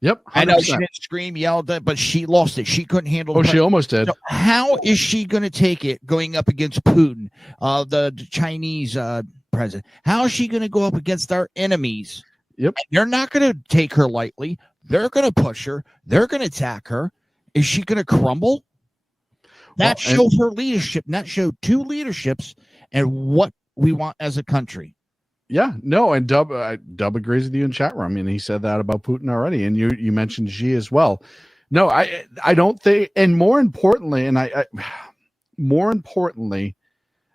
Yep. 100%. I know she didn't scream, yelled at, but she lost it. She couldn't handle it. Oh, she almost did. So how is she going to take it going up against Putin, the Chinese president? How is she going to go up against our enemies? Yep. And they're not going to take her lightly. They're going to push her. They're going to attack her. Is she going to crumble? That shows her leadership. And that showed two leaderships and what we want as a country. Yeah, no, and Dub agrees with you in chat room. I mean, he said that about Putin already, and you mentioned Xi as well. No, I don't think, and more importantly,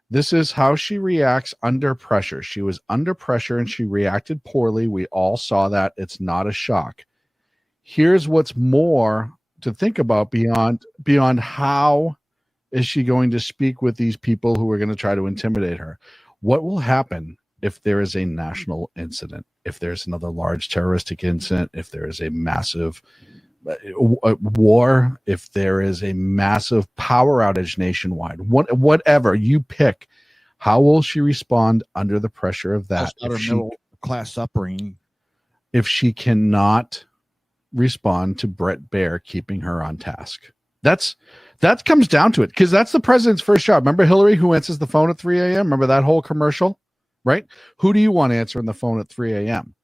this is how she reacts under pressure. She was under pressure and she reacted poorly. We all saw that. It's not a shock. Here's what's more to think about beyond how is she going to speak with these people who are going to try to intimidate her. What will happen if there is a national incident, if there's another large terroristic incident, if there is a massive war, if there is a massive power outage nationwide, whatever you pick, how will she respond under the pressure of that? That's not her middle class upbringing. If she cannot respond to Bret Baier keeping her on task. That comes down to it, because that's the president's first job. Remember Hillary, who answers the phone at 3 a.m.? Remember that whole commercial? Right? Who do you want answering the phone at 3 a.m.?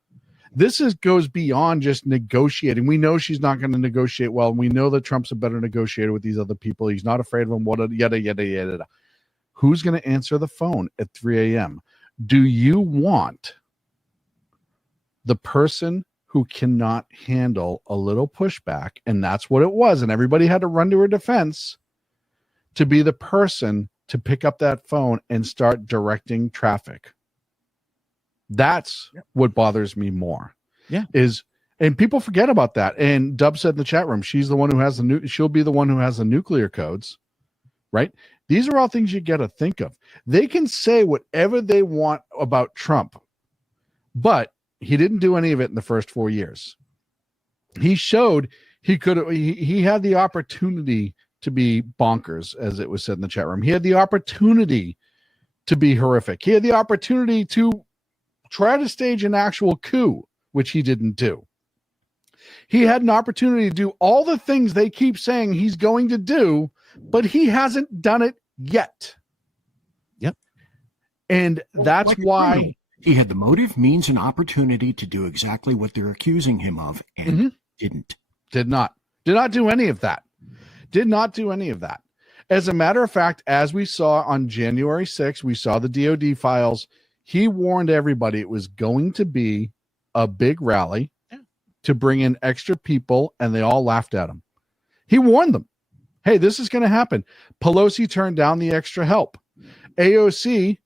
This goes beyond just negotiating. We know she's not going to negotiate well. We know that Trump's a better negotiator with these other people. He's not afraid of them. Yada, yada, yada. Who's going to answer the phone at 3 a.m.? Do you want the person who cannot handle a little pushback, and that's what it was, and everybody had to run to her defense, to be the person to pick up that phone and start directing traffic? That's what bothers me more. And people forget about that. And Dub said in the chat room, she's the one who has she'll be the one who has the nuclear codes, right? These are all things you got to think of. They can say whatever they want about Trump, but he didn't do any of it in the first 4 years. He showed he had the opportunity to be bonkers, as it was said in the chat room. He had the opportunity to be horrific. He had the opportunity to try to stage an actual coup, which he didn't do. He had an opportunity to do all the things they keep saying he's going to do, but he hasn't done it yet. Yep. And that's why he had the motive, means, and opportunity to do exactly what they're accusing him of, and didn't. Did not do any of that. Did not do any of that. As a matter of fact, as we saw on January 6th, we saw the DOD files. He warned everybody it was going to be a big rally to bring in extra people, and they all laughed at him. He warned them, hey, this is going to happen. Pelosi turned down the extra help. AOC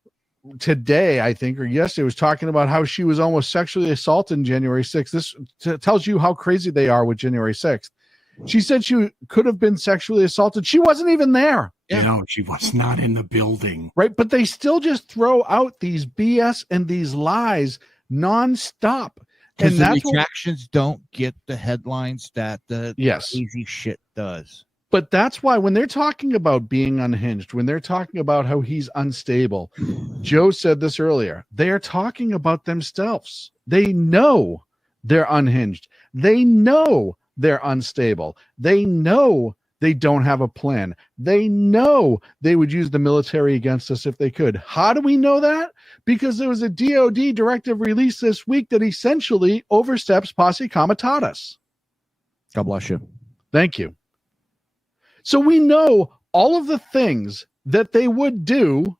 today, I think, or yesterday, was talking about how she was almost sexually assaulted on January 6th. This tells you how crazy they are with January 6th. She said she could have been sexually assaulted. She wasn't even there. You know, she was not in the building. Right. But they still just throw out these BS and these lies nonstop. And And the that's retractions don't get the headlines that the crazy shit does. But that's why when they're talking about being unhinged, when they're talking about how he's unstable, Joe said this earlier, they are talking about themselves. They know they're unhinged. They know they're unstable. They know they don't have a plan. They know they would use the military against us if they could. How do we know that? Because there was a DOD directive released this week that essentially oversteps posse comitatus. God bless you. Thank you. So we know all of the things that they would do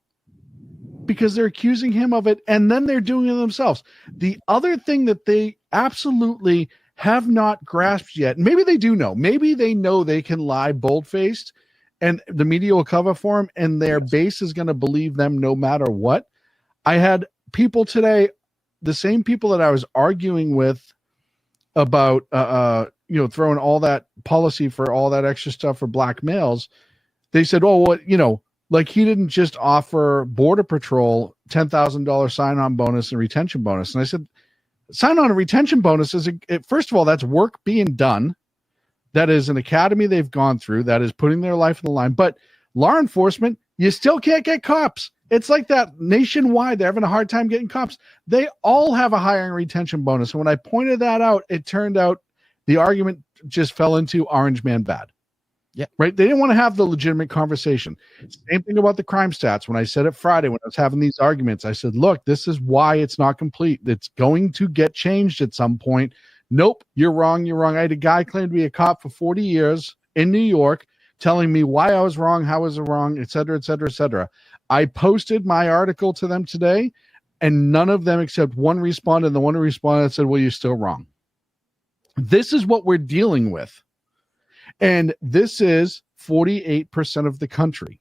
because they're accusing him of it, and then they're doing it themselves. The other thing that they absolutely have not grasped yet, maybe they do know, maybe they know they can lie bold-faced and the media will cover for them and their base is going to believe them no matter what. I had people today, the same people that I was arguing with about throwing all that policy for all that extra stuff for black males, they said, oh, what, like he didn't just offer Border Patrol $10,000 sign-on bonus and retention bonus. And I said, sign-on and retention bonus is, first of all, that's work being done. That is an academy they've gone through. That is putting their life on the line. But law enforcement, you still can't get cops. It's like that nationwide. They're having a hard time getting cops. They all have a hiring retention bonus. And when I pointed that out, it turned out the argument just fell into Orange Man bad. Yeah. Right. They didn't want to have the legitimate conversation. Same thing about the crime stats. When I said it Friday, when I was having these arguments, I said, look, this is why it's not complete. It's going to get changed at some point. Nope, you're wrong. You're wrong. I had a guy claim to be a cop for 40 years in New York telling me why I was wrong, how I was wrong, et cetera, et cetera, et cetera. I posted my article to them today, and none of them except one responded. And the one who responded said, well, you're still wrong. This is what we're dealing with. And this is 48% of the country.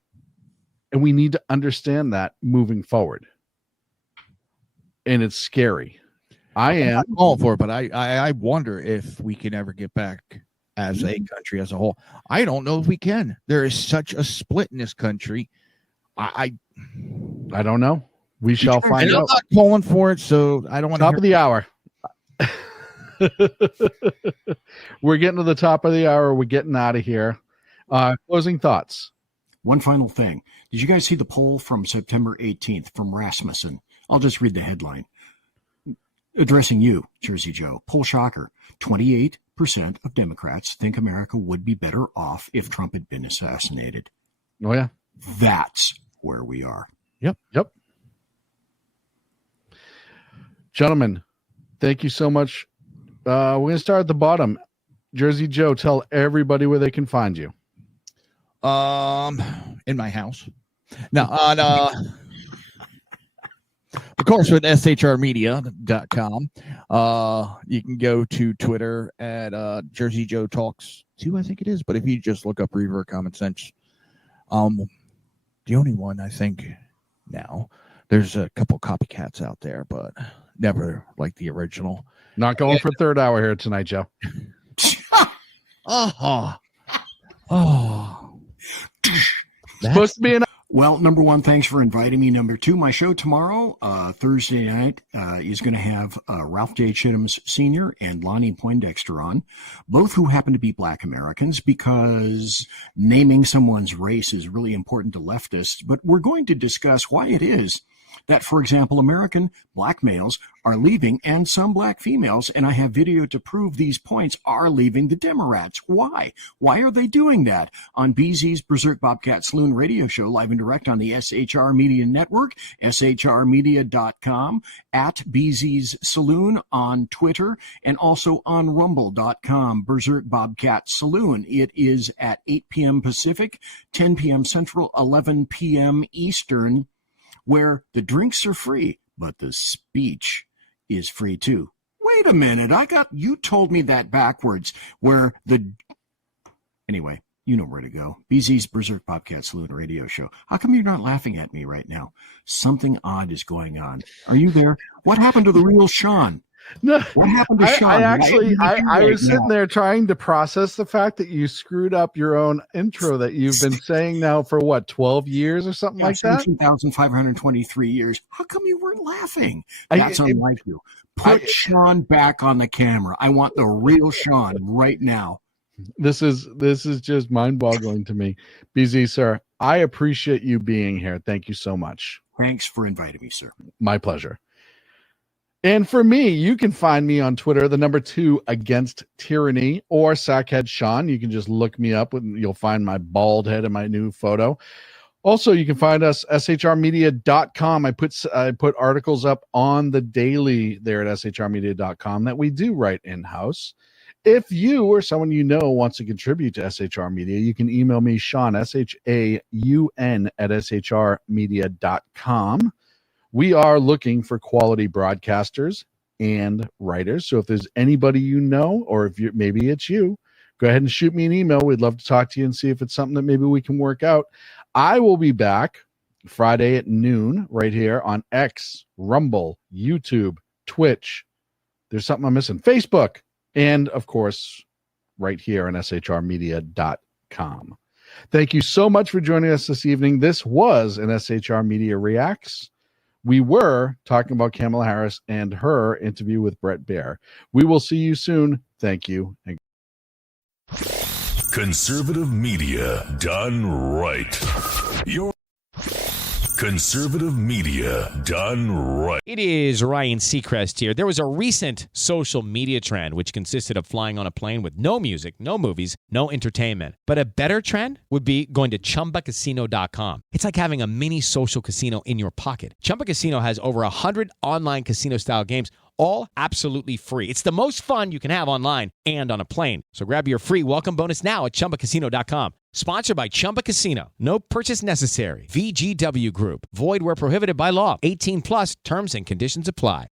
And we need to understand that moving forward. And it's scary. I'm all for it, but I wonder if we can ever get back as a country as a whole. I don't know if we can. There is such a split in this country. I don't know. We shall find out. I'm not calling for it, so I don't want to. Top of the hour. We're getting to the top of the hour. We're getting out of here. Closing thoughts. One final thing. Did you guys see the poll from September 18th from Rasmussen? I'll just read the headline. Addressing you, Jersey Joe. Poll shocker. 28% of Democrats think America would be better off if Trump had been assassinated. Oh, yeah. That's where we are. Yep. Gentlemen, thank you so much. We're going to start at the bottom. Jersey Joe, tell everybody where they can find you. In my house. Now, on of course, with SHRmedia.com. You can go to Twitter at Jersey Joe Talks 2, I think it is. But if you just look up Revert Common Sense, the only one I think now, there's a couple copycats out there, but never like the original. Not going for third hour here tonight, Joe. Supposed to be an. Well, number one, thanks for inviting me. Number two, my show tomorrow, Thursday night, is going to have Ralph J. Chittims Sr. and Lonnie Poindexter on, both who happen to be Black Americans, because naming someone's race is really important to leftists. But we're going to discuss why it is that, for example, American Black males are leaving and some Black females, and I have video to prove these points, are leaving the Democrats. Why? Why are they doing that? On BZ's Berserk Bobcat Saloon radio show, live and direct on the SHR Media Network, SHRmedia.com, at BZ's Saloon on Twitter, and also on Rumble.com, Berserk Bobcat Saloon. It is at 8 p.m. Pacific, 10 p.m. Central, 11 p.m. Eastern, where the drinks are free, but the speech is free too. Wait a minute, you told me that backwards, anyway, you know where to go. BZ's Berserk Bobcat Saloon radio show. How come you're not laughing at me right now? Something odd is going on. Are you there? What happened to the real Shaun? No, what happened to Shaun? I was sitting there trying to process the fact that you screwed up your own intro that you've been saying now for 12 years or something like that? 17,523 years. How come you weren't laughing? That's unlike you. Put Shaun back on the camera. I want the real Shaun right now. This is just mind-boggling to me. BZ, sir, I appreciate you being here. Thank you so much. Thanks for inviting me, sir. My pleasure. And for me, you can find me on Twitter, the number 2 Against Tyranny, or Sackhead Shaun. You can just look me up and you'll find my bald head in my new photo. Also, you can find us shrmedia.com. I put articles up on the daily there at shrmedia.com that we do write in-house. If you or someone you know wants to contribute to SHR Media, you can email me, Shaun, SHAUN, at shrmedia.com. We are looking for quality broadcasters and writers. So if there's anybody you know, or if maybe it's you, go ahead and shoot me an email. We'd love to talk to you and see if it's something that maybe we can work out. I will be back Friday at noon right here on X, Rumble, YouTube, Twitch. There's something I'm missing. Facebook. And, of course, right here on shrmedia.com. Thank you so much for joining us this evening. This was an SHR Media Reacts. We were talking about Kamala Harris and her interview with Bret Baier. We will see you soon. Thank you. Conservative media done right. Your conservative media done right. It is Ryan Seacrest here. There was a recent social media trend which consisted of flying on a plane with no music, no movies, no entertainment. But a better trend would be going to ChumbaCasino.com. It's like having a mini social casino in your pocket. Chumba Casino has over 100 online casino-style games, all absolutely free. It's the most fun you can have online and on a plane. So grab your free welcome bonus now at ChumbaCasino.com. Sponsored by Chumba Casino. No purchase necessary. VGW Group. Void where prohibited by law. 18 plus terms and conditions apply.